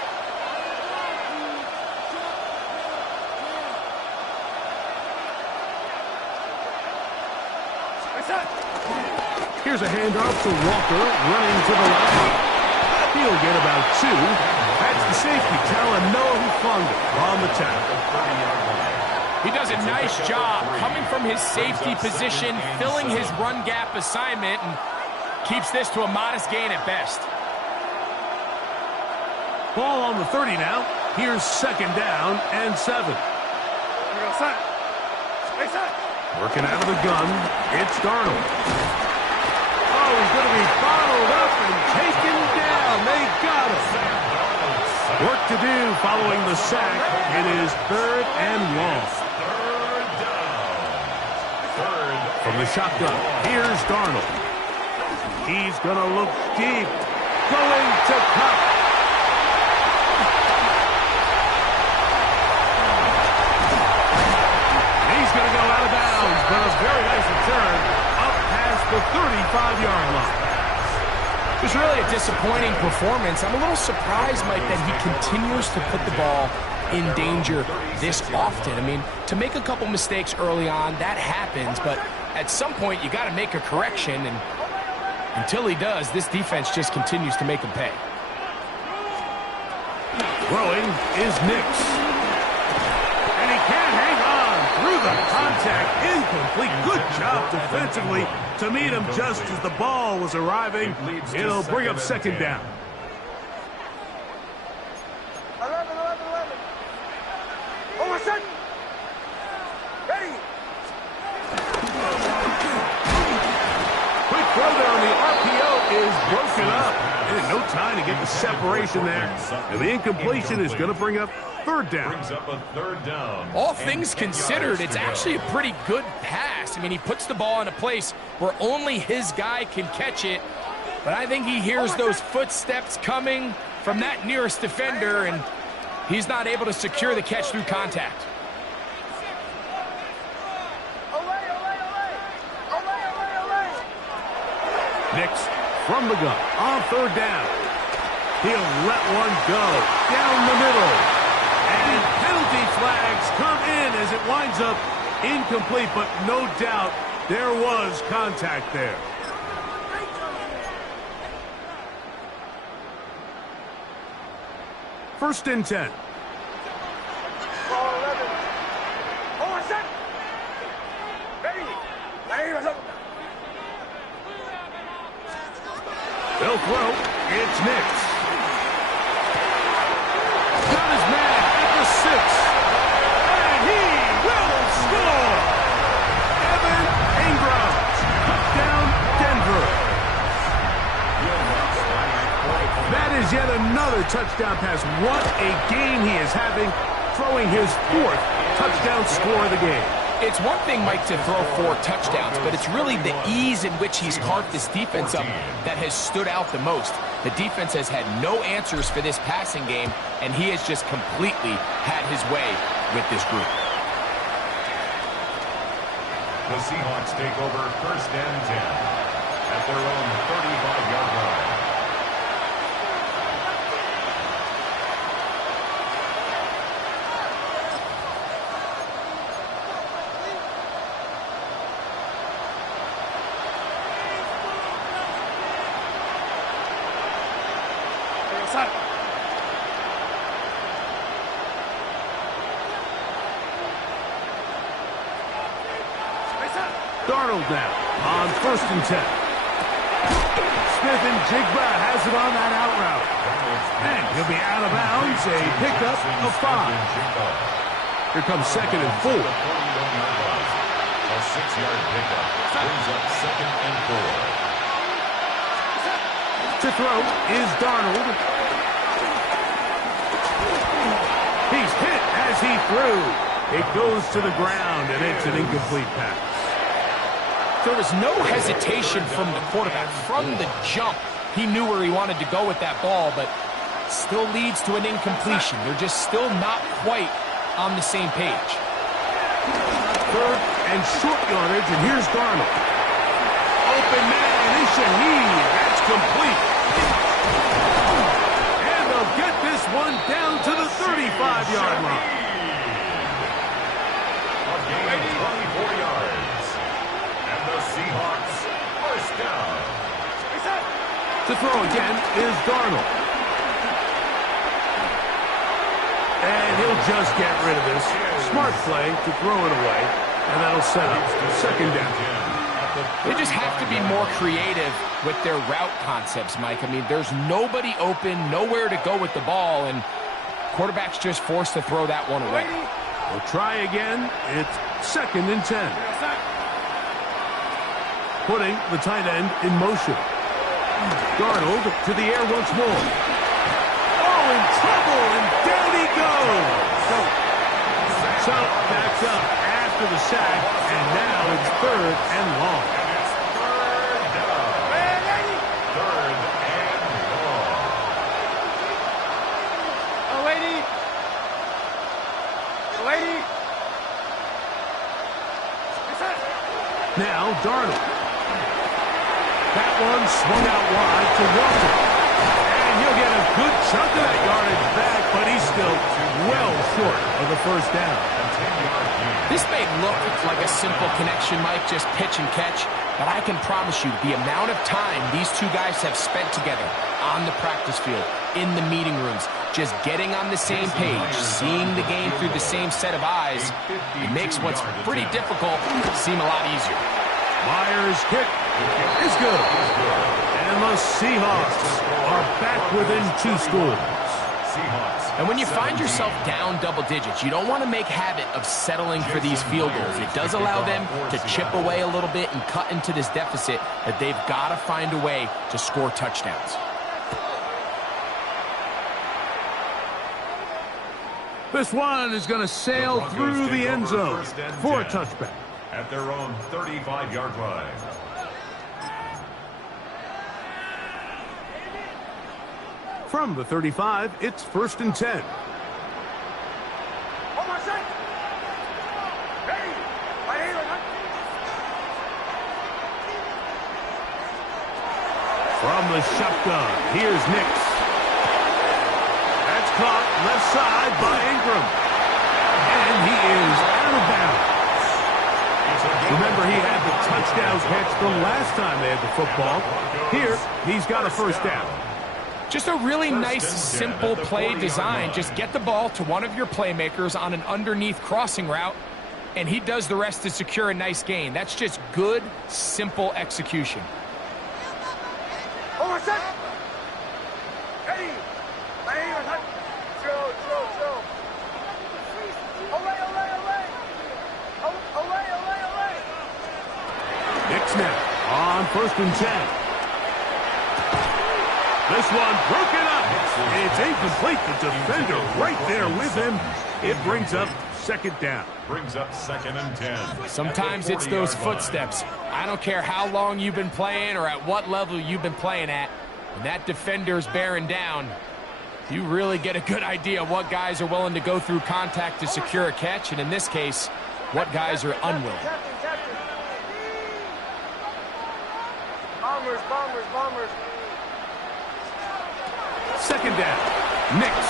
Here's a handoff to Walker, running to the left. He'll get about 2. That's the safety, telling Noah Hufanga on the tackle. He does a nice job coming from his safety position, filling his run gap assignment, and keeps this to a modest gain at best. Ball on the 30 now. Here's 2nd down and 7. Working out of the gun, it's Darnold. Oh, he's going to be bottled up and taken down. They got him. Work to do following the sack. It is 3rd and long. From the shotgun, here's Darnold. He's going to look deep. Going to Kupp. He's going to go out of bounds, but a very nice return up past the 35-yard line. It was really a disappointing performance. I'm a little surprised, Mike, that he continues to put the ball in danger this often. I mean, to make a couple mistakes early on, that happens, but at some point you got to make a correction, and until he does, this defense just continues to make him pay. Throwing is Nix. And he can't hang on through the contact. Incomplete. Good job defensively to meet him just as the ball was arriving. It'll bring up 2nd down. 11. Over set. Ready. Quick throw there on the RPO is broken up. And no time to get the separation there. And the incompletion is going to bring up 3rd down. Brings up a 3rd down. All things considered, it's actually a pretty good pass. I mean, he puts the ball in a place where only his guy can catch it. But I think he hears those footsteps coming from that nearest defender, and he's not able to secure the catch through contact. Nix from the gun on 3rd down. He'll let one go down the middle. And penalty flags come in as it winds up incomplete, but no doubt There was contact there. First and 10. They'll throw. It's Nix. Got his man at the 6. And he will score. Evan Ingram. Touchdown, Denver. That is yet another touchdown pass. What a game he is having, throwing his 4th touchdown score of the game. It's one thing, Mike, to throw 4 touchdowns, but it's really the ease in which he's carved this defense up that has stood out the most. The defense has had no answers for this passing game, and he has just completely had his way with this group. The Seahawks take over first and 10 at their own 35-yard line. Darnold now on first and 10. Smith and Jigba has it on that out route. And he'll be out of bounds, a pickup of 5. Here comes second and 4. A 6-yard pickup brings up second and 4. To throw is Darnold. He's hit as he threw. It goes to the ground, and it's an incomplete pass. There was no hesitation from the quarterback. From the jump, he knew where he wanted to go with that ball, but still leads to an incompletion. They're just still not quite on the same page. 3rd and short yardage, and here's Darnold. Open man, is Shaheed. That's complete. And they'll get this one down to the 35-yard line. A gain of 24 yards. And the Seahawks first down. To throw again is Darnold. And he'll just get rid of this. Smart play to throw it away. And that'll set up second down. They just have to be more creative with their route concepts, Mike. I mean, there's nobody open, nowhere to go with the ball, and quarterback's just forced to throw that one away. We'll try again. It's second and 10. Putting the tight end in motion. Darnold to the air once more. Oh, in trouble, and down he goes. So backed up after the sack, and now it's 3rd and long. Now Darnold. That one swung out wide to Walker. And he'll get a good chunk of that yardage back, but he's still well short of the first down. This may look like a simple connection, Mike, just pitch and catch, but I can promise you the amount of time these two guys have spent together on the practice field, in the meeting rooms, just getting on the same page, seeing the game through the same set of eyes, it makes what's pretty difficult seem a lot easier. Myers' kick is good. And the Seahawks are back within 2 scores. And when you find yourself down double digits, you don't want to make habit of settling for these field goals. It does allow them to chip away a little bit and cut into this deficit, but they've got to find a way to score touchdowns. This one is going to sail through the end zone for a touchback. At their own 35-yard line. From the 35, it's 1st and 10. From the shotgun, here's Nix. That's caught left side by Ingram. And he is out of bounds. Remember, he had the touchdown catch the last time they had the football. Here, he's got a first down. Just a really nice, simple play design. Just get the ball to one of your playmakers on an underneath crossing route, and he does the rest to secure a nice gain. That's just good, simple execution. Knicks now on 1st and 10. This one broken up. It's incomplete. The defender right there with him. It brings up 2nd down. Brings up 2nd and 10. Sometimes it's those footsteps. I don't care how long you've been playing or at what level you've been playing at. When that defender's bearing down, you really get a good idea what guys are willing to go through contact to secure a catch, and in this case, what guys are unwilling. Bombers. 2nd down. Knicks.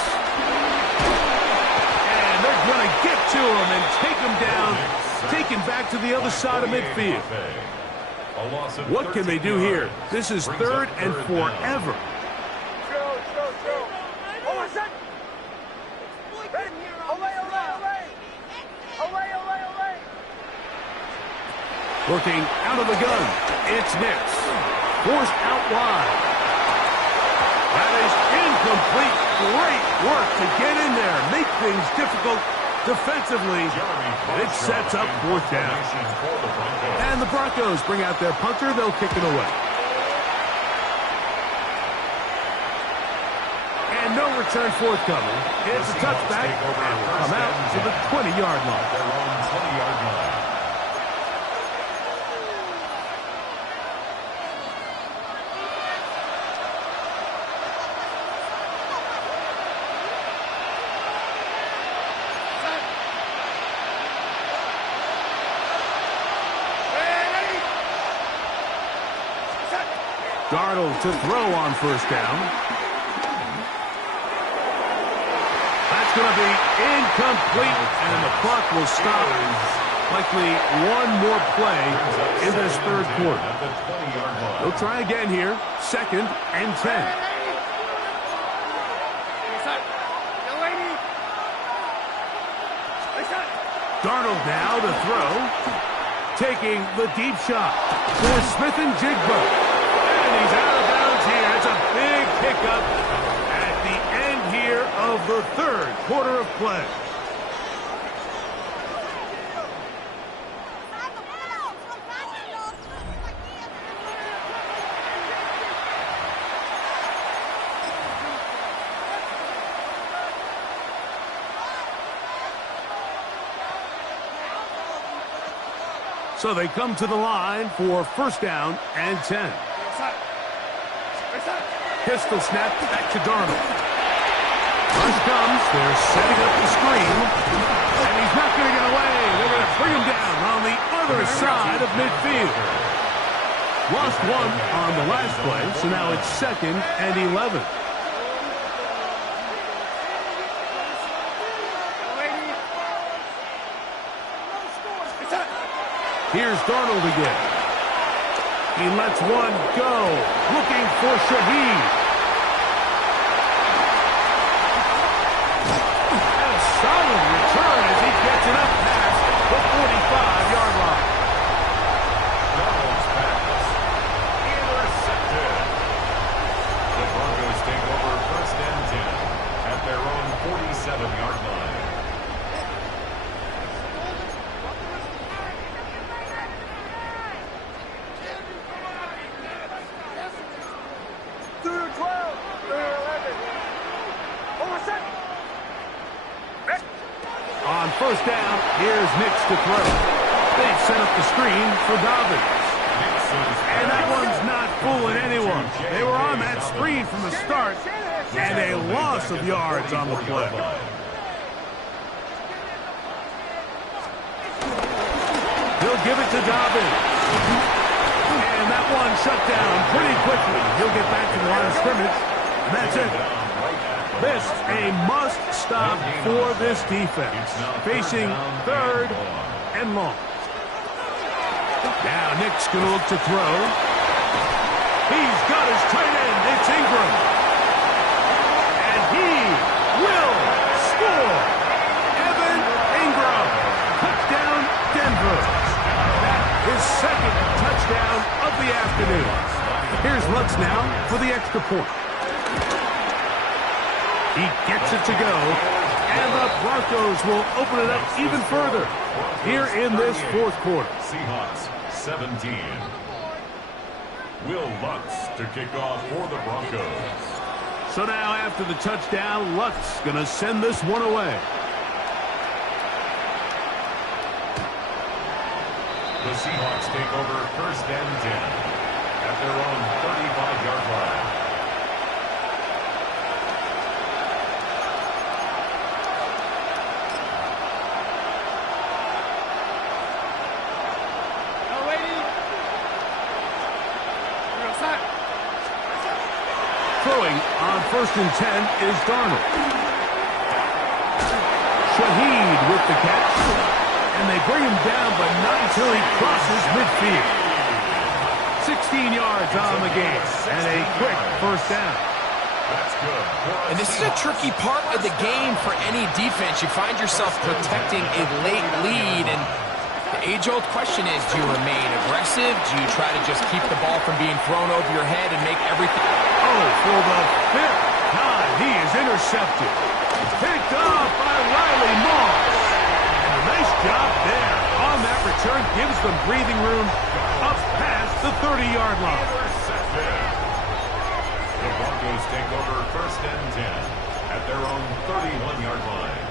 And they're going to get to him and take him down. Taken back to the other side of midfield. What can they do here? This is 3rd and forever. Looking out of the gun. It's Knicks. Forced out wide. That is incomplete. Great work to get in there. Make things difficult defensively. It sets up 4th down. And the Broncos bring out their punter. They'll kick it away. And no return forthcoming. It's a touchback. And will come out to the 20-yard line. Their own 20-yard line. Darnold to throw on 1st down. That's going to be incomplete, and the clock will stop. Likely one more play in this 3rd quarter. They'll try again here. 2nd and 10. Darnold now to throw. Taking the deep shot for Smith and Jigba. He's out of bounds here. It's a big pickup at the end here of the 3rd quarter of play. So they come to the line for 1st down and 10. Pistol snap back to Darnold. Rush comes. They're setting up the screen. And he's not going to get away. They're going to bring him down on the other side of midfield. Lost one on the last play, so now it's 2nd and 11. Here's Darnold again. He lets one go, looking for Shaheed. And a solid return as he gets it up past the 45-yard line. Darnold's pass intercepted. The Broncos take over 1st and 10 at their own 47-yard line. On 1st down, here's Knicks to throw. They've set up the screen for Dobbins. And that one's not fooling anyone. They were on that screen from the start, and a loss of yards on the play. He'll give it to Dobbins. And that one shut down pretty quickly. He'll get back to the line of scrimmage, and that's it. This a must-stop for this defense. Facing 3rd and long. Now Nick's going to look to throw. He's got his tight end. It's Ingram. And he will score. Evan Ingram. Touchdown, Denver. That is second touchdown of the afternoon. Here's Lutz now for the extra point. He gets it to go. And the Broncos will open it up even further here in this fourth quarter. Seahawks 17. Will Lutz to kick off for the Broncos. So now after the touchdown, Lutz going to send this one away. The Seahawks take over first and 10 at their own 35-yard line. Throwing on first and 10 is Darnold. Shaheed with the catch. And they bring him down, but not until he crosses midfield. 16 yards on the game. And a quick first down. That's good. And this is a tricky part of the game for any defense. You find yourself protecting a late lead, and the age-old question is, do you remain aggressive? Do you try to just keep the ball from being thrown over your head and make everything... Oh, for the fifth time, he is intercepted. Picked off by Riley Moss. And a nice job there on that return. Gives them breathing room up past the 30-yard line. The Broncos take over first and 10 at their own 31-yard line.